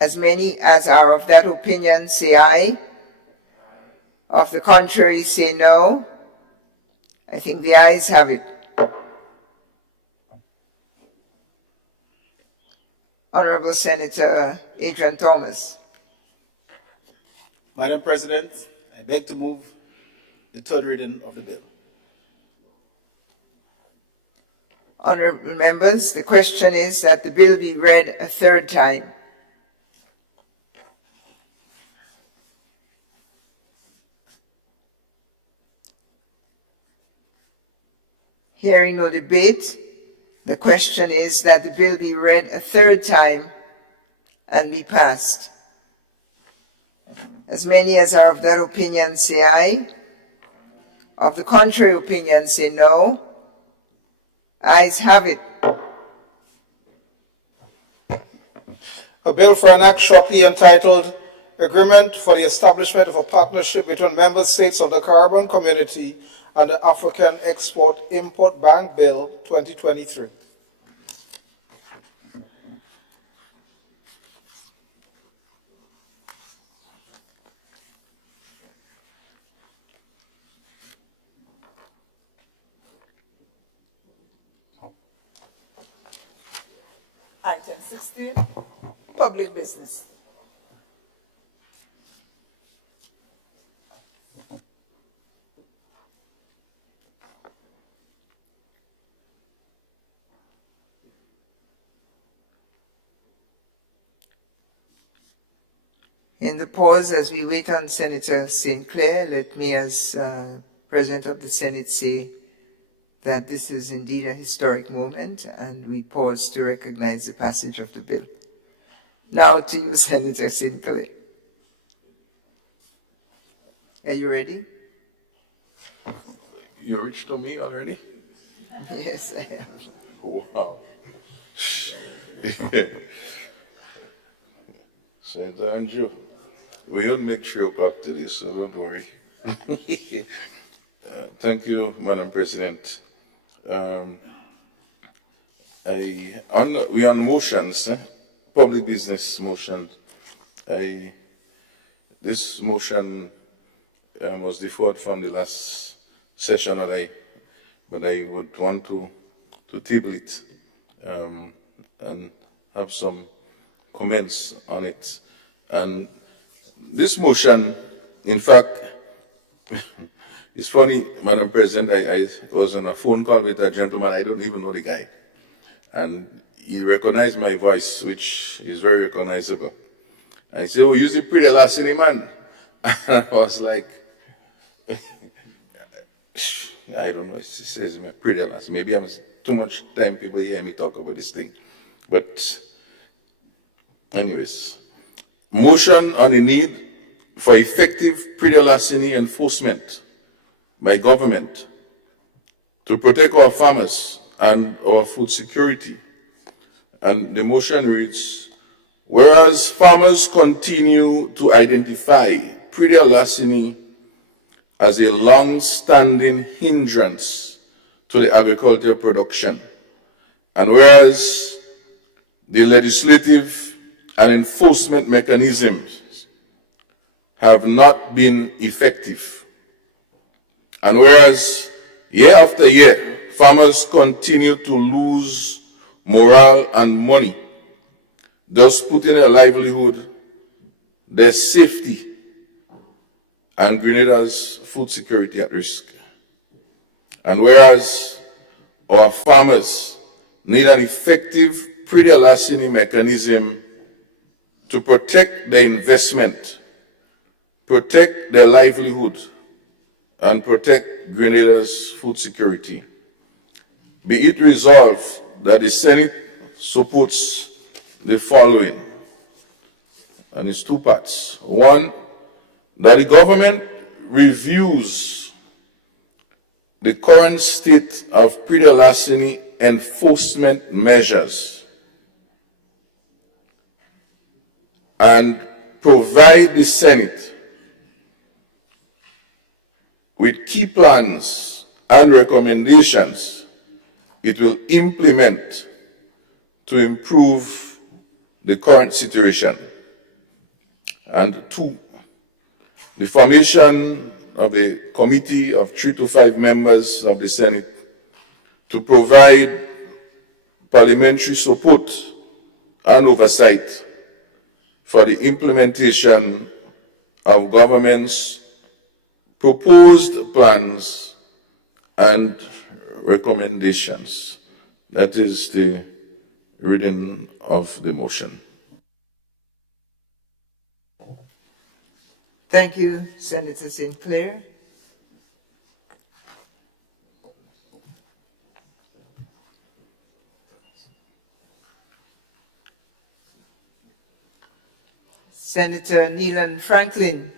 As many as are of that opinion say aye. Of the contrary say no. I think the ayes have it. Honorable Senator Adrian Thomas. Madam President, I beg to move the third reading of the bill. Honorable members, the question is that the bill be read a third time. Hearing no debate, the question is that the bill be read a third time and be passed. As many as are of that opinion say aye. Of the contrary opinion say no. Ayes have it. A bill for an act shortly entitled Agreement for the Establishment of a Partnership between Member States of the Caribbean Community and the African Export-Import Bank Bill 2023. 16, public business. In the pause, as we wait on Senator St. Clair, let me, as President of the Senate, say that this is indeed a historic moment, and we pause to recognize the passage of the bill. Now to you, Senator St. Clair. Are you ready? You reached to me already? Yes, I am. Wow. Senator Andrew, we will make sure you up to this, so don't worry. Thank you, Madam President. We on motions, public business motion. This motion was deferred from the last session, but I would want to table it and have some comments on it. And this motion, in fact, it's funny, Madam President, I was on a phone call with a gentleman, I don't even know the guy. And he recognized my voice, which is very recognizable. I said, oh, you the pretty last man. And I was like, I don't know, he says pretty last. Maybe I'm too much time people hear me talk about this thing. But anyways, motion on the need for effective pre-larceny enforcement by government to protect our farmers and our food security. And the motion reads, whereas farmers continue to identify pre-larceny as a long-standing hindrance to the agricultural production, and whereas the legislative and enforcement mechanisms have not been effective, and whereas year after year, farmers continue to lose morale and money, thus putting their livelihood, their safety, and Grenada's food security at risk. And whereas our farmers need an effective pre-larceny mechanism to protect their investment, protect their livelihood, and protect Grenada's food security. Be it resolved that the Senate supports the following, and it's two parts. One, that the government reviews the current state of pre-larceny enforcement measures and provide the Senate with key plans and recommendations it will implement to improve the current situation. And two, the formation of a committee of 3 to 5 members of the Senate to provide parliamentary support and oversight for the implementation of government's proposed plans and recommendations. That is the reading of the motion. Thank you, Senator St. Clair. Senator Neelan Franklin.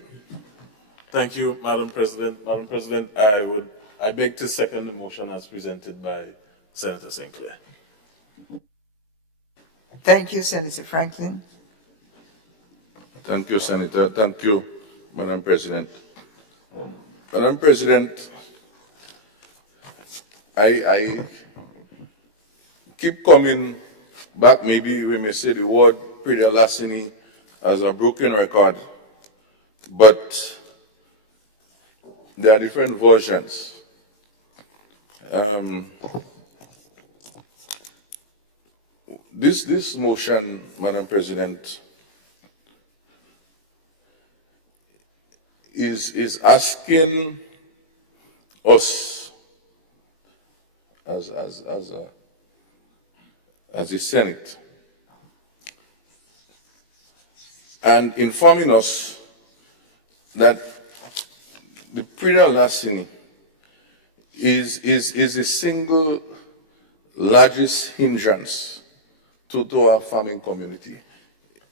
Thank you, Madam President. Madam President, I beg to second the motion as presented by Senator St. Clair. Thank you, Senator Franklin. Thank you, Senator. Thank you, Madam President. Madam President, I keep coming back, maybe we may say the word pre-larceny as a broken record, but there are different versions. This motion, Madam President, is asking us as the Senate and informing us that the Prida Larceny is the single largest hindrance to our farming community.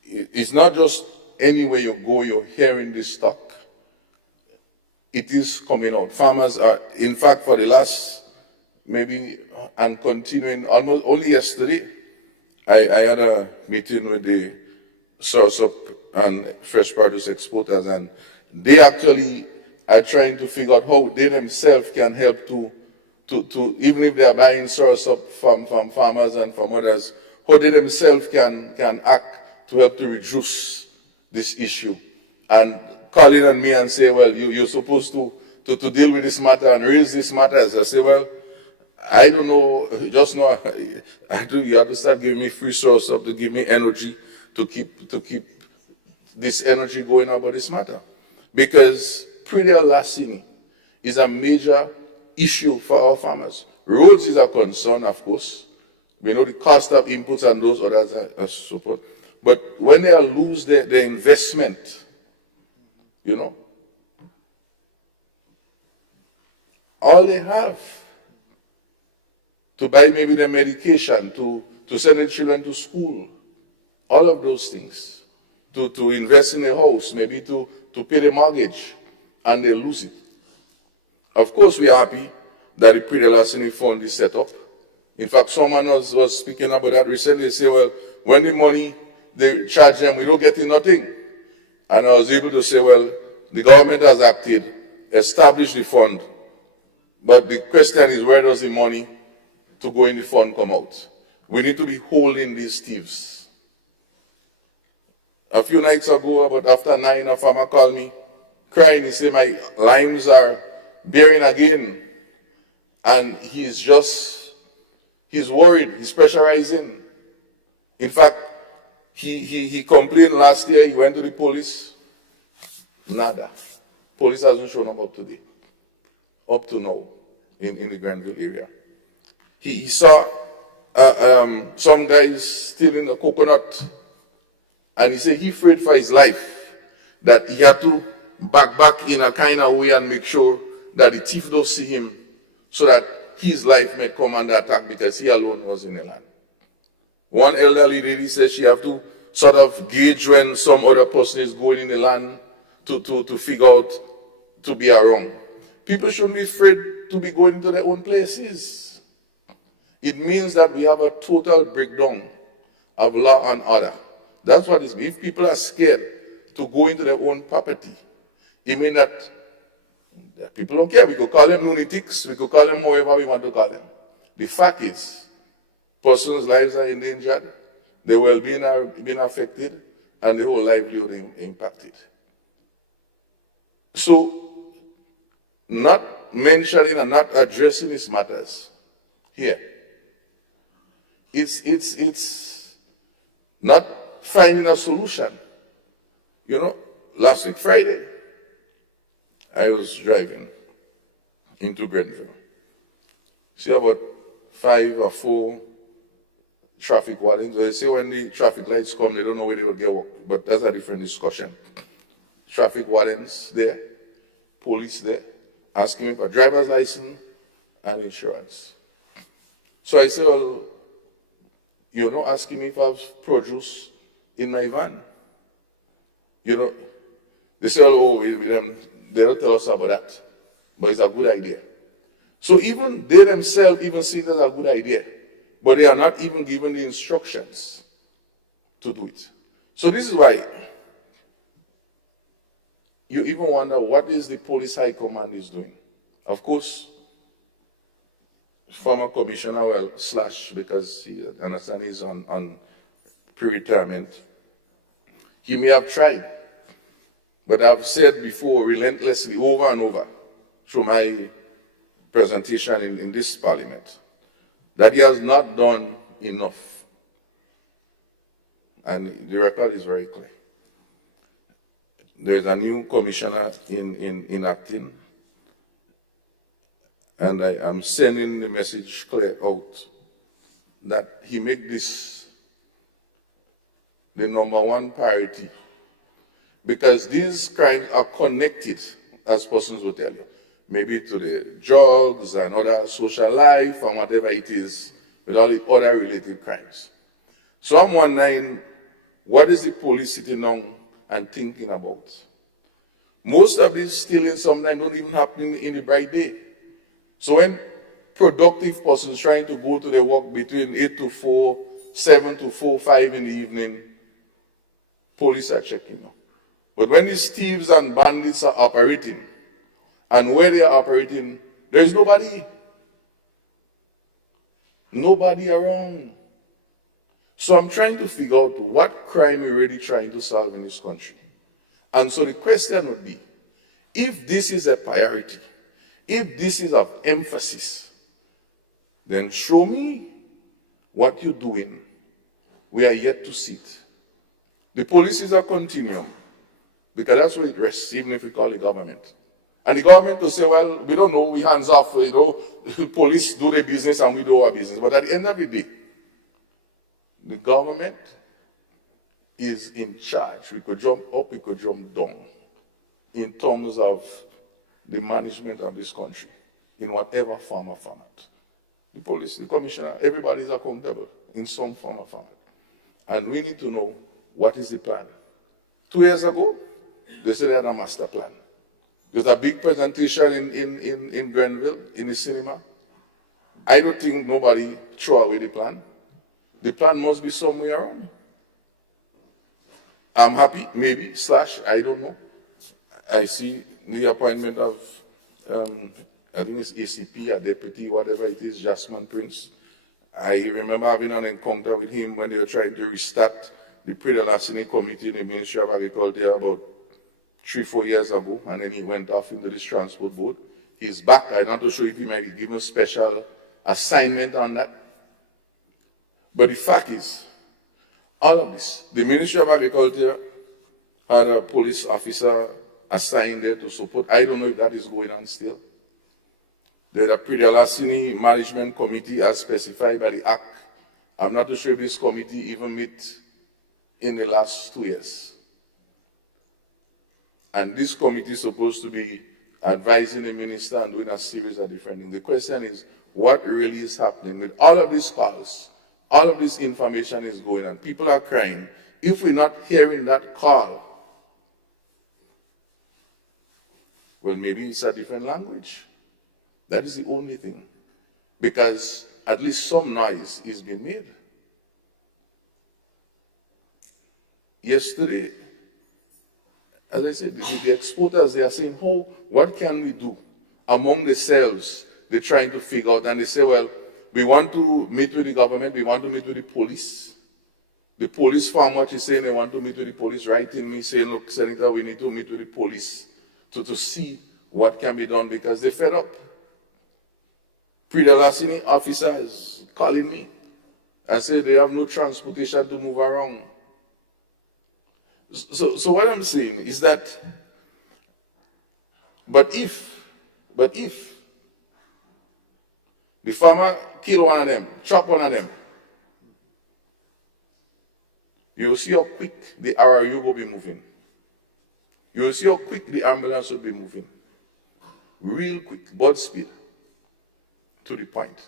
It's not just anywhere you go, you're hearing this talk. It is coming out. Farmers are, in fact, for the last maybe, and continuing, almost only yesterday, I had a meeting with the Source-Up and Fresh Produce Exporters, and they actually are trying to figure out how they themselves can help to even if they are buying Source-Up from farmers and from others, how they themselves can act to help to reduce this issue. And calling on me and say, well, you're supposed to deal with this matter and raise this matter. As I say, well, I don't know, just know, you have to start giving me free Source-Up to give me energy to keep this energy going about this matter. Because Prida Larceny is a major issue for our farmers. Roads is a concern, of course. We know the cost of inputs and those others are support. But when they lose their investment, you know, all they have to buy maybe their medication, to send their children to school, all of those things, to invest in a house, maybe to pay the mortgage, and they lose it. Of course, we are happy that the Prida Larceny Fund is set up. In fact, someone was speaking about that recently. They say, well, when the money, they charge them, we don't get nothing. And I was able to say, well, the government has acted, established the fund, but the question is, where does the money to go in the fund come out? We need to be holding these thieves. A few nights ago, about after 9, a farmer called me, crying. He said, my limes are bearing again. And he's worried, he's pressurizing. In fact, he complained last year, he went to the police, nada. Police hasn't shown up today, up to now, in the Granville area. He saw some guys stealing a coconut, and he said he afraid for his life, that he had to back in a kind of way and make sure that the thief don't see him, so that his life may come under attack because he alone was in the land. One elderly lady says she have to sort of gauge when some other person is going in the land to figure out to be around. People shouldn't be afraid to be going into their own places. It means that we have a total breakdown of law and order. That's what it means. If people are scared to go into their own property, it means that people don't care. We could call them lunatics, we could call them however we want to call them. The fact is, persons' lives are endangered, their well-being are being affected, and the whole livelihood impacted. So, not mentioning and not addressing these matters here, it's not finding a solution. You know, last week Friday, I was driving into Grenville. See about 5 or 4 traffic wardens. They say when the traffic lights come, they don't know where they will get work, but that's a different discussion. Traffic wardens there, police there, asking me for driver's license and insurance. So I said, well, you're not asking me if I have produce in my van. You know, they say, oh, they don't tell us about that, but it's a good idea. So even they themselves even see it as a good idea, but they are not even given the instructions to do it. So this is why you even wonder what is the police high command is doing. Of course, former commissioner, well, slash, because he understand he's on pre-retirement, he may have tried. But I've said before, relentlessly, over and over, through my presentation in this parliament, that he has not done enough. and the record is very clear. There's a new commissioner in acting, and I am sending the message clear out that he make this the #1 priority, because these crimes are connected, as persons will tell you, maybe to the drugs and other social life and whatever it is, with all the other related crimes. So I'm wondering, what is the police sitting down and thinking about? Most of these stealing sometimes don't even happen in the bright day. So when productive persons trying to go to their work between 8 to 4, 7 to 4, 5 in the evening, police are checking them. But when these thieves and bandits are operating, and where they are operating, there is nobody around. So I'm trying to figure out what crime we're really trying to solve in this country. And so the question would be, if this is a priority, if this is of emphasis, then show me what you're doing. We are yet to see it. The police is a continuum, because that's where it rests, even if we call it government. And the government will say, well, we don't know, we hands off, police do their business and we do our business. But at the end of the day, the government is in charge. We could jump up, we could jump down in terms of the management of this country, in whatever form or format. The police, the commissioner, everybody is accountable in some form or format. And we need to know what is the plan. 2 years ago, they said they had a master plan. There's a big presentation in Grenville, in the cinema. I don't think nobody threw away the plan. The plan must be somewhere around. I'm happy, maybe, I don't know. I see the appointment of, I think it's ACP, a deputy, whatever it is, Jasmine Prince. I remember having an encounter with him when they were trying to restart the Pre-Larceny Committee in the Ministry of Agriculture about 3-4 years ago, and then he went off into this transport board. He's back. I'm not too sure if he might be given a special assignment on that. But the fact is, all of this, the Ministry of Agriculture had a police officer assigned there to support. I don't know if that is going on still. There's a Pre-Larceny Management Committee as specified by the Act. I'm not too sure if this committee even met in the last 2 years. And this committee is supposed to be advising the minister and doing a series of different things. The question is, what really is happening with all of these calls? All of this information is going on. People are crying. If we're not hearing that call, well, maybe it's a different language. That is the only thing. Because at least some noise is being made. Yesterday, as I said, the exporters, they are saying, what can we do? Among themselves, they're trying to figure out, and they say, well, we want to meet with the government, we want to meet with the police. The police farm, what is saying, they want to meet with the police, writing me saying, look, Senator, we need to meet with the police to see what can be done, because they're fed up. Pre-Larceny officers calling me and say they have no transportation to move around. So what I'm saying is that, but if the farmer kill one of them, chop one of them, you'll see how quick the RRU will be moving. You'll see how quick the ambulance will be moving. Real quick, bird speed, to the point.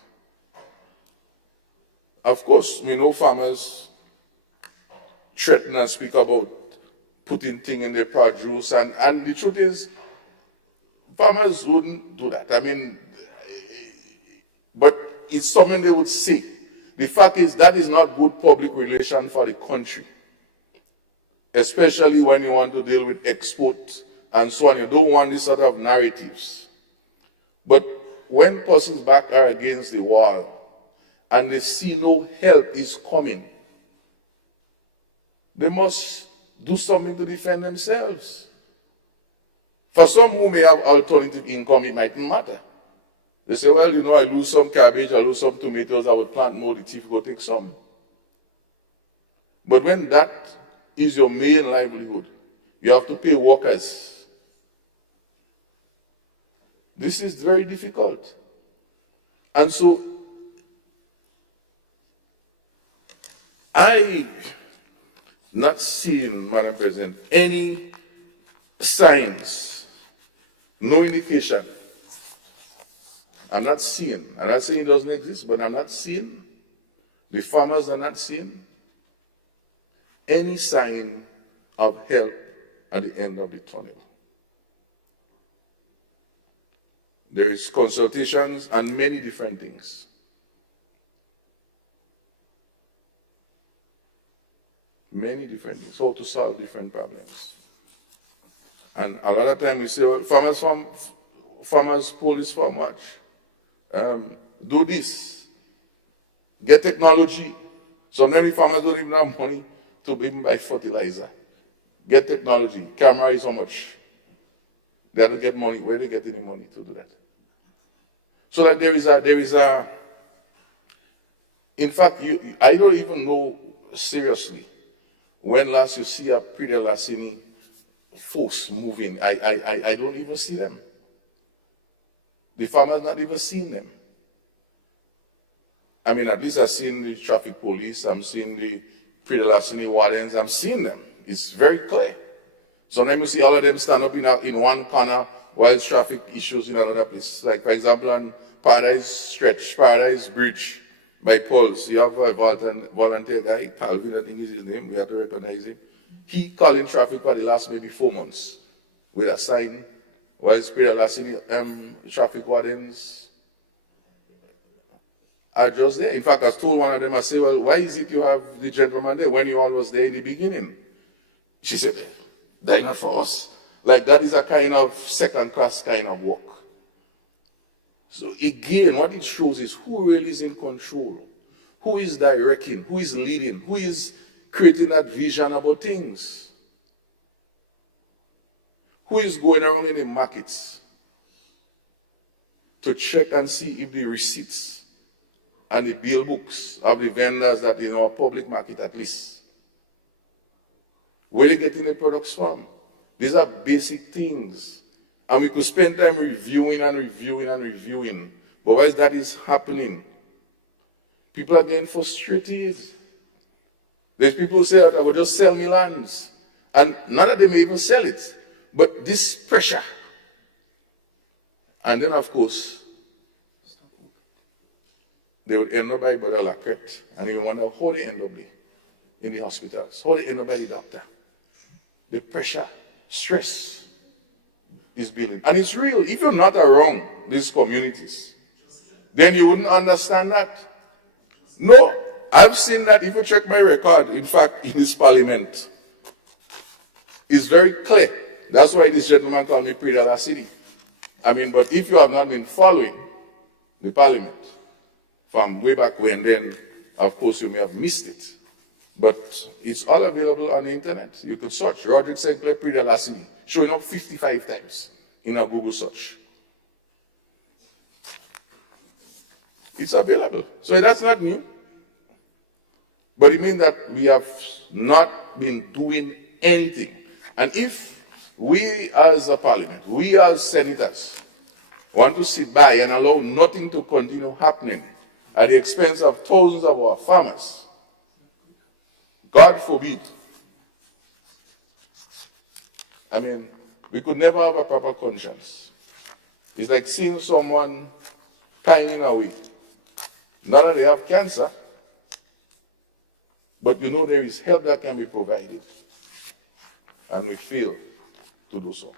Of course, we know farmers threaten and speak about putting things in their produce, and the truth is, farmers wouldn't do that. I mean, but it's something they would say. The fact is, that is not good public relation for the country, especially when you want to deal with export and so on. You don't want this sort of narratives. But when persons back are against the wall and they see no help is coming, they must do something to defend themselves. For some who may have alternative income, it mightn't matter. They say, well, I lose some cabbage, I lose some tomatoes, I would plant more, the thief go take some. But when that is your main livelihood, you have to pay workers. This is very difficult. And so I not seeing, Madam President, any signs, no indication. I'm not saying it doesn't exist, but I'm not seeing, the farmers are not seeing any sign of help at the end of the tunnel. There is consultations and many different things. Many different things, how to solve different problems. And a lot of times we say, well, farmers police farm much. Do this. Get technology. So many farmers don't even have money to even buy fertilizer. Get technology. Camera is how much? They have to get money. Where do they get any money to do that? So that there is a in fact, I don't even know seriously when last you see a Prida Lasini force moving. I don't even see them. The farmers not even seen them. I mean, at least I've seen the traffic police, I'm seeing the Prida Lasini wardens, I'm seeing them. It's very clear. Sometimes you see all of them stand up in one corner while traffic issues in another place. Like, for example, on Paradise Bridge by Pulse, you have a volunteer guy, Calvin, I think is his name, we have to recognize him. He calling traffic for the last maybe 4 months with a sign, while Prida Lasini traffic wardens are just there. In fact, I told one of them, I said, well, why is it you have the gentleman there when you all was there in the beginning? She said, they're not for us. Like, that is a kind of second-class kind of work. So again, what it shows is who really is in control, who is directing, who is leading, who is creating that vision about things, who is going around in the markets to check and see if the receipts and the bill books of the vendors that in our public market at least, where they getting the products from. These are basic things. And we could spend time reviewing and reviewing and reviewing. But while that is happening, people are getting frustrated. There's people who say that I will just sell me lands. And none of them may even sell it. But this pressure. And then, of course, they would end up by Brother Lacquette. And you wonder how they end up in the hospitals, how they end up by the doctor. The pressure, stress is building. And it's real. If you're not around these communities, then you wouldn't understand that. No, I've seen that if you check my record, in fact, in this parliament, it's very clear. That's why this gentleman called me Prida Lasini. I mean, but if you have not been following the parliament from way back when, then of course you may have missed it. But it's all available on the internet. You can search Roderick St. Clair Prida Lasini, showing up 55 times in a Google search. It's available. So that's not new. But it means that we have not been doing anything. And if we as a parliament, we as senators, want to sit by and allow nothing to continue happening at the expense of thousands of our farmers, God forbid. I mean, we could never have a proper conscience. It's like seeing someone pining away. Not that they have cancer, but you know there is help that can be provided. And we fail to do so.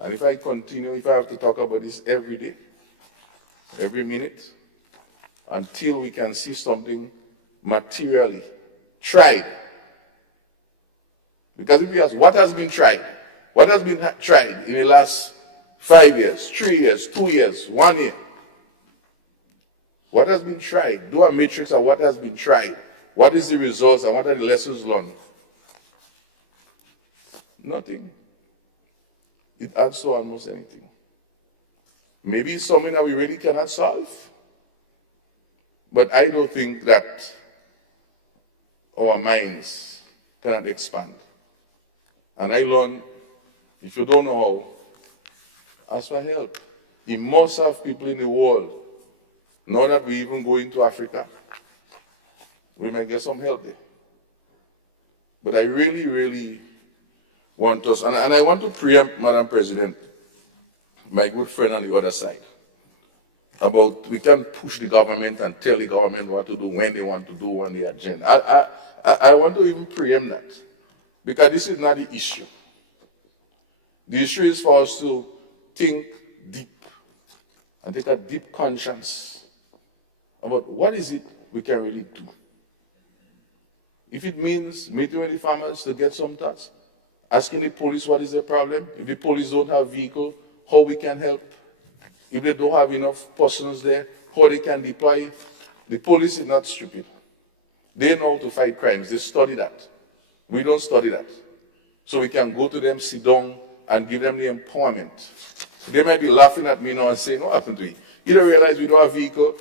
And if I continue, if I have to talk about this every day, every minute, until we can see something materially tried. Because if you ask, what has been tried? What has been tried in the last 5 years, 3 years, 2 years, 1 year? What has been tried? Do a matrix of what has been tried. What is the results and what are the lessons learned? Nothing. It adds to almost anything. Maybe it's something that we really cannot solve. But I don't think that our minds cannot expand. And I learned, if you don't know how, ask for help. You must have people in the world. Now that we even go into Africa, we might get some help there. But I really, really want us, and I want to preempt, Madam President, my good friend on the other side, about we can push the government and tell the government what to do, when they want to do on the agenda. I want to even preempt that, because this is not the issue. The issue is for us to think deep and take a deep conscience about what is it we can really do. If it means meeting with the farmers to get some tax, asking the police what is their problem, if the police don't have vehicle, how we can help, if they don't have enough persons there, how they can deploy. The police is not stupid. They know how to fight crimes. They study that. We don't study that. So we can go to them, sit down, and give them the empowerment. They might be laughing at me now and saying, what happened to you? You don't realize we don't have vehicle,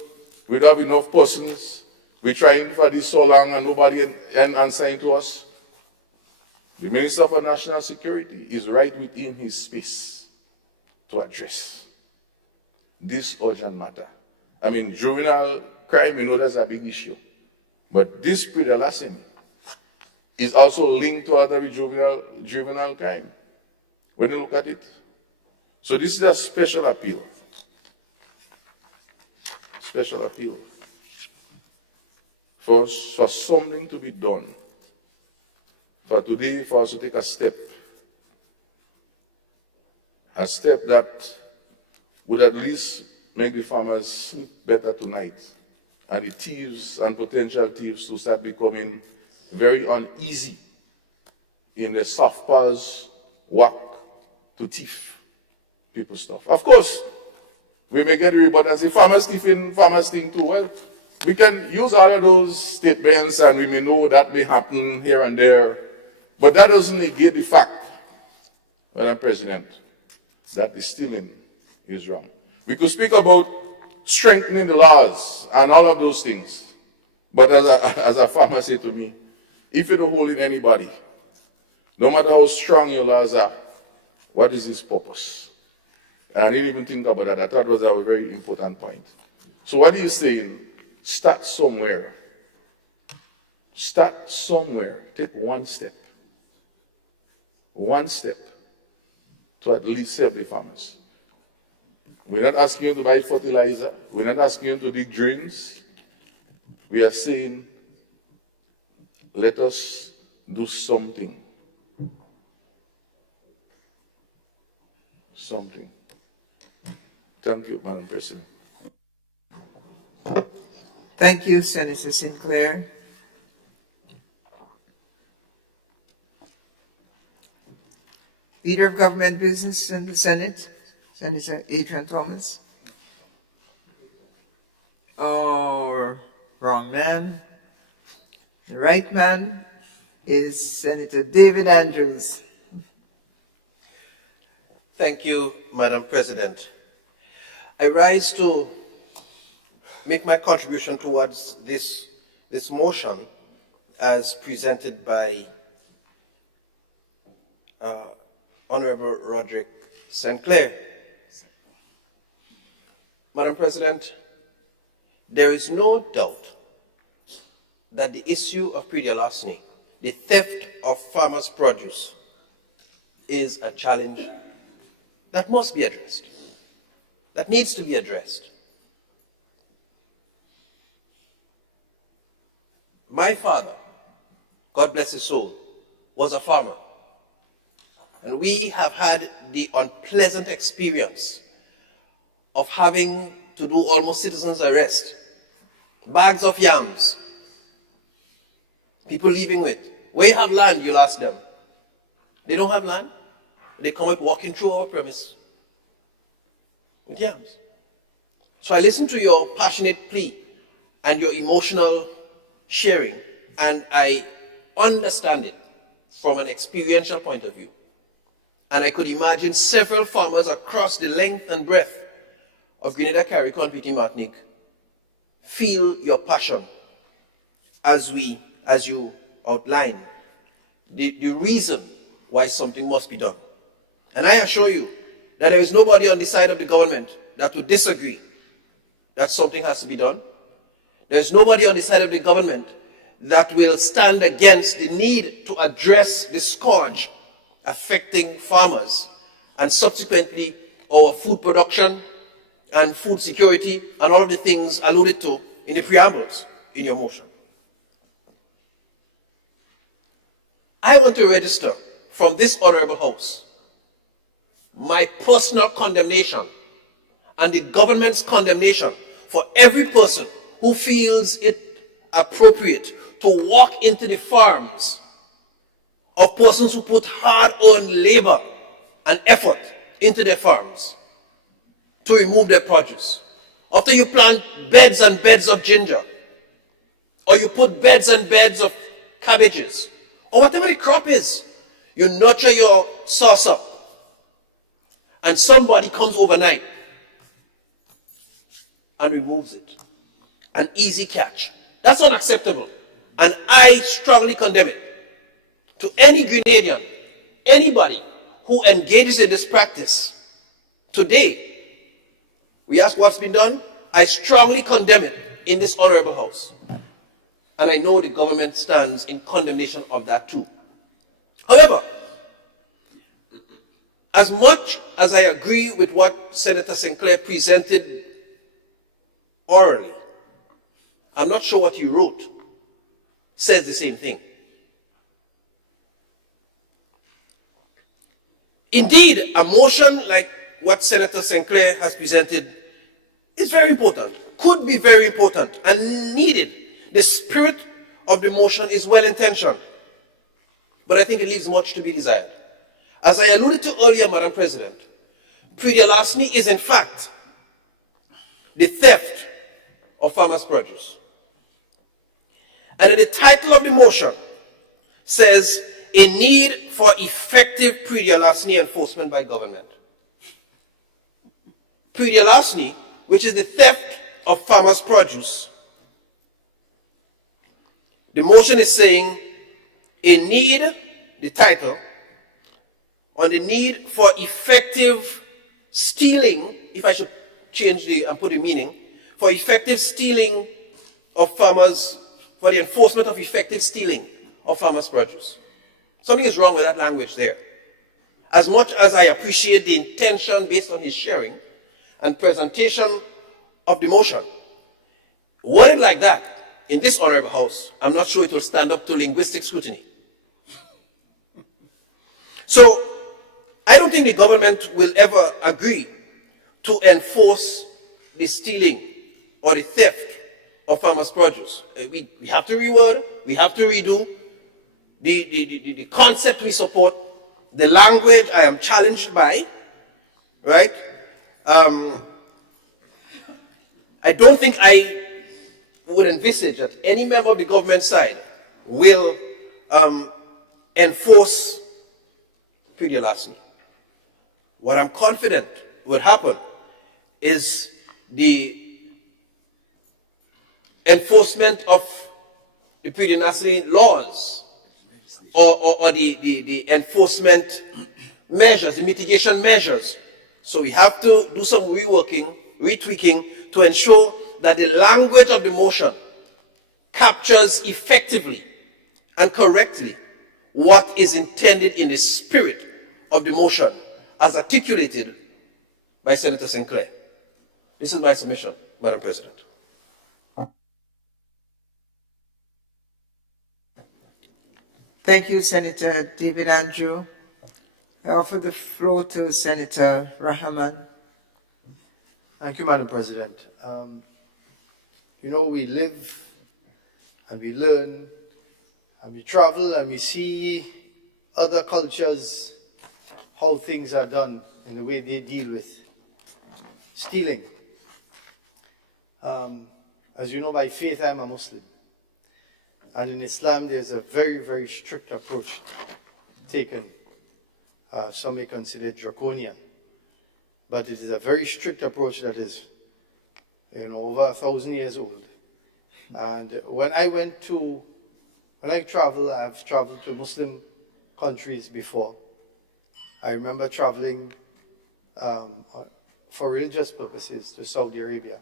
we don't have enough persons, we're trying for this so long and nobody answering to us. The Minister for National Security is right within his space to address this urgent matter. I mean, juvenile crime, you know, that's a big issue. But this pre-adolescent is also linked to other juvenile crime, when you look at it. So this is a special appeal. Special appeal. For something to be done. For today, for us to take a step that would at least make the farmers sleep better tonight, and the thieves and potential thieves to start becoming very uneasy in the soft paws work to thief people's stuff. Of course, we may get rebutted and say, farmers thieving, farmers thing too. Well, we can use all of those statements and we may know that may happen here and there, but that doesn't negate the fact, Madam President, that the stealing is wrong. We could speak about strengthening the laws and all of those things, but as a farmer said to me, if you don't hold in anybody, no matter how strong your laws are, what is its purpose? And I didn't even think about that. I thought it was a very important point. So what are you saying? Start somewhere. Start somewhere. Take one step. One step to at least help the farmers. We're not asking you to buy fertilizer. We're not asking you to dig drains. We are saying, let us do something. Something. Thank you, Madam President. Thank you, Senator Sinclair. Leader of Government Business in the Senate, Senator Adrian Thomas. Oh, wrong man. The right man is Senator David Andrews. Thank you, Madam President. I rise to make my contribution towards this motion as presented by Honorable Roderick Sinclair. Madam President, there is no doubt that the issue of predial larceny, the theft of farmers' produce, is a challenge that must be addressed, that needs to be addressed. My father, God bless his soul, was a farmer. And we have had the unpleasant experience of having to do almost citizen's arrest. Bags of yams. People leaving with. Where you have land, you'll ask them. They don't have land. They come up walking through our premise with yams. So I listen to your passionate plea and your emotional sharing, and I understand it from an experiential point of view. And I could imagine several farmers across the length and breadth of Grenada, Carriacou, and Petite Martinique feel your passion as you outline the reason why something must be done. And I assure you that there is nobody on the side of the government that would disagree that something has to be done. There is nobody on the side of the government that will stand against the need to address the scourge affecting farmers and subsequently our food production and food security and all of the things alluded to in the preambles in your motion. I want to register from this honorable house my personal condemnation and the government's condemnation for every person who feels it appropriate to walk into the farms of persons who put hard-earned labor and effort into their farms to remove their produce. After you plant beds and beds of ginger, or you put beds and beds of cabbages, or whatever the crop is, you nurture your sauce up, and somebody comes overnight and removes it. An easy catch. That's unacceptable. And I strongly condemn it. To any Grenadian, anybody who engages in this practice, today, we ask what's been done. I strongly condemn it in this honorable house. And I know the government stands in condemnation of that too. However, as much as I agree with what Senator Sinclair presented orally, I'm not sure what he wrote says the same thing. Indeed, a motion like what Senator Sinclair has presented is very important, could be very important, and needed. The spirit of the motion is well-intentioned, but I think it leaves much to be desired. As I alluded to earlier, Madam President, prix de larceny is in fact the theft of farmers' produce. And the title of the motion says, a need for effective prix de larceny enforcement by government. Prix de larceny, which is the theft of farmers' produce. The motion is saying a need, the title, on the need for effective stealing, if I should change the and put the meaning, for effective stealing of farmers, for the enforcement of effective stealing of farmers' produce. Something is wrong with that language there. As much as I appreciate the intention based on his sharing and presentation of the motion, worded like that in this honorable house, I'm not sure it will stand up to linguistic scrutiny. So, I don't think the government will ever agree to enforce the stealing or the theft of farmers' produce. We have to reword, we have to redo the concept we support, the language I am challenged by, right? I don't think I would envisage that any member of the government side will enforce prix de larceny. What I'm confident will happen is the enforcement of the prix de larceny laws or the enforcement measures, the mitigation measures. So we have to do some reworking, retweaking to ensure that the language of the motion captures effectively and correctly what is intended in the spirit of the motion as articulated by Senator Sinclair. This is my submission, Madam President. Thank you, Senator David Andrew. I offer the floor to Senator Rahman. Thank you, Madam President. You know, we live and we learn and we travel and we see other cultures, how things are done in the way they deal with stealing. As you know, by faith, I'm a Muslim. And in Islam, there's a very, very strict approach taken. Some may consider it draconian. But it is a very strict approach that is, over 1,000 years old. And when I went to when I travel, I've traveled to Muslim countries before. I remember traveling for religious purposes to Saudi Arabia.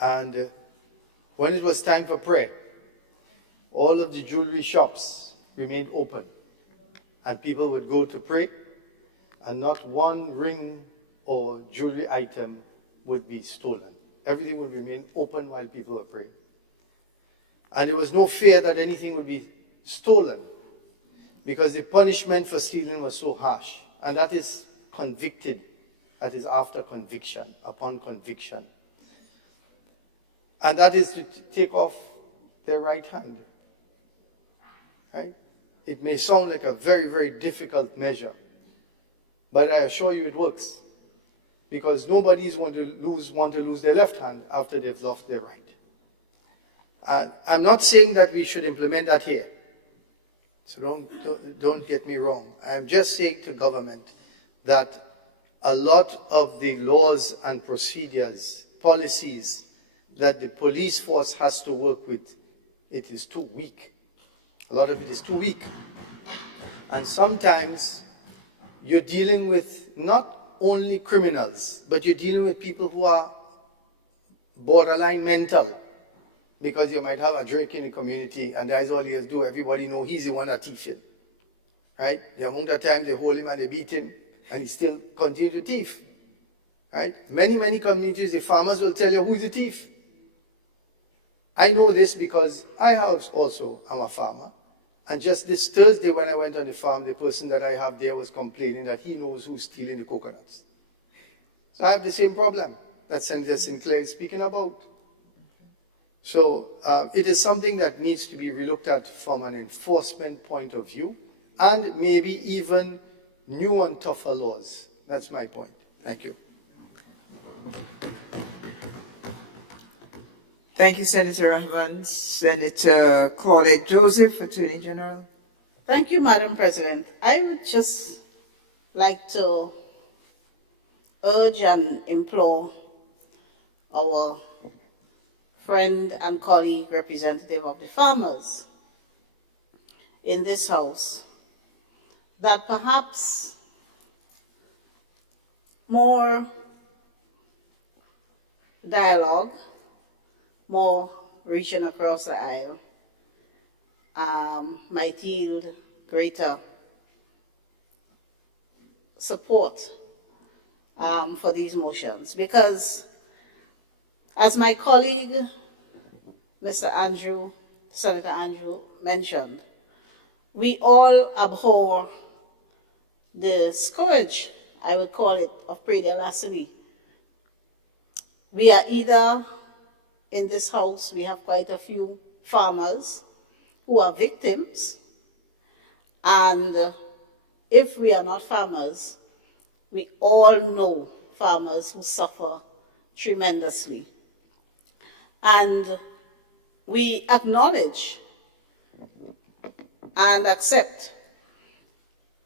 And when it was time for prayer, all of the jewelry shops remained open. And people would go to pray, and not one ring or jewelry item would be stolen. Everything would remain open while people were praying. And there was no fear that anything would be stolen, because the punishment for stealing was so harsh. And that is convicted, that is after conviction, upon conviction. And that is to take off their right hand. Right? It may sound like a very, very difficult measure, but I assure you it works. Because nobody's want to lose their left hand after they've lost their right. And I'm not saying that we should implement that here. So don't get me wrong. I'm just saying to government that a lot of the laws and procedures, policies that the police force has to work with, it is too weak. A lot of it is too weak. And sometimes you're dealing with not only criminals, but you're dealing with people who are borderline mental. Because you might have a Drake in the community, and that's all he has to do. Everybody know he's the one that thief it. Right? The amount of times they hold him and they beat him, and he still continue to thief. Right? Many, many communities, the farmers will tell you who's the thief. I know this because I also am a farmer. And just this Thursday when I went on the farm, the person that I have there was complaining that he knows who's stealing the coconuts. So I have the same problem that Senator Sinclair is speaking about. So it is something that needs to be relooked at from an enforcement point of view, and maybe even new and tougher laws. That's my point. Thank you. Thank you, Senator Rahman. Senator Claudette Joseph, Attorney General. Thank you, Madam President. I would just like to urge and implore our friend and colleague representative of the farmers in this House that perhaps more dialogue, more reaching across the aisle might yield greater support for these motions. Because as my colleague, Senator Andrew mentioned, we all abhor the scourge, I would call it, of predial larceny. We are either, in this House, we have quite a few farmers who are victims, and if we are not farmers, we all know farmers who suffer tremendously. And we acknowledge and accept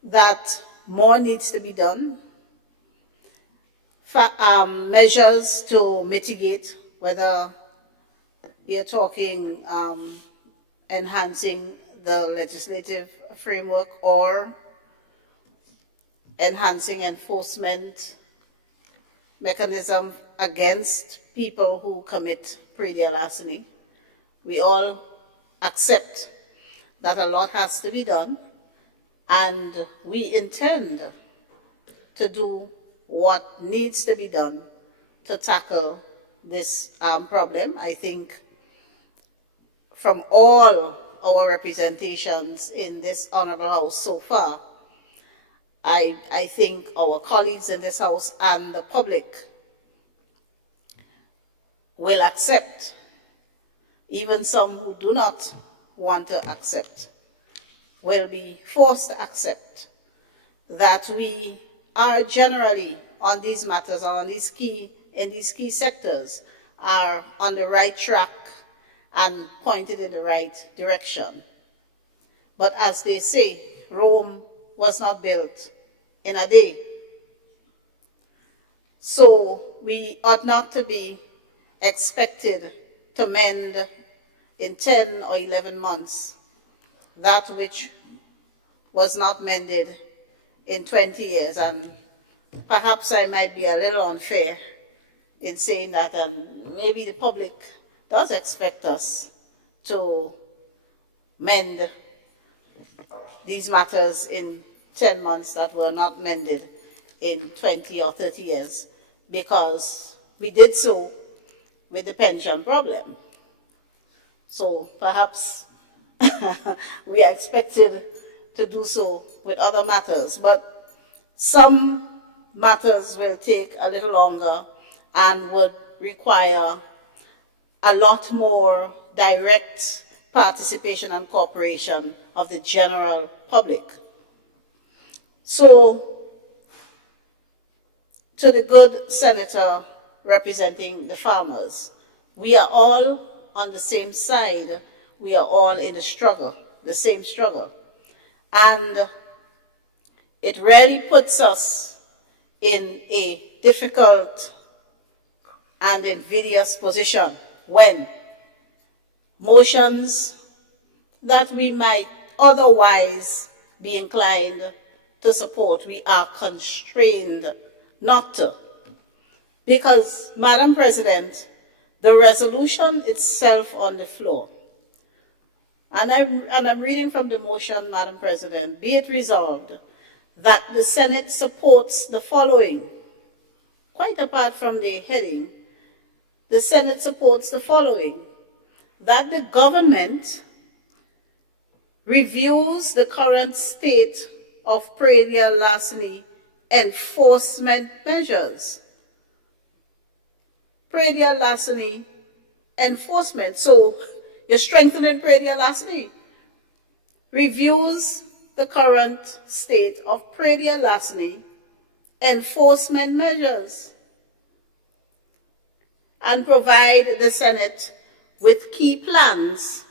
that more needs to be done. Measures to mitigate, whether you're talking enhancing the legislative framework or enhancing enforcement mechanism against people who commit predial larceny. We all accept that a lot has to be done, and we intend to do what needs to be done to tackle this problem. I think from all our representations in this Honorable House so far, I think our colleagues in this House and the public will accept, even some who do not want to accept, will be forced to accept that we are generally on these matters, or on these key sectors, are on the right track and pointed in the right direction. But as they say, Rome was not built in a day. So we ought not to be expected to mend in 10 or 11 months that which was not mended in 20 years. And perhaps I might be a little unfair in saying that, and maybe the public does expect us to mend these matters in 10 months that were not mended in 20 or 30 years, because we did so with the pension problem. So perhaps we are expected to do so with other matters, but some matters will take a little longer and would require a lot more direct participation and cooperation of the general public. So, to the good senator representing the farmers, we are all on the same side. We are all in the struggle, the same struggle. And it really puts us in a difficult and invidious position when motions that we might otherwise be inclined to support, we are constrained not to. Because, Madam President, the resolution itself on the floor, and I'm reading from the motion, Madam President, be it resolved that the Senate supports the following. Quite apart from the heading, the Senate supports the following: that the government reviews the current state of predial larceny enforcement measures. Predial larceny enforcement. So you're strengthening predial larceny. Reviews the current state of predial larceny enforcement measures and provide the Senate with key plans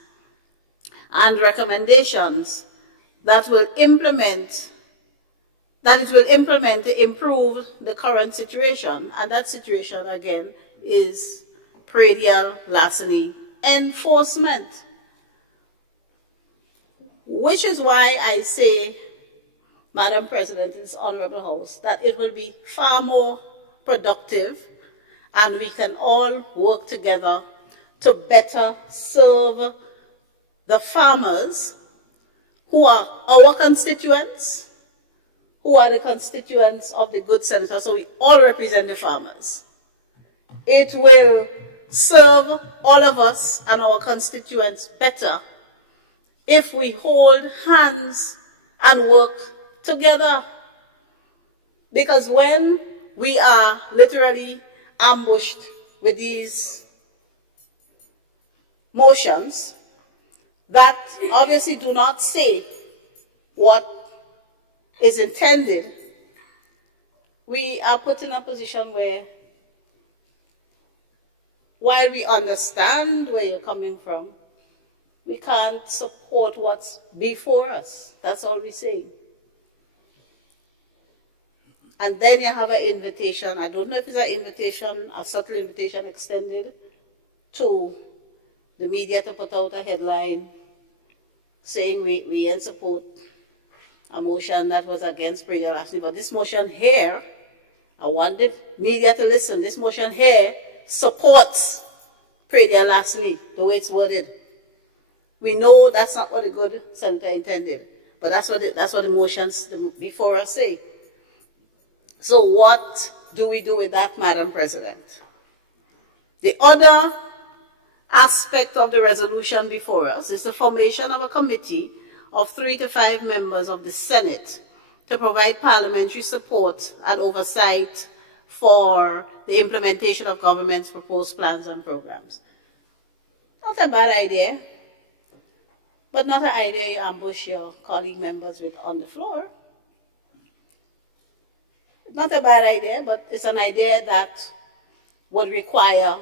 and recommendations that will implement to improve the current situation. And that situation, again, is predial larceny enforcement. Which is why I say, Madam President, in this Honorable House, that it will be far more productive and we can all work together to better serve the farmers who are our constituents, who are the constituents of the good senator. So we all represent the farmers. It will serve all of us and our constituents better if we hold hands and work together. Because when we are literally ambushed with these motions that obviously do not say what is intended, we are put in a position where, while we understand where you're coming from, we can't support what's before us. That's all we're saying. And then you have an invitation. I don't know if it's an invitation, a subtle invitation extended to the media to put out a headline saying we in support a motion that was against predial larceny. But this motion here, I want the media to listen. This motion here supports predial larceny, the way it's worded. We know that's not what the good senator intended, but that's what the motions before us say. So what do we do with that, Madam President? The other aspect of the resolution before us is the formation of a committee of 3 to 5 members of the Senate to provide parliamentary support and oversight for the implementation of government's proposed plans and programs. Not a bad idea, but not an idea you ambush your colleague members with on the floor. Not a bad idea, but it's an idea that would require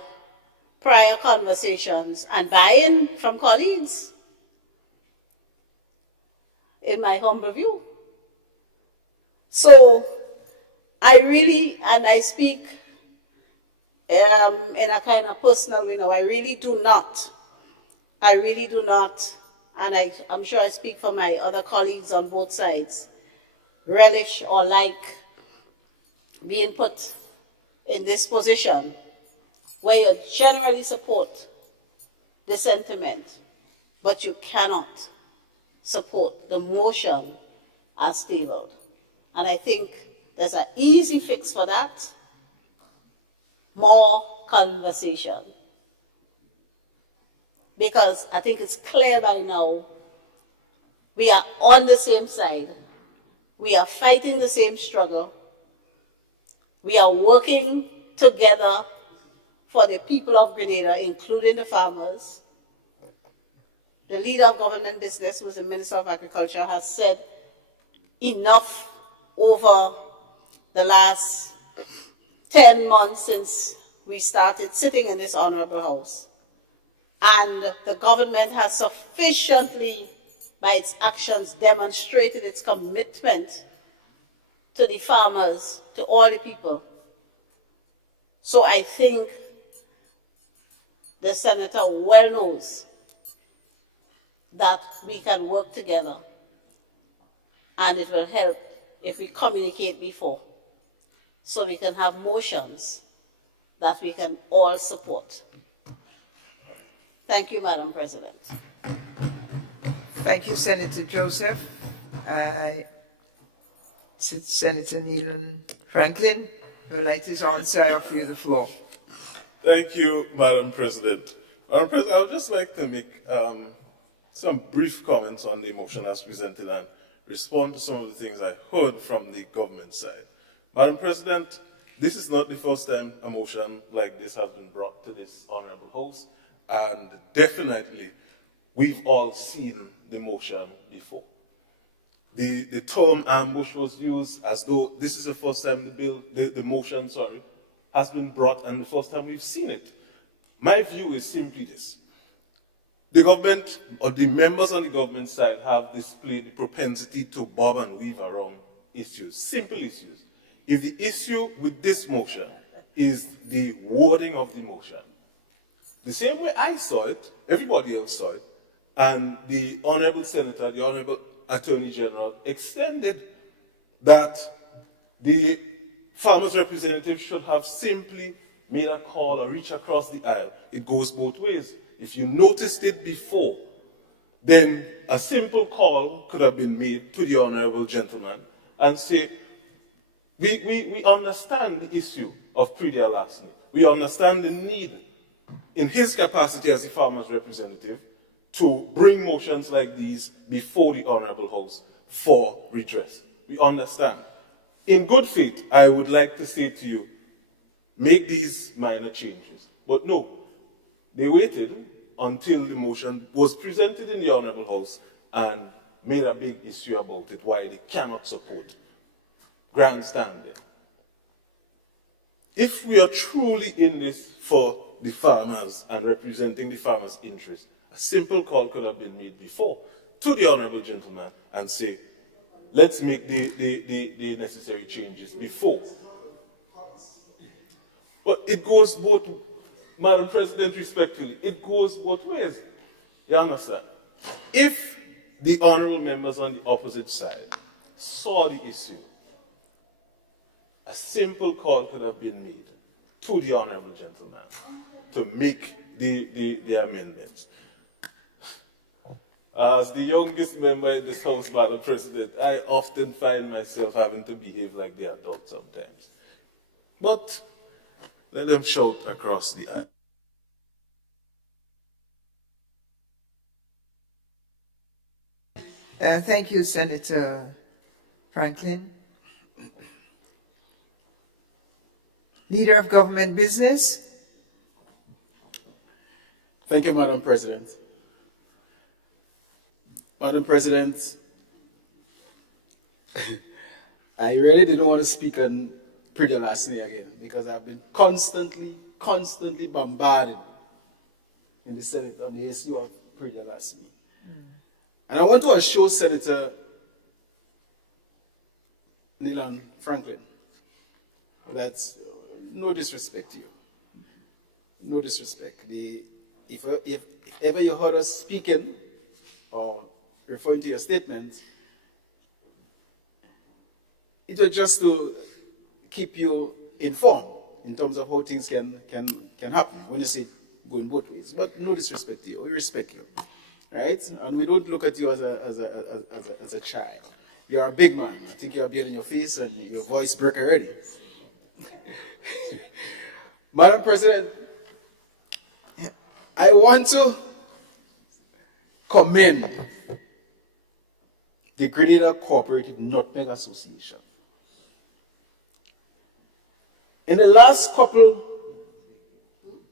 prior conversations and buy-in from colleagues, in my humble view. So I really, and I speak in a kind of personal way now, I really do not and I'm sure I speak for my other colleagues on both sides, relish or like being put in this position where you generally support the sentiment, but you cannot support the motion as tabled. And I think there's an easy fix for that: more conversation. Because I think it's clear by now, we are on the same side. We are fighting the same struggle. We are working together for the people of Grenada, including the farmers. The leader of government business, who is the Minister of Agriculture, has said enough over the last 10 months since we started sitting in this honorable house. And the government has sufficiently, by its actions, demonstrated its commitment to the farmers, to all the people. So I think the senator well knows that we can work together, and it will help if we communicate before, so we can have motions that we can all support. Thank you, Madam President. Thank you, Senator Joseph. Senator Neelan Franklin would like to answer. I offer you the floor. Thank you, Madam President. Madam President, I would just like to make some brief comments on the motion as presented and respond to some of the things I heard from the government side. Madam President, this is not the first time a motion like this has been brought to this honorable house, and definitely we've all seen the motion before. The term ambush was used as though this is the first time the motion has been brought and the first time we've seen it. My view is simply this. The government, or the members on the government side, have displayed the propensity to bob and weave around issues, simple issues. If the issue with this motion is the wording of the motion, the same way I saw it, everybody else saw it, and the Honorable Senator, the Honorable Attorney General extended that the farmers' representative should have simply made a call or reach across the aisle. It goes both ways. If you noticed it before, then a simple call could have been made to the Honorable Gentleman and say, we understand the issue of Pridi Alasni. We understand the need in his capacity as the farmers' representative to bring motions like these before the Honorable House for redress. We understand. In good faith, I would like to say to you, make these minor changes. But no, they waited until the motion was presented in the Honorable House and made a big issue about it, why they cannot support grandstanding. If we are truly in this for the farmers and representing the farmers' interests, a simple call could have been made before to the Honorable Gentleman and say, let's make the necessary changes before. But it goes both, Madam President, respectfully, it goes both ways. You understand? If the honorable members on the opposite side saw the issue, a simple call could have been made to the Honorable Gentleman to make the amendments. As the youngest member in this House, Madam President, I often find myself having to behave like the adult sometimes. But let them shout across the aisle. Thank you, Senator Franklin. Leader of Government Business. Thank you, Madam President. Madam President, I really didn't want to speak on Pridi Alasni again because I've been constantly bombarded in the Senate on the issue of Pridi Alasni. And I want to assure Senator Neelan Franklin that no disrespect to you. No disrespect. If ever you heard us speaking or referring to your statement, it was just to keep you informed in terms of how things can happen when you say going both ways. But no disrespect to you, we respect you, right? And we don't look at you as a child. You're a big man. I think you're beard in your face and your voice broke already. Madam President, I want to commend the Grenada Cooperative Nutmeg Association. In the last couple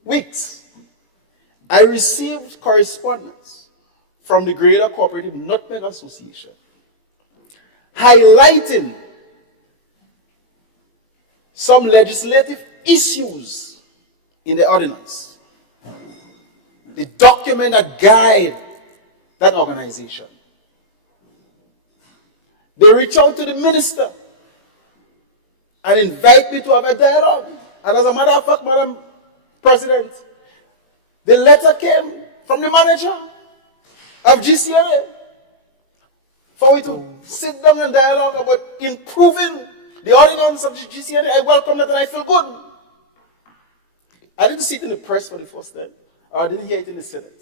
weeks, I received correspondence from the Grenada Cooperative Nutmeg Association highlighting some legislative issues in the ordinance, the document that guide that organization. They reach out to the minister and invite me to have a dialogue. And as a matter of fact, Madam President, the letter came from the manager of GCNA for we to sit down and dialogue about improving the ordinance of the GCNA. I welcome that and I feel good. I didn't see it in the press for the first time. I didn't hear it in the Senate.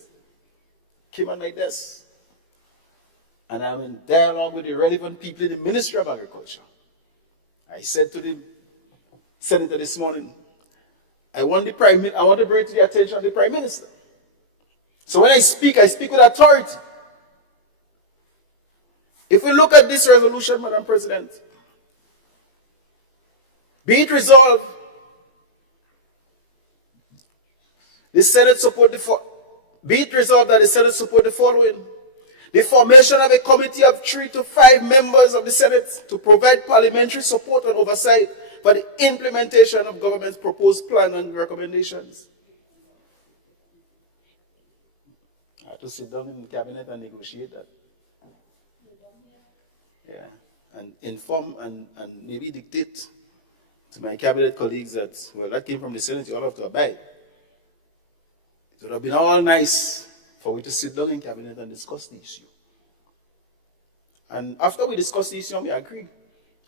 Came on my desk. And I'm in dialogue with the relevant people in the Ministry of Agriculture. I said to the Senator this morning, I want to bring it to the attention of the Prime Minister. So when I speak with authority. If we look at this resolution, Madam President, be it resolved, the Senate support be it resolved that the Senate support the following. The formation of a committee of 3 to 5 members of the Senate to provide parliamentary support and oversight for the implementation of government's proposed plan and recommendations. I have to sit down in the cabinet and negotiate that. Yeah, and inform and maybe dictate to my cabinet colleagues that, well, that came from the Senate, you all have to abide. It would have been all nice for we to sit down in cabinet and discuss the issue. And after we discuss the issue and we agree,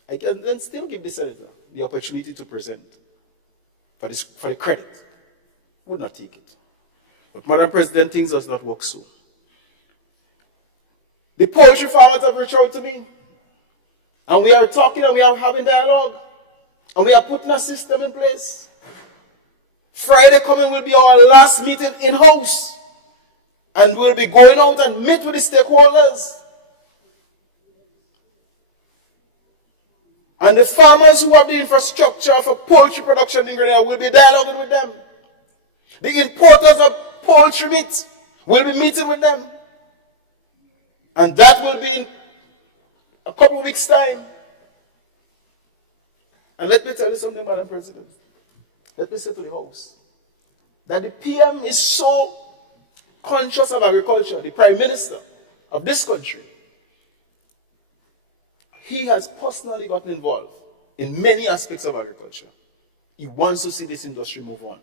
I can then still give the senator the opportunity to present for the credit. Would not take it. But Madam President, things does not work so. The poultry farmers have reached out to me, and we are talking and we are having dialogue, and we are putting a system in place. Friday coming will be our last meeting in-house. And we'll be going out and meet with the stakeholders. And the farmers who have the infrastructure for poultry production in Grenada will be dialoguing with them. The importers of poultry meat will be meeting with them. And that will be in a couple of weeks' time. And let me tell you something, Madam President. Let me say to the House that the PM is so conscious of agriculture, the Prime Minister of this country. He has personally gotten involved in many aspects of agriculture. He wants to see this industry move on.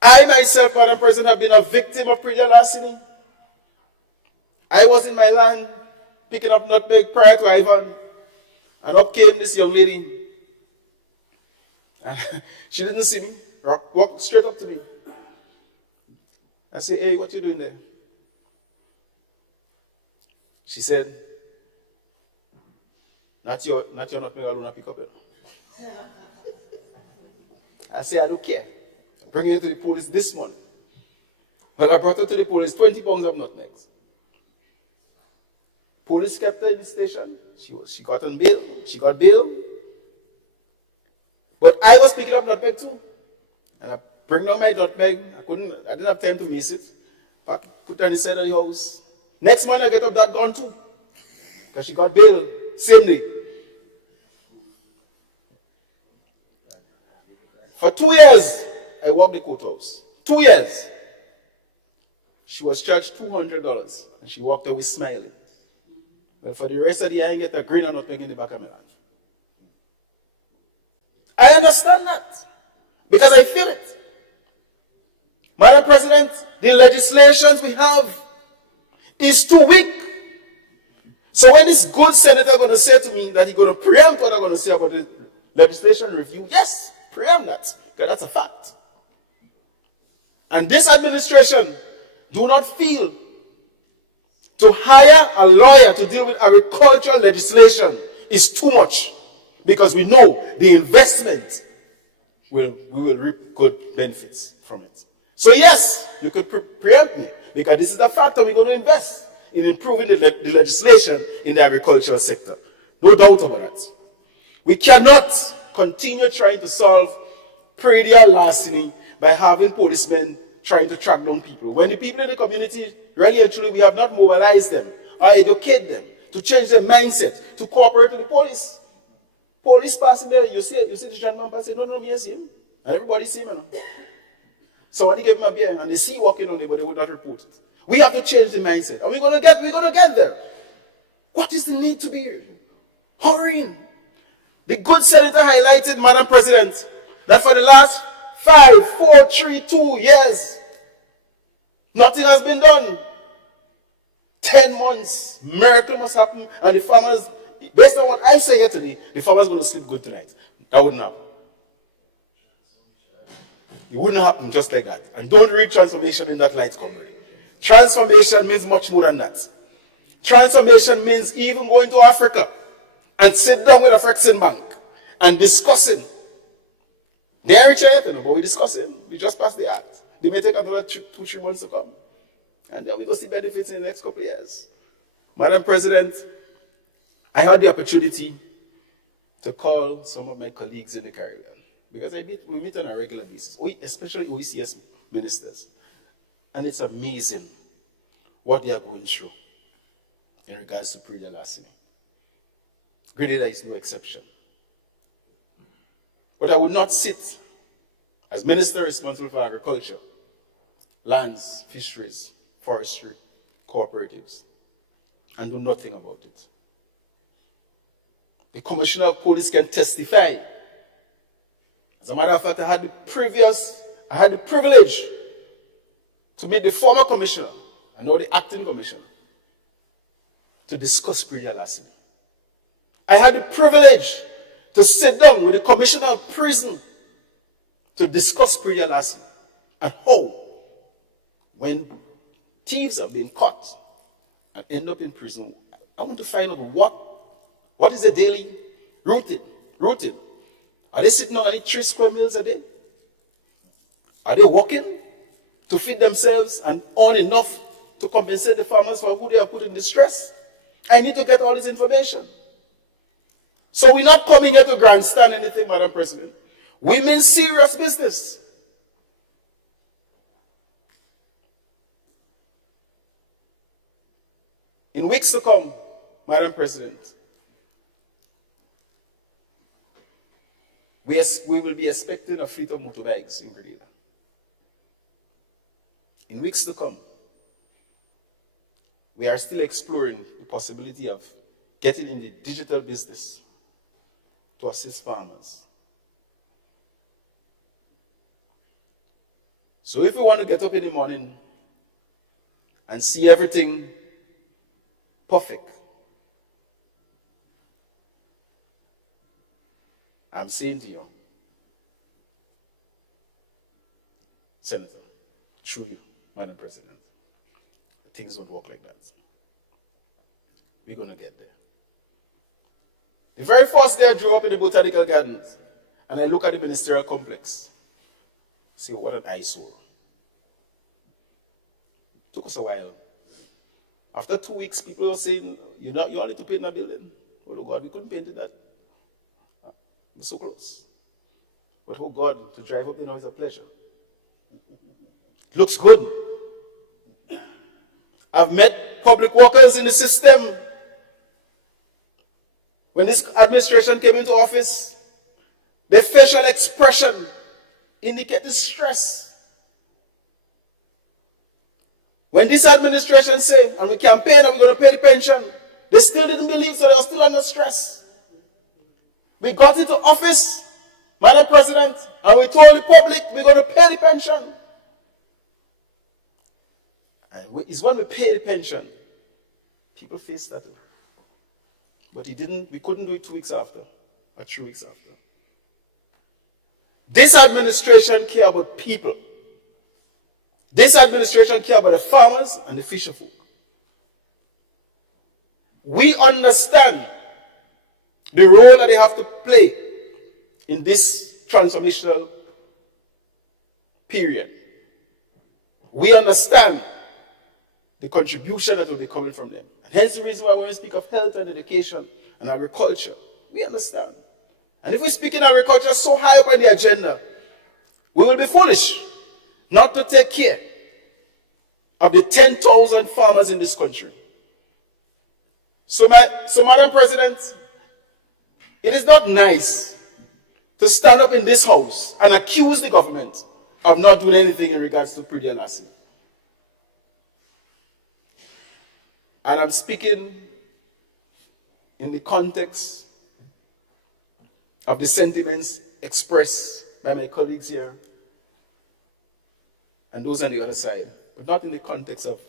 I myself, Madam President, have been a victim of predial larceny. I was in my land picking up nutmeg prior to Ivan, and up came this young lady. And she didn't see me, walked straight up to me. I said, hey, what you doing there? She said, not your nutmeg alone, I pick up it. I said, I don't care. I'm bringing her to the police this morning. Well, I brought her to the police, 20 pounds of nutmegs. Police kept her in the station. She got on bail. She got bail. But I was picking up nutmeg too. And I bring down my nutmeg. I didn't have time to miss it. I put her inside of the house. Next morning I get up that gun too. Because she got bail. Same day. For 2 years, I worked the courthouse. 2 years. She was charged $200. And she walked away smiling. Well, for the rest of the year, I get a green and nutmeg in the back of my hand. I understand that. Because I feel it. Madam President, the legislations we have is too weak. So when this good senator going to say to me that he's going to preempt what I'm going to say about the legislation review, yes, preempt that, because that's a fact. And this administration do not feel to hire a lawyer to deal with agricultural legislation is too much, because we know the investment we will reap good benefits from it. So yes, you could preempt me, because this is the factor we're going to invest in improving the legislation in the agricultural sector. No doubt about that. We cannot continue trying to solve predial larceny by having policemen trying to track down people. When the people in the community, really and truly, we have not mobilized them or educate them to change their mindset, to cooperate with the police. Police passing there, you see the gentleman passing, no, me I see him. And everybody see him. Somebody gave him a beer and they see walking on there, but they would not report it. We have to change the mindset. And we're gonna get there. What is the need to be hurrying? The good senator highlighted, Madam President, that for the last 5, 4, 3, 2 years, nothing has been done. 10 months, miracle must happen, and the farmers, based on what I say here today, the farmers are going to sleep good tonight. That wouldn't happen. It wouldn't happen just like that. And don't read transformation in that light, comrade. Transformation means much more than that. Transformation means even going to Africa and sit down with a Afrexim Bank and discussing. They are rich yet, but we're discussing. We just passed the act. They may take another 2-3 months to come. And then we go see benefits in the next couple of years. Madam President, I had the opportunity to call some of my colleagues in the Caribbean, because we meet on a regular basis, especially OECS ministers. And it's amazing what they are going through in regards to predial larceny. Grenada is no exception. But I would not sit as minister responsible for agriculture, lands, fisheries, forestry, cooperatives, and do nothing about it. The Commissioner of Police can testify. As a matter of fact, I had the privilege to meet the former commissioner, and now the acting commissioner, to discuss predial larceny. I had the privilege to sit down with the commissioner of prison to discuss predial larceny and how, when thieves have been caught and end up in prison, I want to find out what is the daily routine. Are they sitting on only 3 square meals a day? Are they working to feed themselves and earn enough to compensate the farmers for who they have put in distress? I need to get all this information. So we're not coming here to grandstand anything, Madam President. We mean serious business. In weeks to come, Madam President, we will be expecting a fleet of motorbikes in Grenada. In weeks to come, we are still exploring the possibility of getting in the digital business to assist farmers. So if we want to get up in the morning and see everything perfect, I'm saying to you, Senator, through you, Madam President, things don't work like that. We're going to get there. The very first day I drove up in the Botanical Gardens and I look at the ministerial complex, see what an eyesore. It took us a while. After 2 weeks, people were saying, you all need to paint a building. Oh God, we couldn't paint it that. We're so close. But oh God, to drive up there now is a pleasure. It looks good. I've met public workers in the system. When this administration came into office, their facial expression indicated stress. When this administration said, and we campaign and we're going to pay the pension, they still didn't believe, so they were still under stress. We got into office, Madam President, and we told the public we're going to pay the pension. And it's when we pay the pension, people face that. But we couldn't do it 2 weeks after, or 3 weeks after. This administration care about people. This administration care about the farmers and the fisher folk. We understand the role that they have to play in this transformational period. We understand the contribution that will be coming from them. And hence the reason why when we speak of health and education and agriculture, we understand. And if we speak in agriculture so high up on the agenda, we will be foolish not to take care of the 10,000 farmers in this country. So, Madam President, it is not nice to stand up in this house and accuse the government of not doing anything in regards to Priti Alassey. And I'm speaking in the context of the sentiments expressed by my colleagues here and those on the other side, but not in the context of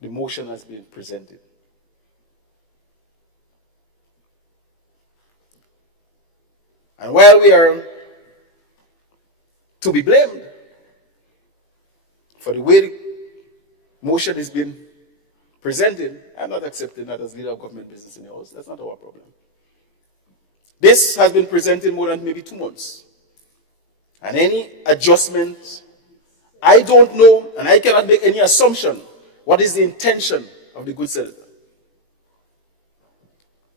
the motion that's being presented. And while we are to be blamed for the way the motion is being presented, I'm not accepting that as leader of government business in the House. That's not our problem. This has been presented more than maybe 2 months. And any adjustment, I don't know, and I cannot make any assumption what is the intention of the good senator.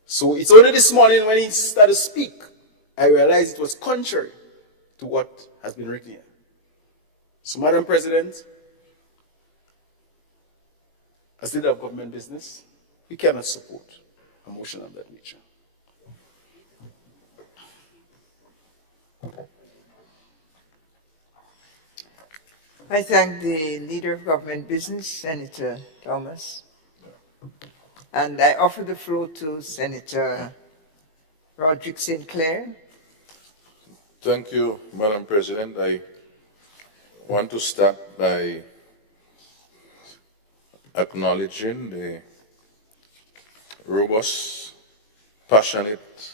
So it's only this morning when he started to speak, I realized it was contrary to what has been written here. So, Madam President, as leader of government business, we cannot support a motion of that nature. I thank the leader of government business, Senator Thomas. And I offer the floor to Senator Roderick Sinclair. Thank you, Madam President. I want to start by acknowledging the robust, passionate,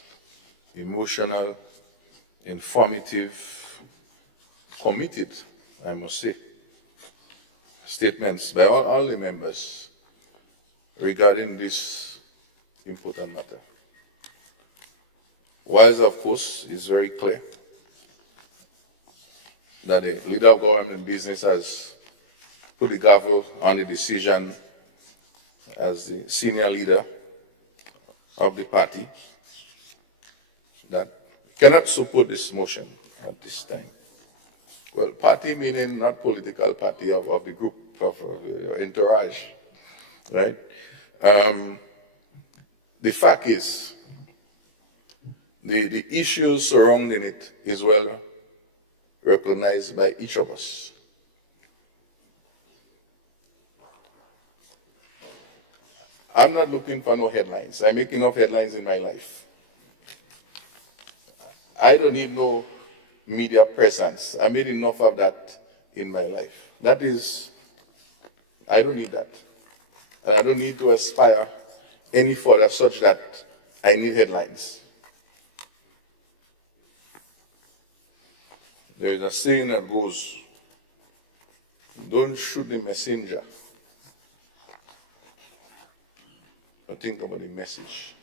emotional, informative, committed, I must say, statements by all the members regarding this important matter. Whilst, of course, it's very clear that the leader of government business has put the gavel on the decision as the senior leader of the party that cannot support this motion at this time. Well, party meaning not political party of the group, of entourage, right? The fact is, the issues surrounding it is well recognized by each of us. I'm not looking for no headlines. I make enough headlines in my life. I don't need no media presence. I made enough of that in my life. That is, I don't need that. And I don't need to aspire any further such that I need headlines. There is a saying that goes, don't shoot the messenger, but think about the message.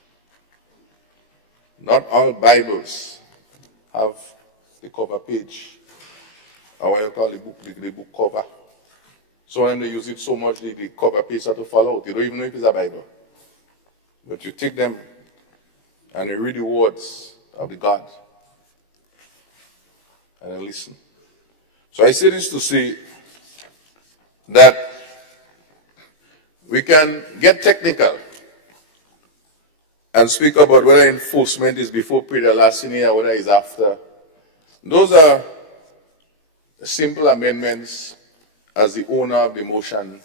Not all Bibles have the cover page, or what you call the book cover. So when they use it so much, the cover page has to fall out. You don't even know if it's a Bible. But you take them and you read the words of the God and then listen. So I say this to say that we can get technical and speak about whether enforcement is before Priti Alassey or whether it's after. Those are simple amendments as the owner of the motion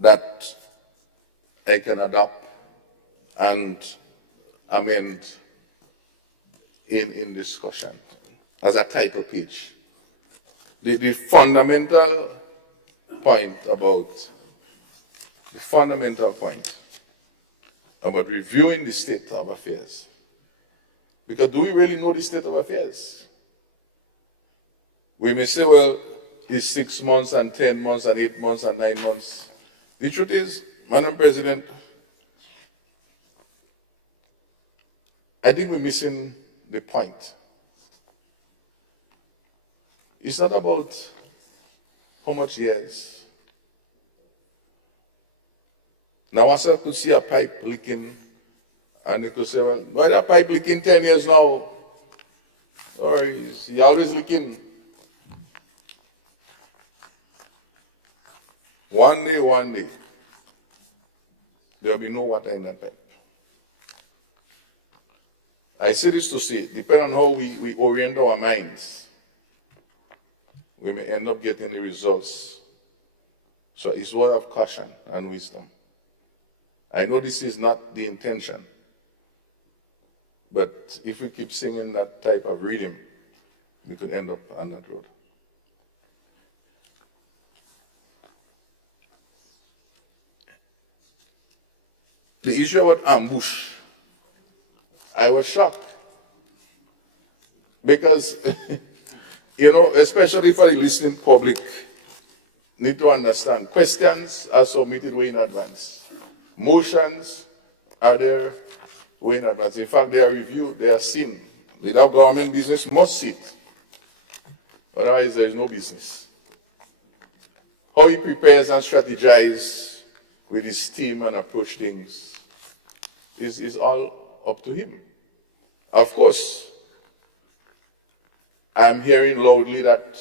that I can adopt and amend in discussion as a title page. The fundamental point about the fundamental point about reviewing the state of affairs. Because do we really know the state of affairs? We may say, well, it's 6 months and 10 months and 8 months and 9 months. The truth is, Madam President, I think we're missing the point. It's not about how much years. Now, once I could see a pipe leaking, and they could say, well, why that pipe leaking 10 years now? Or is he always leaking? One day, there'll be no water in that pipe. I say this to say, depending on how we orient our minds, we may end up getting the results. So it's a word of caution and wisdom. I know this is not the intention, but if we keep singing that type of rhythm, we could end up on that road. The issue about ambush, I was shocked because, especially for the listening public, need to understand, questions are submitted way in advance. Motions are there way in advance. In fact, they are reviewed, they are seen. Leader of government business must see it. Otherwise, there is no business. How he prepares and strategizes with his team and approach things is all up to him. Of course, I'm hearing loudly that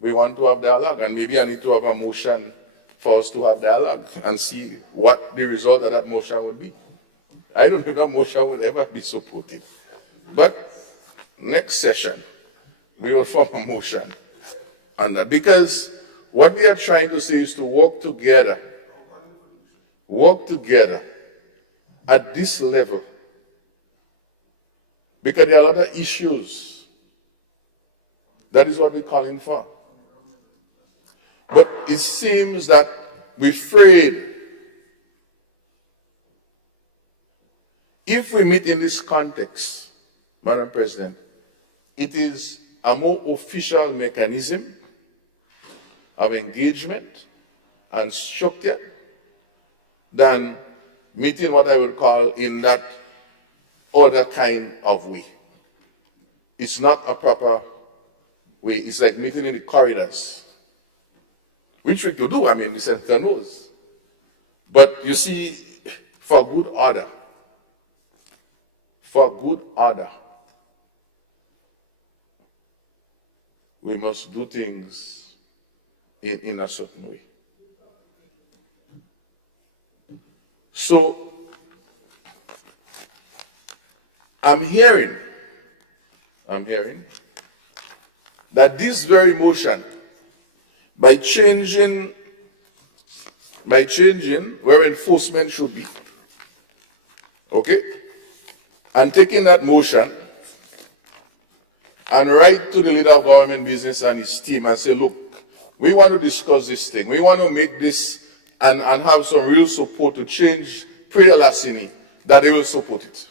we want to have dialogue, and maybe I need to have a motion for us to have dialogue and see what the result of that motion would be. I don't think that motion would ever be supported. But next session, we will form a motion on that, because what we are trying to say is to work together at this level, because there are a lot of issues. That is what we're calling for. But it seems that we're afraid. If we meet in this context, Madam President, it is a more official mechanism of engagement and structure than meeting what I would call in that other kind of way. It's not a proper way. It's like meeting in the corridors, which we could do, the Senator knows. But you see, for good order, we must do things in a certain way. So, I'm hearing that this very motion, by changing where enforcement should be, okay, and taking that motion and write to the leader of government business and his team and say, look, we want to discuss this thing. We want to make this and have some real support to change Prayer Lassini, that they will support it.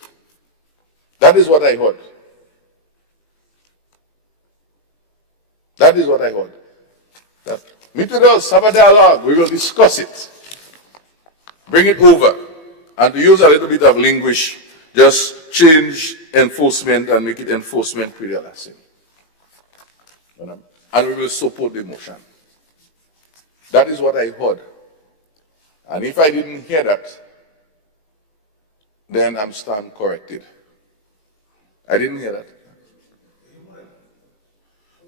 That is what I heard. That meet with us, have a dialogue, we will discuss it. Bring it over. And to use a little bit of language, just change enforcement and make it enforcement Prayer Lassini. And we will support the motion. That is what I heard. And if I didn't hear that, then I'm stand corrected. I didn't hear that.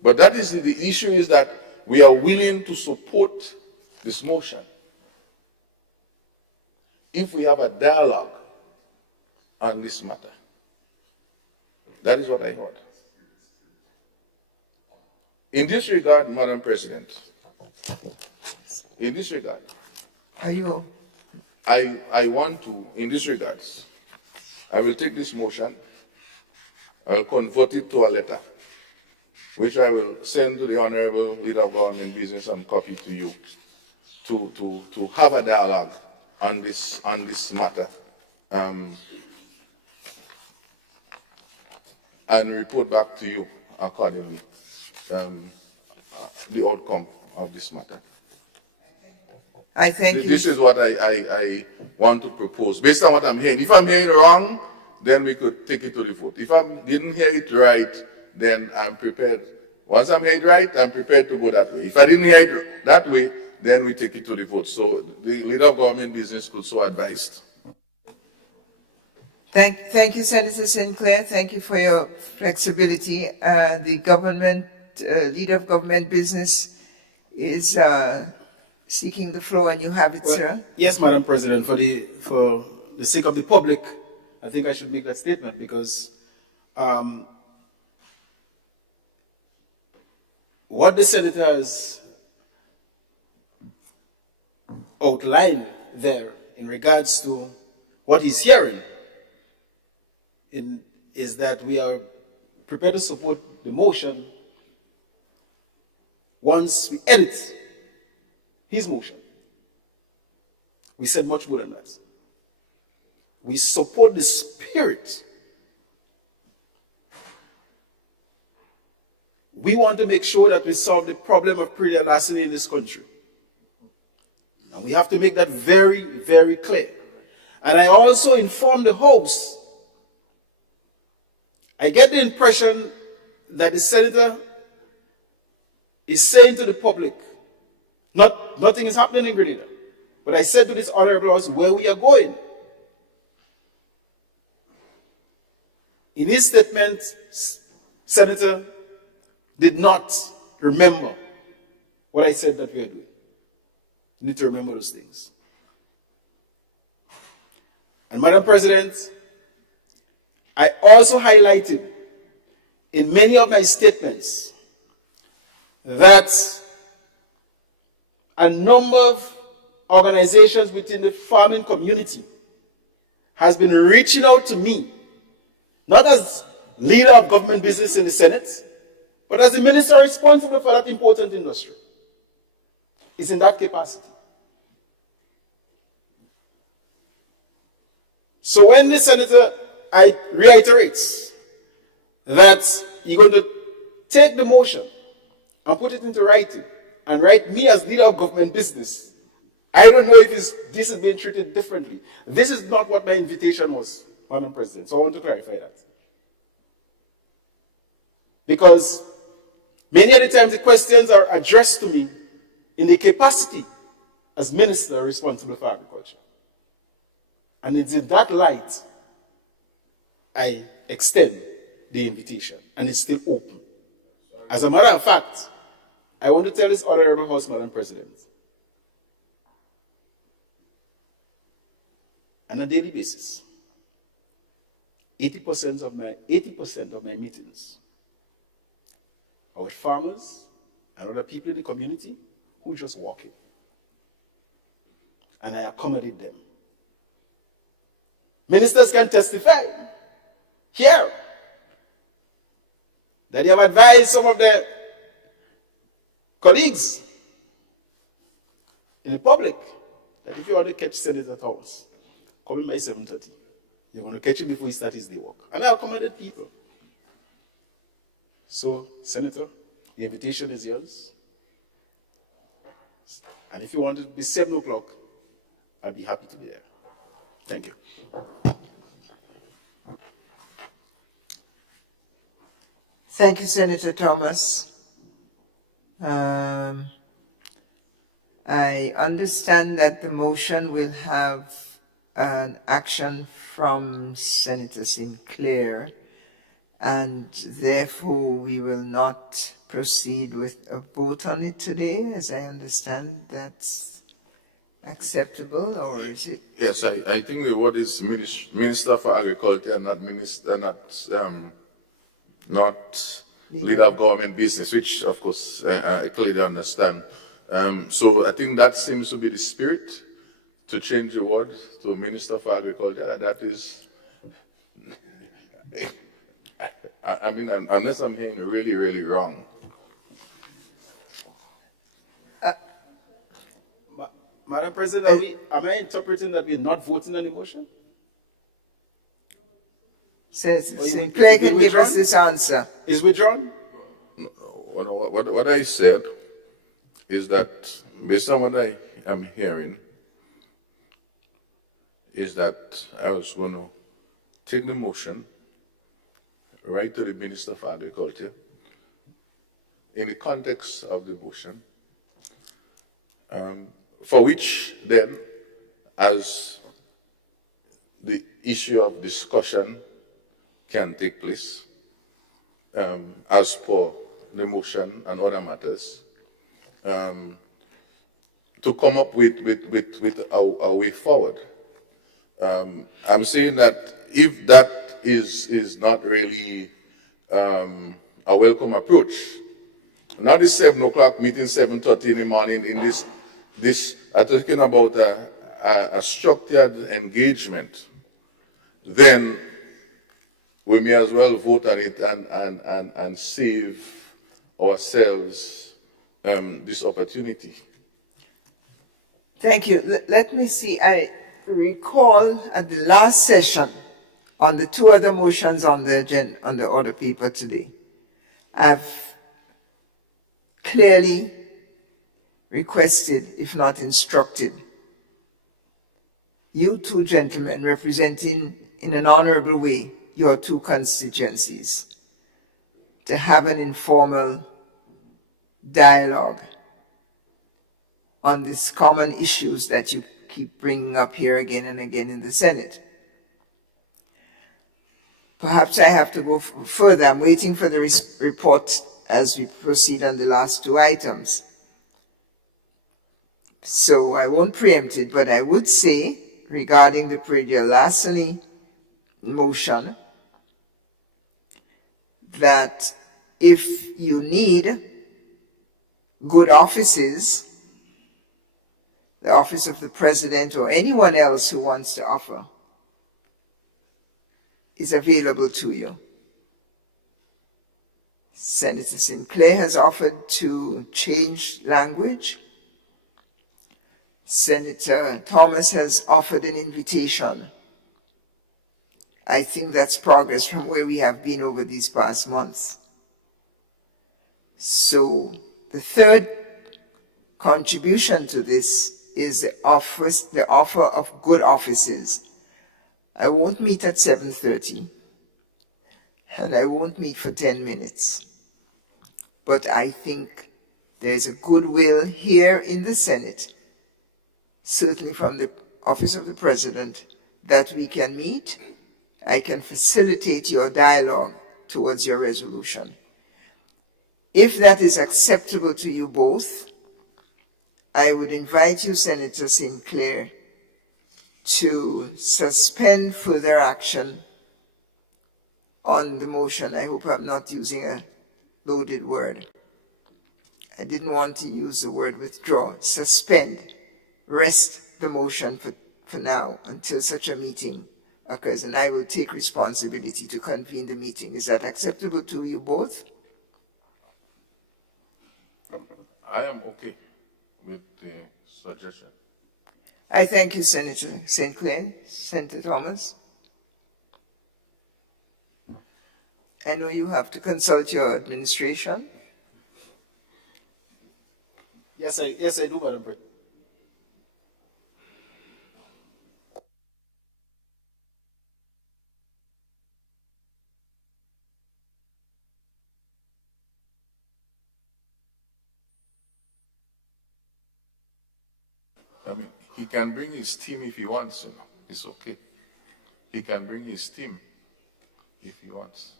But that is the issue, is that we are willing to support this motion if we have a dialogue on this matter. That is what I heard. In this regard, Madam President, in this regard, I want to, in this regard, I will take this motion, I will convert it to a letter, which I will send to the Honorable Leader of Government Business and copy to you, to have a dialogue on this matter, and report back to you accordingly the outcome of this matter. I thank you. This is what I want to propose, based on what I'm hearing. If I'm hearing wrong, then we could take it to the vote. If I didn't hear it right, then I'm prepared. Once I'm hearing it right, I'm prepared to go that way. If I didn't hear it that way, then we take it to the vote. So the Leader of Government Business could so advise. Thank you, Senator Sinclair. Thank you for your flexibility. The government, Leader of Government Business is seeking the floor, and you have it, sir. Yes, Madam President, for the sake of the public, I think I should make that statement because what the Senator has outlined there in regards to what he's hearing is that we are prepared to support the motion once we edit his motion. We said much more than that. We support the spirit. We want to make sure that we solve the problem of pre-death larceny in this country. And we have to make that very, very clear. And I also informed the House. I get the impression that the Senator is saying to the public, nothing is happening in Grenada. But I said to this Honorable House where we are going. In his statement, Senator did not remember what I said that we are doing. You need to remember those things. And Madam President, I also highlighted in many of my statements that a number of organizations within the farming community has been reaching out to me, not as Leader of Government Business in the Senate, but as the minister responsible for that important industry. It's in that capacity. So when the Senator reiterates that you're going to take the motion and put it into writing and write me as Leader of Government Business, I don't know if this is being treated differently. This is not what my invitation was, Madam President, so I want to clarify that. Because many of the times the questions are addressed to me in the capacity as Minister responsible for agriculture. And it's in that light I extend the invitation, and it's still open. As a matter of fact, I want to tell this Honorable House, Madam President, on a daily basis, 80% of my meetings are with farmers and other people in the community who just walk in. And I accommodate them. Ministers can testify here that they have advised some of their colleagues in the public that if you want to catch Senator Thomas, come in by 7:30. You're going to catch him before he starts his day work. And I accommodate people. So, Senator, the invitation is yours. And if you want it to be 7 o'clock, I'll be happy to be there. Thank you. Thank you, Senator Thomas. I understand that the motion will have an action from Senator Sinclair, and therefore we will not proceed with a vote on it today. As I understand, that's acceptable, or is it? Yes, I think the word is Minister for Agriculture, not Leader of Government Business, which of course I clearly understand. So I think that seems to be the spirit, to change the word to Minister for Agriculture. That is I mean, unless I'm hearing really, really wrong. Madam President, am I interpreting that we're not voting on the motion? Senator Or you- Sinclair is it can give us withdrawn? this answer. Is withdrawn? What I said is that, based on what I am hearing, is that I was going to take the motion, write to the Minister of Agriculture, in the context of the motion, for which then, as the issue of discussion can take place, as per the motion and other matters, to come up with a way forward. I'm saying that if that is not really a welcome approach, now this 7 o'clock meeting, 7:30 in the morning, in this I'm talking about a structured engagement, then we may as well vote on it and save ourselves this opportunity. Thank you. Let me see. I recall at the last session on the two other motions on the agenda, on the order paper today, I've clearly requested, if not instructed, you two gentlemen representing in an honorable way your two constituencies to have an informal dialogue on these common issues that you keep bringing up here again and again in the Senate. Perhaps I have to go further. I'm waiting for the report as we proceed on the last two items. So I won't preempt it, but I would say regarding the Pradia Larceny motion that if you need good offices, the office of the president or anyone else who wants to offer is available to you. Senator Sinclair has offered to change language. Senator Thomas has offered an invitation. I think that's progress from where we have been over these past months. So the third contribution to this is the offer of good offices. I won't meet at 7:30, and I won't meet for 10 minutes. But I think there's a goodwill here in the Senate, certainly from the office of the president, that we can meet. I can facilitate your dialogue towards your resolution. If that is acceptable to you both, I would invite you, Senator Sinclair, to suspend further action on the motion. I hope I'm not using a loaded word. I didn't want to use the word withdraw. Suspend. Rest the motion for now until such a meeting occurs, and I will take responsibility to convene the meeting. Is that acceptable to you both? I am okay with the suggestion. I thank you, Senator Sinclair. Senator Thomas? I know you have to consult your administration. Yes, I do, Madam President. I mean, he can bring his team if he wants, It's okay. He can bring his team if he wants.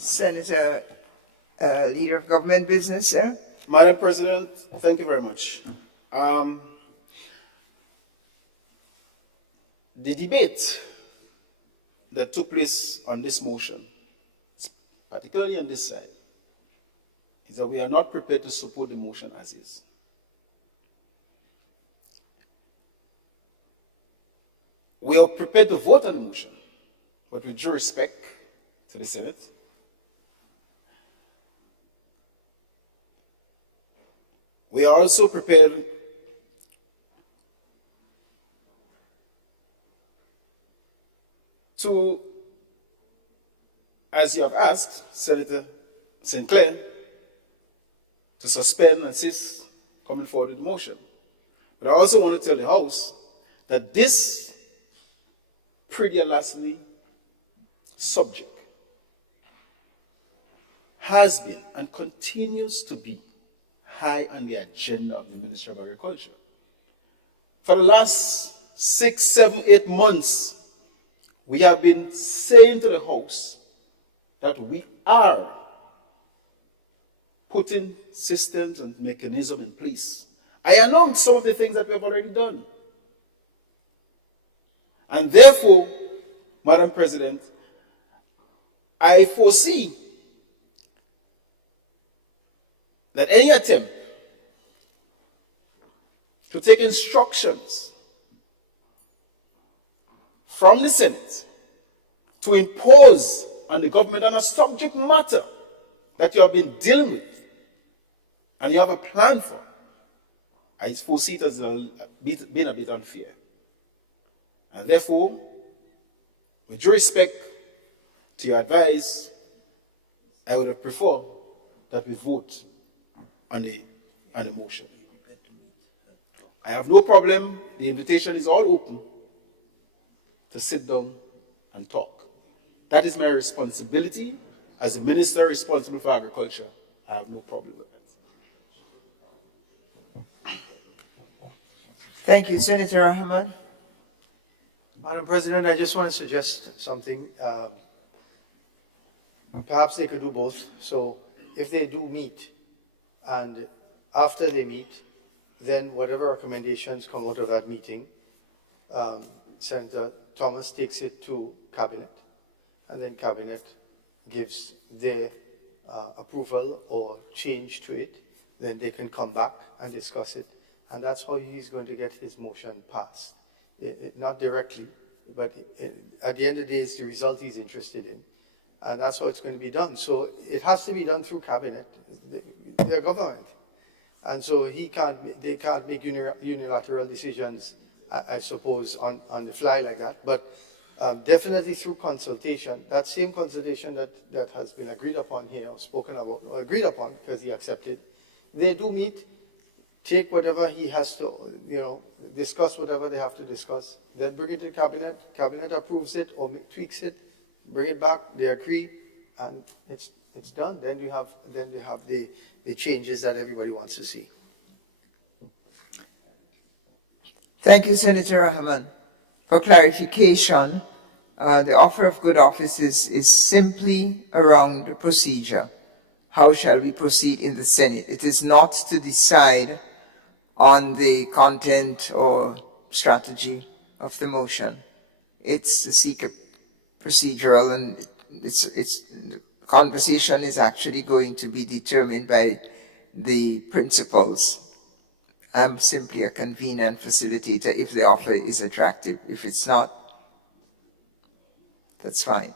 Senator, Leader of Government Business, sir. Madam President, thank you very much. The debate that took place on this motion, particularly on this side, is that we are not prepared to support the motion as is. We are prepared to vote on the motion, but with due respect to the Senate, we are also prepared to, as you have asked, Senator Sinclair, to suspend and cease coming forward with the motion. But I also want to tell the House that this pretty lastly subject has been and continues to be high on the agenda of the Ministry of Agriculture. For the last 6, 7, 8 months, we have been saying to the House that we are putting systems and mechanisms in place. I announced some of the things that we have already done. And therefore, Madam President, I foresee that any attempt to take instructions from the Senate to impose on the government on a subject matter that you have been dealing with and you have a plan for, I foresee it as being a bit unfair. And therefore, with due respect to your advice, I would have preferred that we vote on the motion. I have no problem. The invitation is all open to sit down and talk. That is my responsibility as a minister responsible for agriculture. I have no problem with that. Thank you, Senator Ahmad. Madam President, I just want to suggest something. Perhaps they could do both. So if they do meet, and after they meet, then whatever recommendations come out of that meeting, Senator Thomas takes it to Cabinet, and then Cabinet gives their approval or change to it. Then they can come back and discuss it. And that's how he's going to get his motion passed. Not directly, but at the end of the day, it's the result he's interested in. And that's how it's going to be done. So it has to be done through Cabinet, their government. And so they can't make unilateral decisions, I suppose, on the fly like that. But definitely through consultation, that same consultation that has been agreed upon here, spoken about, or agreed upon because he accepted, they do meet, take whatever he has to, discuss whatever they have to discuss, then bring it to Cabinet, Cabinet approves it or tweaks it, bring it back, they agree, and it's done. Then they have the changes that everybody wants to see. Thank you, Senator Rahman. For clarification, the offer of good offices is simply around the procedure. How shall we proceed in the Senate? It is not to decide on the content or strategy of the motion. It's to seek a procedural, and the conversation is actually going to be determined by the principals. I'm simply a convener and facilitator if the offer is attractive. If it's not, that's fine.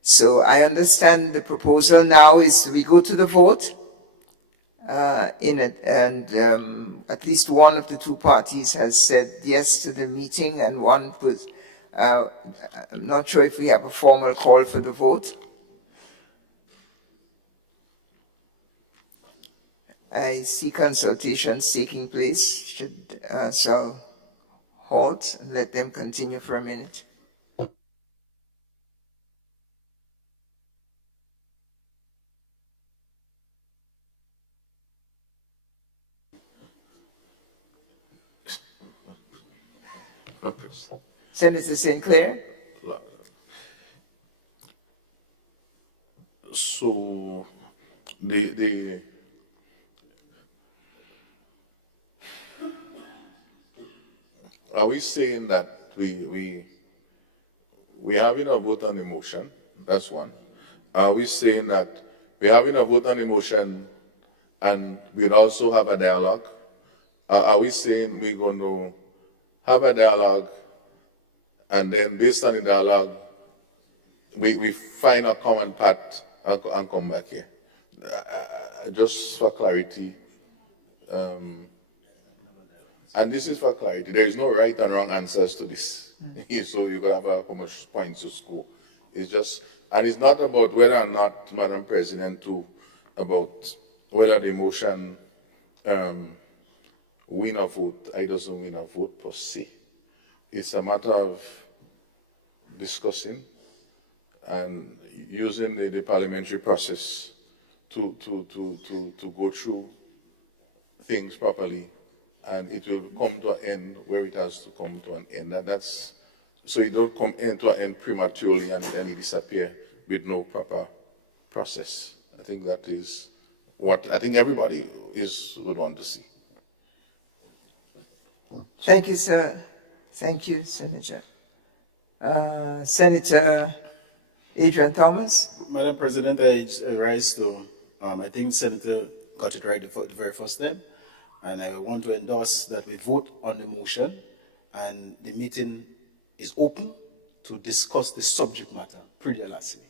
So I understand the proposal now is we go to the vote. At least one of the two parties has said yes to the meeting, and one was, I'm not sure if we have a formal call for the vote. I see consultations taking place. So halt and let them continue for a minute. Senator Sinclair. So the are we saying that we having a vote on the motion? That's one. Are we saying that we're having a vote on the motion and we'll also have a dialogue? Are we saying we're going to have a dialogue and then based on the dialogue, we find a common path and come back here? Just for clarity, and this is for clarity, there is no right and wrong answers to this. So you can have how much points to score. It's just, and it's not about whether or not, Madam President, about whether the motion win a vote, I doesn't win a vote per se. It's a matter of discussing and using the parliamentary process to go through things properly, and it will come to an end where it has to come to an end. That's so it don't come to an end prematurely and then it disappear with no proper process. I think that is what I think everybody would want to see. Thank you, sir. Thank you, Senator. Senator Adrian Thomas. Madam President, I rise to, I think Senator got it right the very first time, and I want to endorse that we vote on the motion and the meeting is open to discuss the subject matter pretty elastically.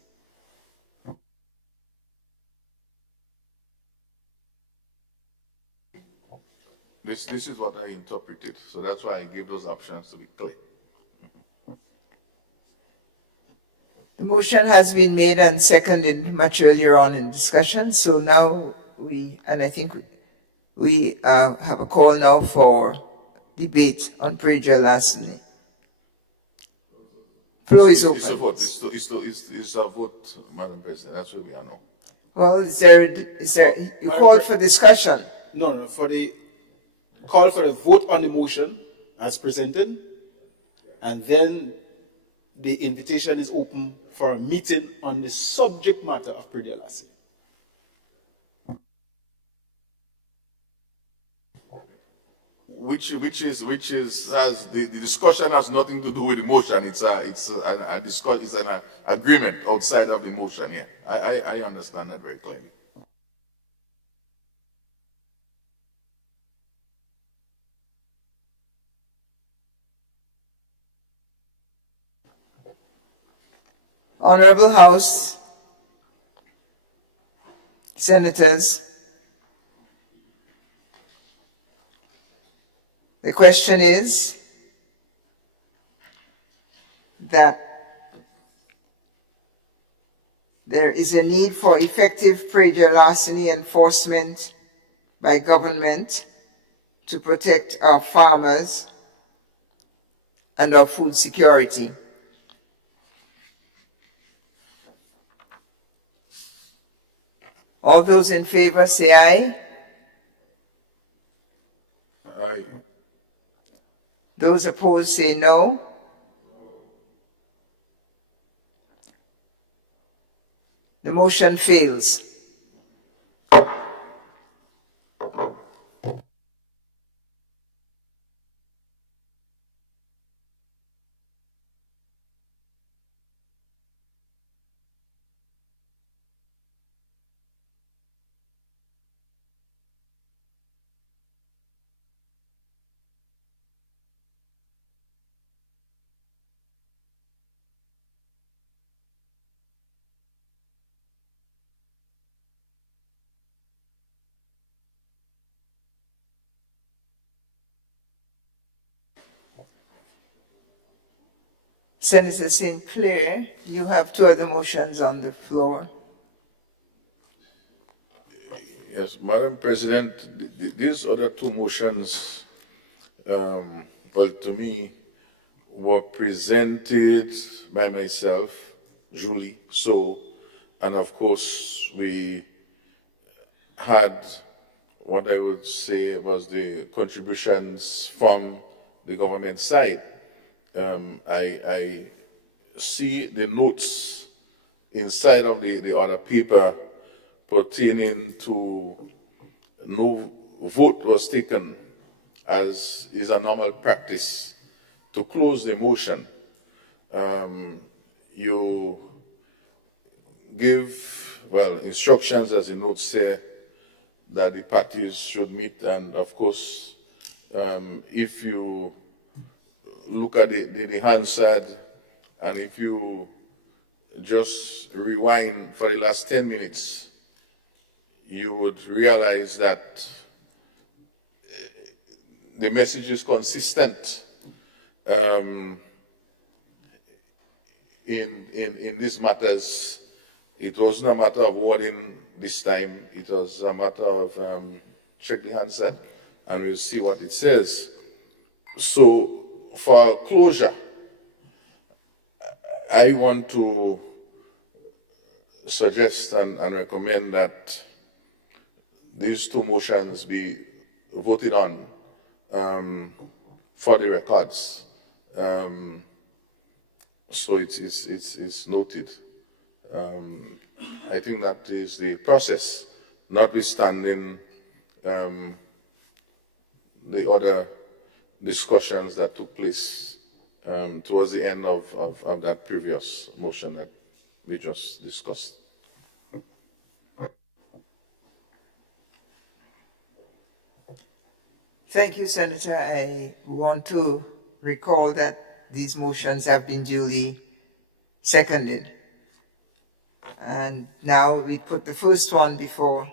This is what I interpreted, so that's why I gave those options to be clear. The motion has been made and seconded much earlier on in discussion, so now I think we have a call now for debate on Prager Larceny. Floor is open. It's a vote. It's a vote, Madam President. That's where we are now. Well, you called for discussion? No, for the call for a vote on the motion as presented, and then the invitation is open for a meeting on the subject matter of Prager Larceny. Which has the discussion has nothing to do with the motion. It's an agreement outside of the motion. Yeah, I understand that very clearly. Honorable House, Senators, the question is that there is a need for effective Prager Larceny enforcement by government to protect our farmers and our food security. All those in favor say aye. Aye. Those opposed say no. The motion fails. Senator St. Clair, you have two other motions on the floor. Yes, Madam President, these other two motions, well, to me, were presented by myself, Julie, and of course, we had what I would say was the contributions from the government side. I see the notes inside of the other paper pertaining to no vote was taken, as is a normal practice, to close the motion. You give, well, instructions, as the notes say, that the parties should meet, and of course, if you look at the Hansard, and if you just rewind for the last 10 minutes, you would realize that the message is consistent in these matters. It wasn't a matter of wording this time, it was a matter of check the Hansard, and we'll see what it says. So, for closure, I want to suggest and recommend that these two motions be voted on for the records. So it's noted. I think that is the process, notwithstanding the other discussions that took place towards the end of that previous motion that we just discussed. Thank you, Senator. I want to recall that these motions have been duly seconded. And now we put the first one before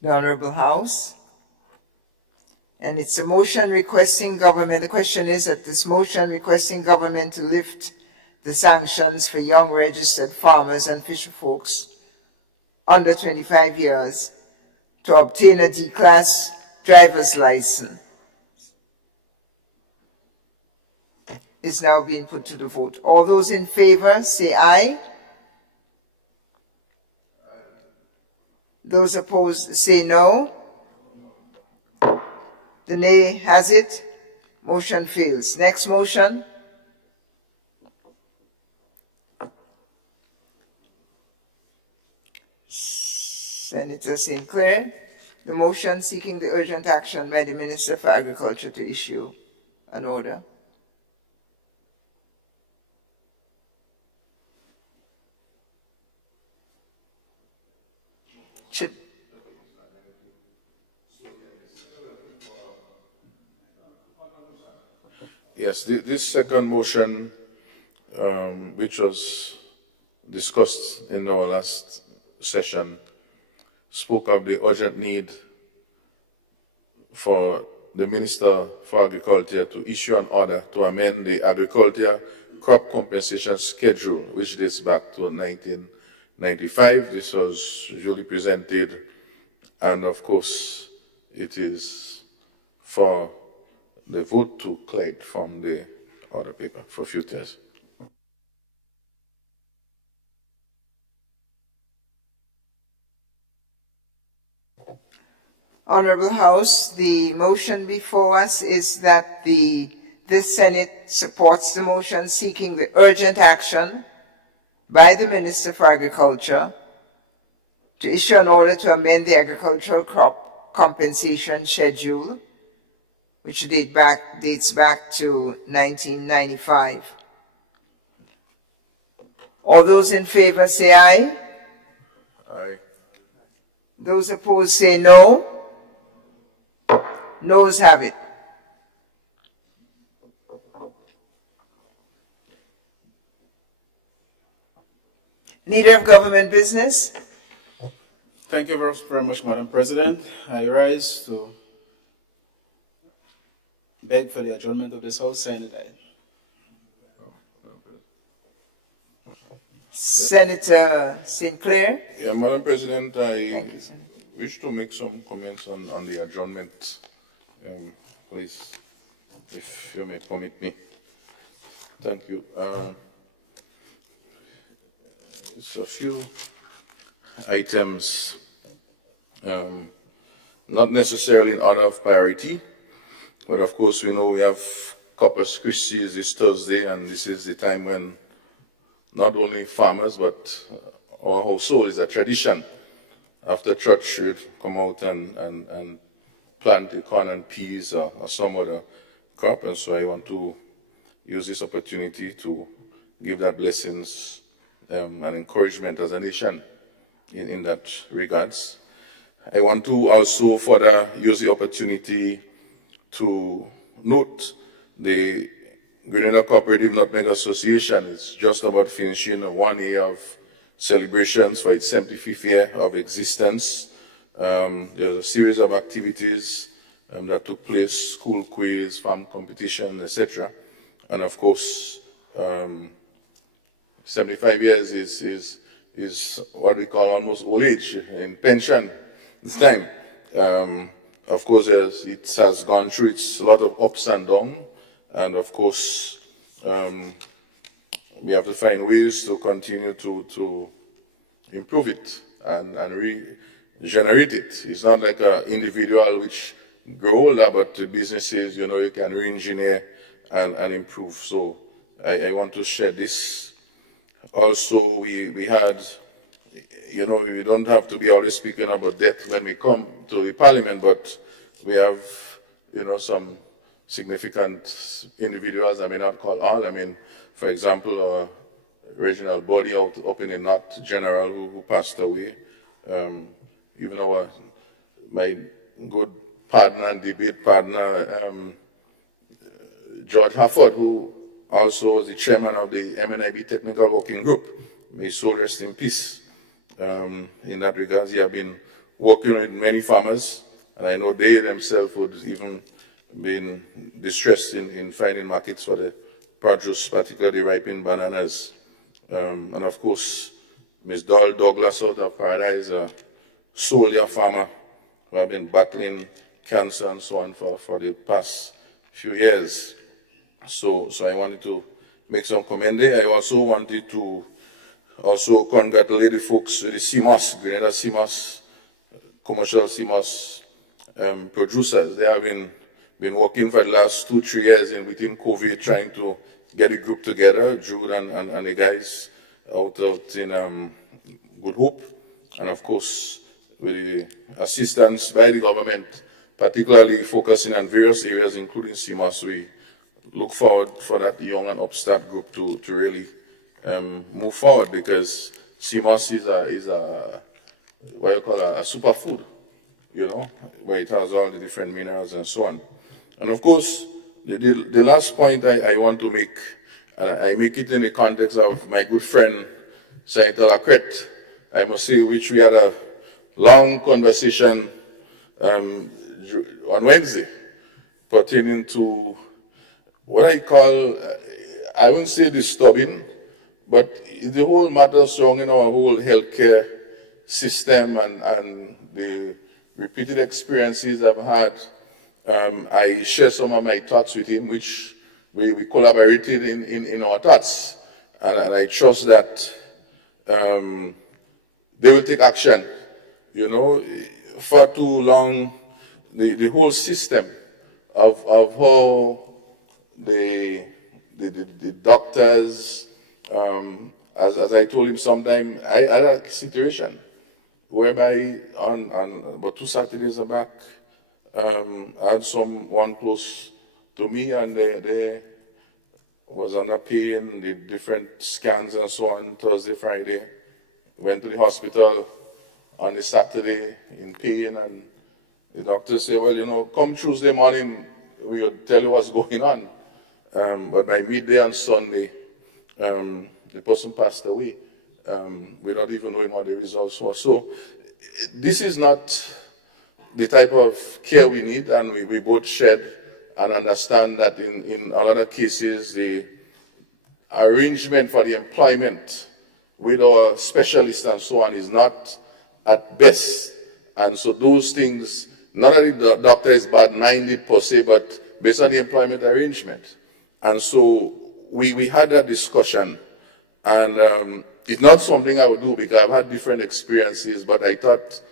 the Honorable House. And it's a motion requesting government, the question is that this motion requesting government to lift the sanctions for young registered farmers and fisherfolks under 25 years to obtain a D-class driver's license is now being put to the vote. All those in favor say aye. Those opposed say no. The nay has it. Motion fails. Next motion. Senator St. Clair. The motion seeking the urgent action by the Minister for Agriculture to issue an order. Yes, this second motion, which was discussed in our last session, spoke of the urgent need for the Minister for Agriculture to issue an order to amend the Agriculture Crop Compensation Schedule, which dates back to 1995. This was duly presented, and of course, it is for the vote to collect from the other paper for futures. Honorable House, the motion before us is that this Senate supports the motion seeking the urgent action by the Minister for Agriculture to issue an order to amend the Agricultural Crop Compensation Schedule, which dates back to 1995. All those in favor say aye. Aye. Those opposed say no. Noes have it. Leader of Government Business. Thank you very much, Madam President. I rise to beg for the adjournment of this House. Senator St. Clair. Yeah, Madam President, Thank you, Senator. wish to make some comments on the adjournment, please, if you may permit me. Thank you. It's a few items, not necessarily in order of priority, but of course we know we have Corpus Christi this Thursday, and this is the time when not only farmers, but our household is a tradition. After church, we'd come out and plant the corn and peas or some other crop. And so I want to use this opportunity to give that blessings and encouragement as a nation in that regards. I want to also further use the opportunity to note the Grenada Cooperative Nutmeg Association is just about finishing 1 year of celebrations for its 75th year of existence. There's a series of activities that took place, school quiz, farm competition, etc. And of course, 75 years is what we call almost old age in pension this time. Of course, it has gone through its lot of ups and downs, and of course, we have to find ways to continue to improve it and regenerate it. It's not like an individual which grow older, but the businesses, you can re-engineer and improve. So I want to share this. Also, we had, we don't have to be always speaking about death when we come to the parliament, but we have, some significant individuals, I may not call all. I mean, for example, our regional body up in the North General who passed away. Even my good partner and debate partner, George Harford, who also was the chairman of the MNIB Technical Working Group. May his soul rest in peace. In that regard, he has been working with many farmers, and I know they themselves would even been distressed in finding markets for the produce, particularly ripened bananas. And of course, Ms. Doll Douglas out of Paradise, a soldier farmer who have been battling cancer and so on for the past few years. So I wanted to make some comment there. I also wanted to congratulate the folks, the CMOS, Grenada CMOS, commercial CMOS producers. They have been working for the last 2-3 years within COVID, trying to get a group together, Jude and the guys out in Good Hope. And of course, with the assistance by the government, particularly focusing on various areas, including CMOS, we look forward for that young and upstart group to really move forward, because CMOS is a what you call a superfood, where it has all the different minerals and so on. And of course, the last point I want to make, I make it in the context of my good friend, Senator Lacrette, I must say, which we had a long conversation on Wednesday pertaining to what I call, I wouldn't say disturbing, but the whole matter surrounding our whole healthcare system and the repeated experiences I've had. I share some of my thoughts with him, which we collaborated in our thoughts. And I trust that they will take action. For too long, the whole system of how the doctors, as I told him sometime, I had a situation whereby on about 2 Saturdays back, I had someone close to me, and they was under pain, the different scans and so on, Thursday, Friday. Went to the hospital on the Saturday in pain, and the doctor said, well, come Tuesday morning, we'll tell you what's going on. But by midday on Sunday, the person passed away without even knowing what the results were. So this is not the type of care we need, and we both shared and understand that in a lot of cases, the arrangement for the employment with our specialists and so on is not at best. And so those things, not that the doctor is bad-minded per se, but based on the employment arrangement. And so we had that discussion, and it's not something I would do because I've had different experiences, but I thought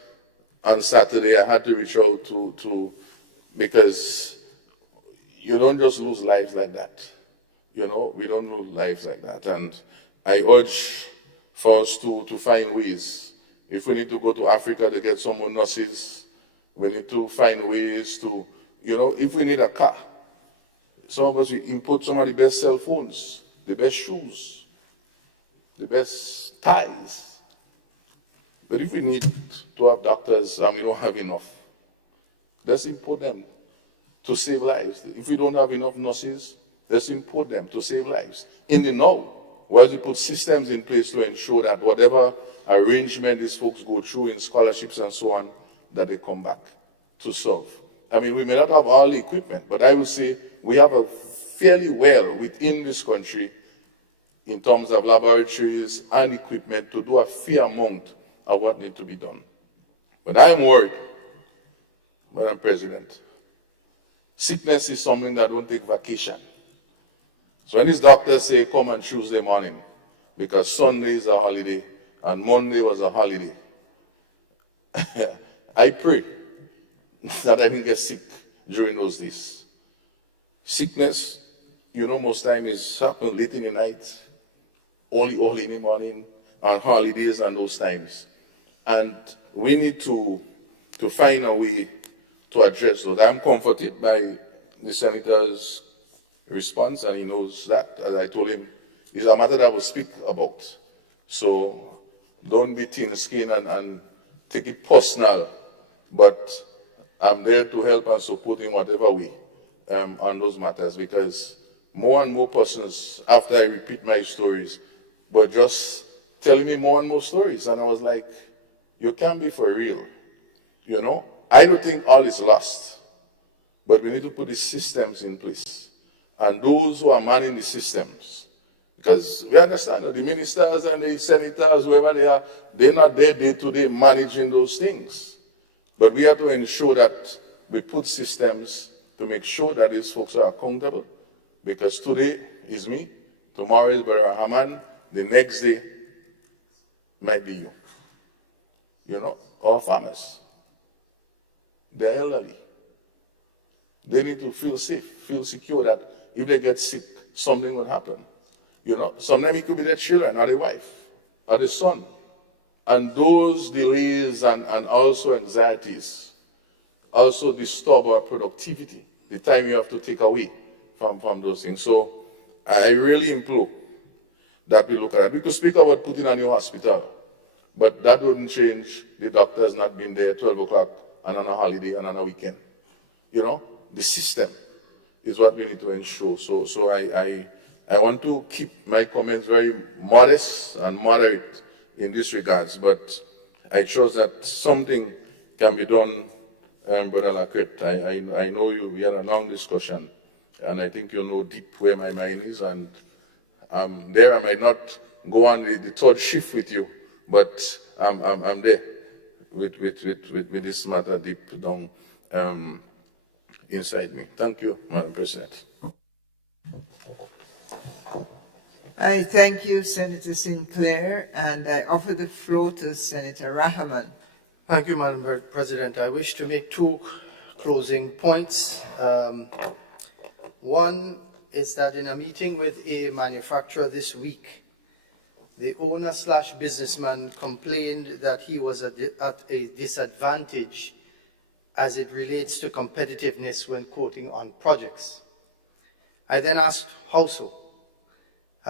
on Saturday I had to reach out to because you don't just lose lives like that. We don't lose lives like that. And I urge for us to find ways. If we need to go to Africa to get some more nurses, we need to find ways to, if we need a car, some of us, we import some of the best cell phones, the best shoes, the best ties. But if we need to have doctors and we don't have enough, let's import them to save lives. If we don't have enough nurses, let's import them to save lives. In the now, while we put systems in place to ensure that whatever arrangement these folks go through in scholarships and so on, that they come back to serve. I mean, we may not have all the equipment, but I would say we have a fairly well within this country in terms of laboratories and equipment to do a fair amount of what needs to be done. But I am worried, Madam President. Sickness is something that don't take vacation. So when these doctors say come on Tuesday morning, because Sunday is a holiday and Monday was a holiday, I pray that I didn't get sick during those days. Sickness, most time is happen late in the night, early in the morning, on holidays and those times. And we need to find a way to address those. I'm comforted by the Senator's response, and he knows that. As I told him, it's a matter that we'll speak about. So don't be thin-skinned and take it personal, but I'm there to help and support in whatever way on those matters, because more and more persons, after I repeat my stories, were just telling me more and more stories, and I was like, you can't be for real, I don't think all is lost, but we need to put the systems in place. And those who are manning the systems, because we understand that the ministers and the senators, whoever they are, they're not there day-to-day managing those things. But we have to ensure that we put systems to make sure that these folks are accountable, because today is me, tomorrow is Brother Haman, the next day might be you, or farmers. They're elderly. They need to feel safe, feel secure that if they get sick, something will happen. Sometimes it could be their children or their wife or their son. And those delays and also anxieties also disturb our productivity, the time you have to take away from those things. So I really implore that we look at it. We could speak about putting a new hospital, but that wouldn't change the doctors not being there at 12 o'clock and on a holiday and on a weekend. The system is what we need to ensure. So I want to keep my comments very modest and moderate in this regards, but I trust that something can be done, Brother Lacrette. I know we had a long discussion, and I think you know deep where my mind is, and there I might not go on the third shift with you, but I'm there with this matter deep down inside me. Thank you, Madam President. I thank you, Senator Sinclair, and I offer the floor to Senator Rahman. Thank you, Madam President. I wish to make two closing points. One is that in a meeting with a manufacturer this week, the owner/businessman complained that he was at a disadvantage as it relates to competitiveness when quoting on projects. I then asked how so.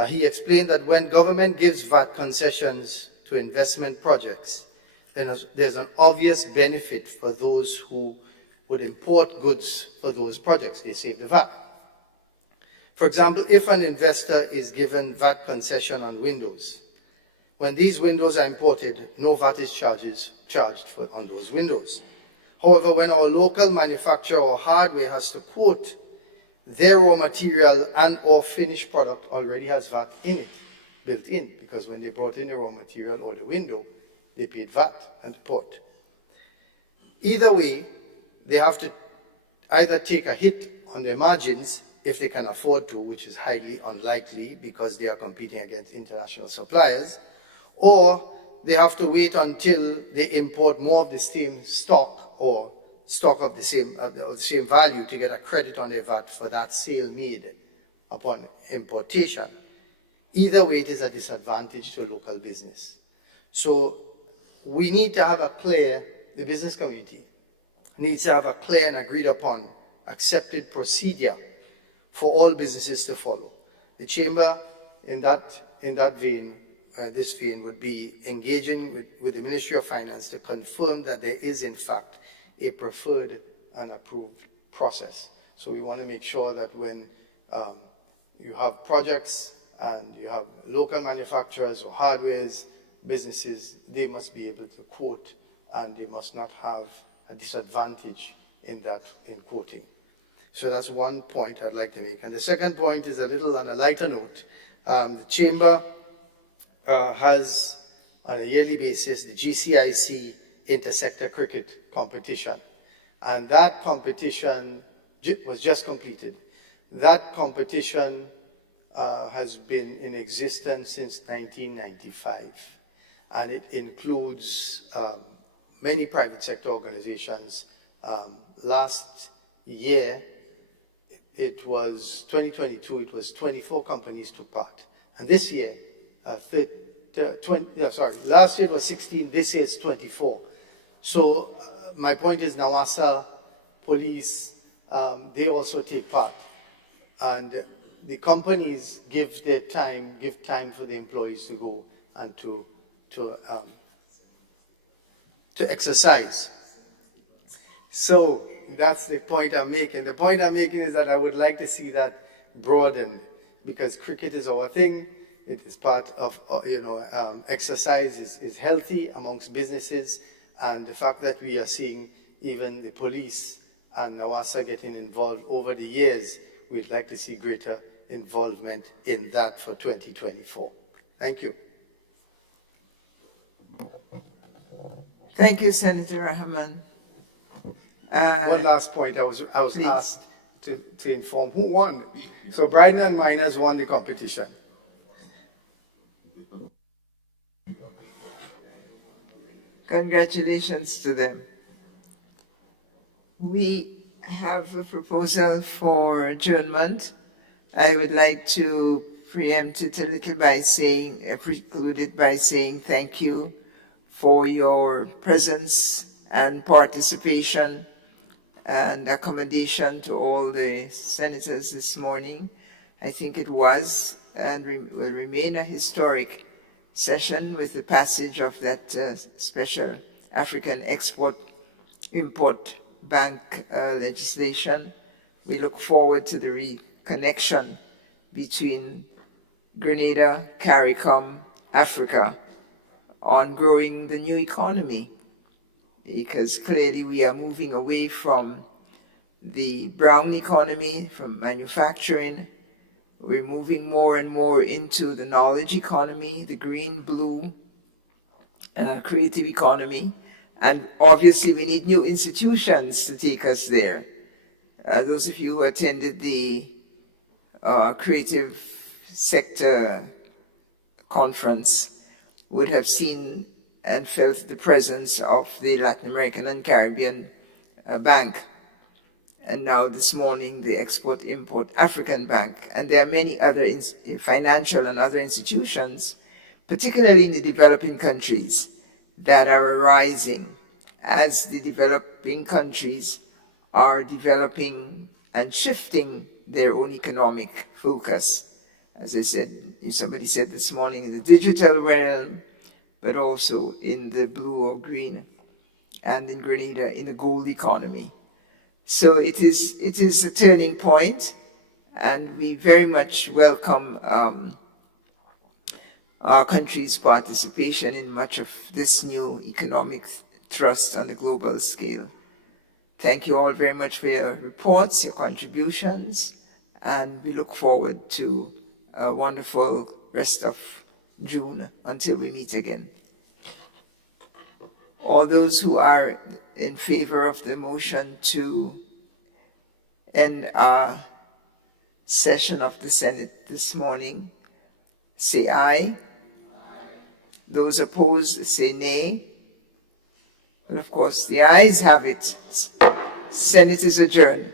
He explained that when government gives VAT concessions to investment projects, then there's an obvious benefit for those who would import goods for those projects. They save the VAT. For example, if an investor is given VAT concession on windows, when these windows are imported, no VAT is charged on those windows. However, when our local manufacturer or hardware has to quote, their raw material and or finished product already has VAT in it, built in, because when they brought in the raw material or the window, they paid VAT and port. Either way, they have to either take a hit on their margins if they can afford to, which is highly unlikely because they are competing against international suppliers, or they have to wait until they import more of the same stock or stock of the same value to get a credit on their VAT for that sale made upon importation. either way it is a disadvantage to a local business. So we need to have the business community needs to have a clear and agreed upon accepted procedure for all businesses to follow. The Chamber in that vein, this vein would be engaging with the Ministry of Finance to confirm that there is in fact a preferred and approved process. So we want to make sure that when you have projects and you have local manufacturers or hardwares, businesses, they must be able to quote and they must not have a disadvantage in quoting. So that's one point I'd like to make. And the second point is a little on a lighter note. The Chamber has, on a yearly basis, the GCIC Intersector Cricket Competition. And that competition was just completed. That competition has been in existence since 1995. And it includes many private sector organizations. Last year, it was 2022, it was 24 companies took part. And this year, last year it was 16, this year it's 24. So my point is NAWASA, police, they also take part. And the companies give time for the employees to go and to exercise. So that's the point I'm making. The point I'm making is that I would like to see that broadened, because cricket is our thing. It is part of, exercise is healthy amongst businesses, and the fact that we are seeing even the police and NAWASA getting involved over the years, we'd like to see greater involvement in that for 2024. Thank you. Thank you, Senator Rahman. One last point, I was please. asked to inform who won. So Bryden and Miners won the competition. Congratulations to them. We have a proposal for adjournment. I would like to preempt it a little by preclude it by saying thank you for your presence and participation and accommodation to all the senators this morning. I think it was and will remain a historic session with the passage of that special African Export-Import Bank legislation. We look forward to the reconnection between Grenada, CARICOM, Africa on growing the new economy, because clearly we are moving away from the brown economy, from manufacturing. We're moving more and more into the knowledge economy, the green, blue, creative economy. And obviously we need new institutions to take us there. Those of you who attended the creative sector conference would have seen and felt the presence of the Latin American and Caribbean Bank. And now this morning, the Export-Import African Bank. And there are many other financial and other institutions, particularly in the developing countries, that are arising as the developing countries are developing and shifting their own economic focus. As I said, somebody said this morning, in the digital realm, but also in the blue or green, and in Grenada, in the gold economy. So it is a turning point, and we very much welcome our country's participation in much of this new economic thrust on the global scale. Thank you all very much for your reports, your contributions, and we look forward to a wonderful rest of June until we meet again. All those who are in favor of the motion to end our session of the Senate this morning, say aye. Those opposed, say nay. But of course, the ayes have it. Senate is adjourned.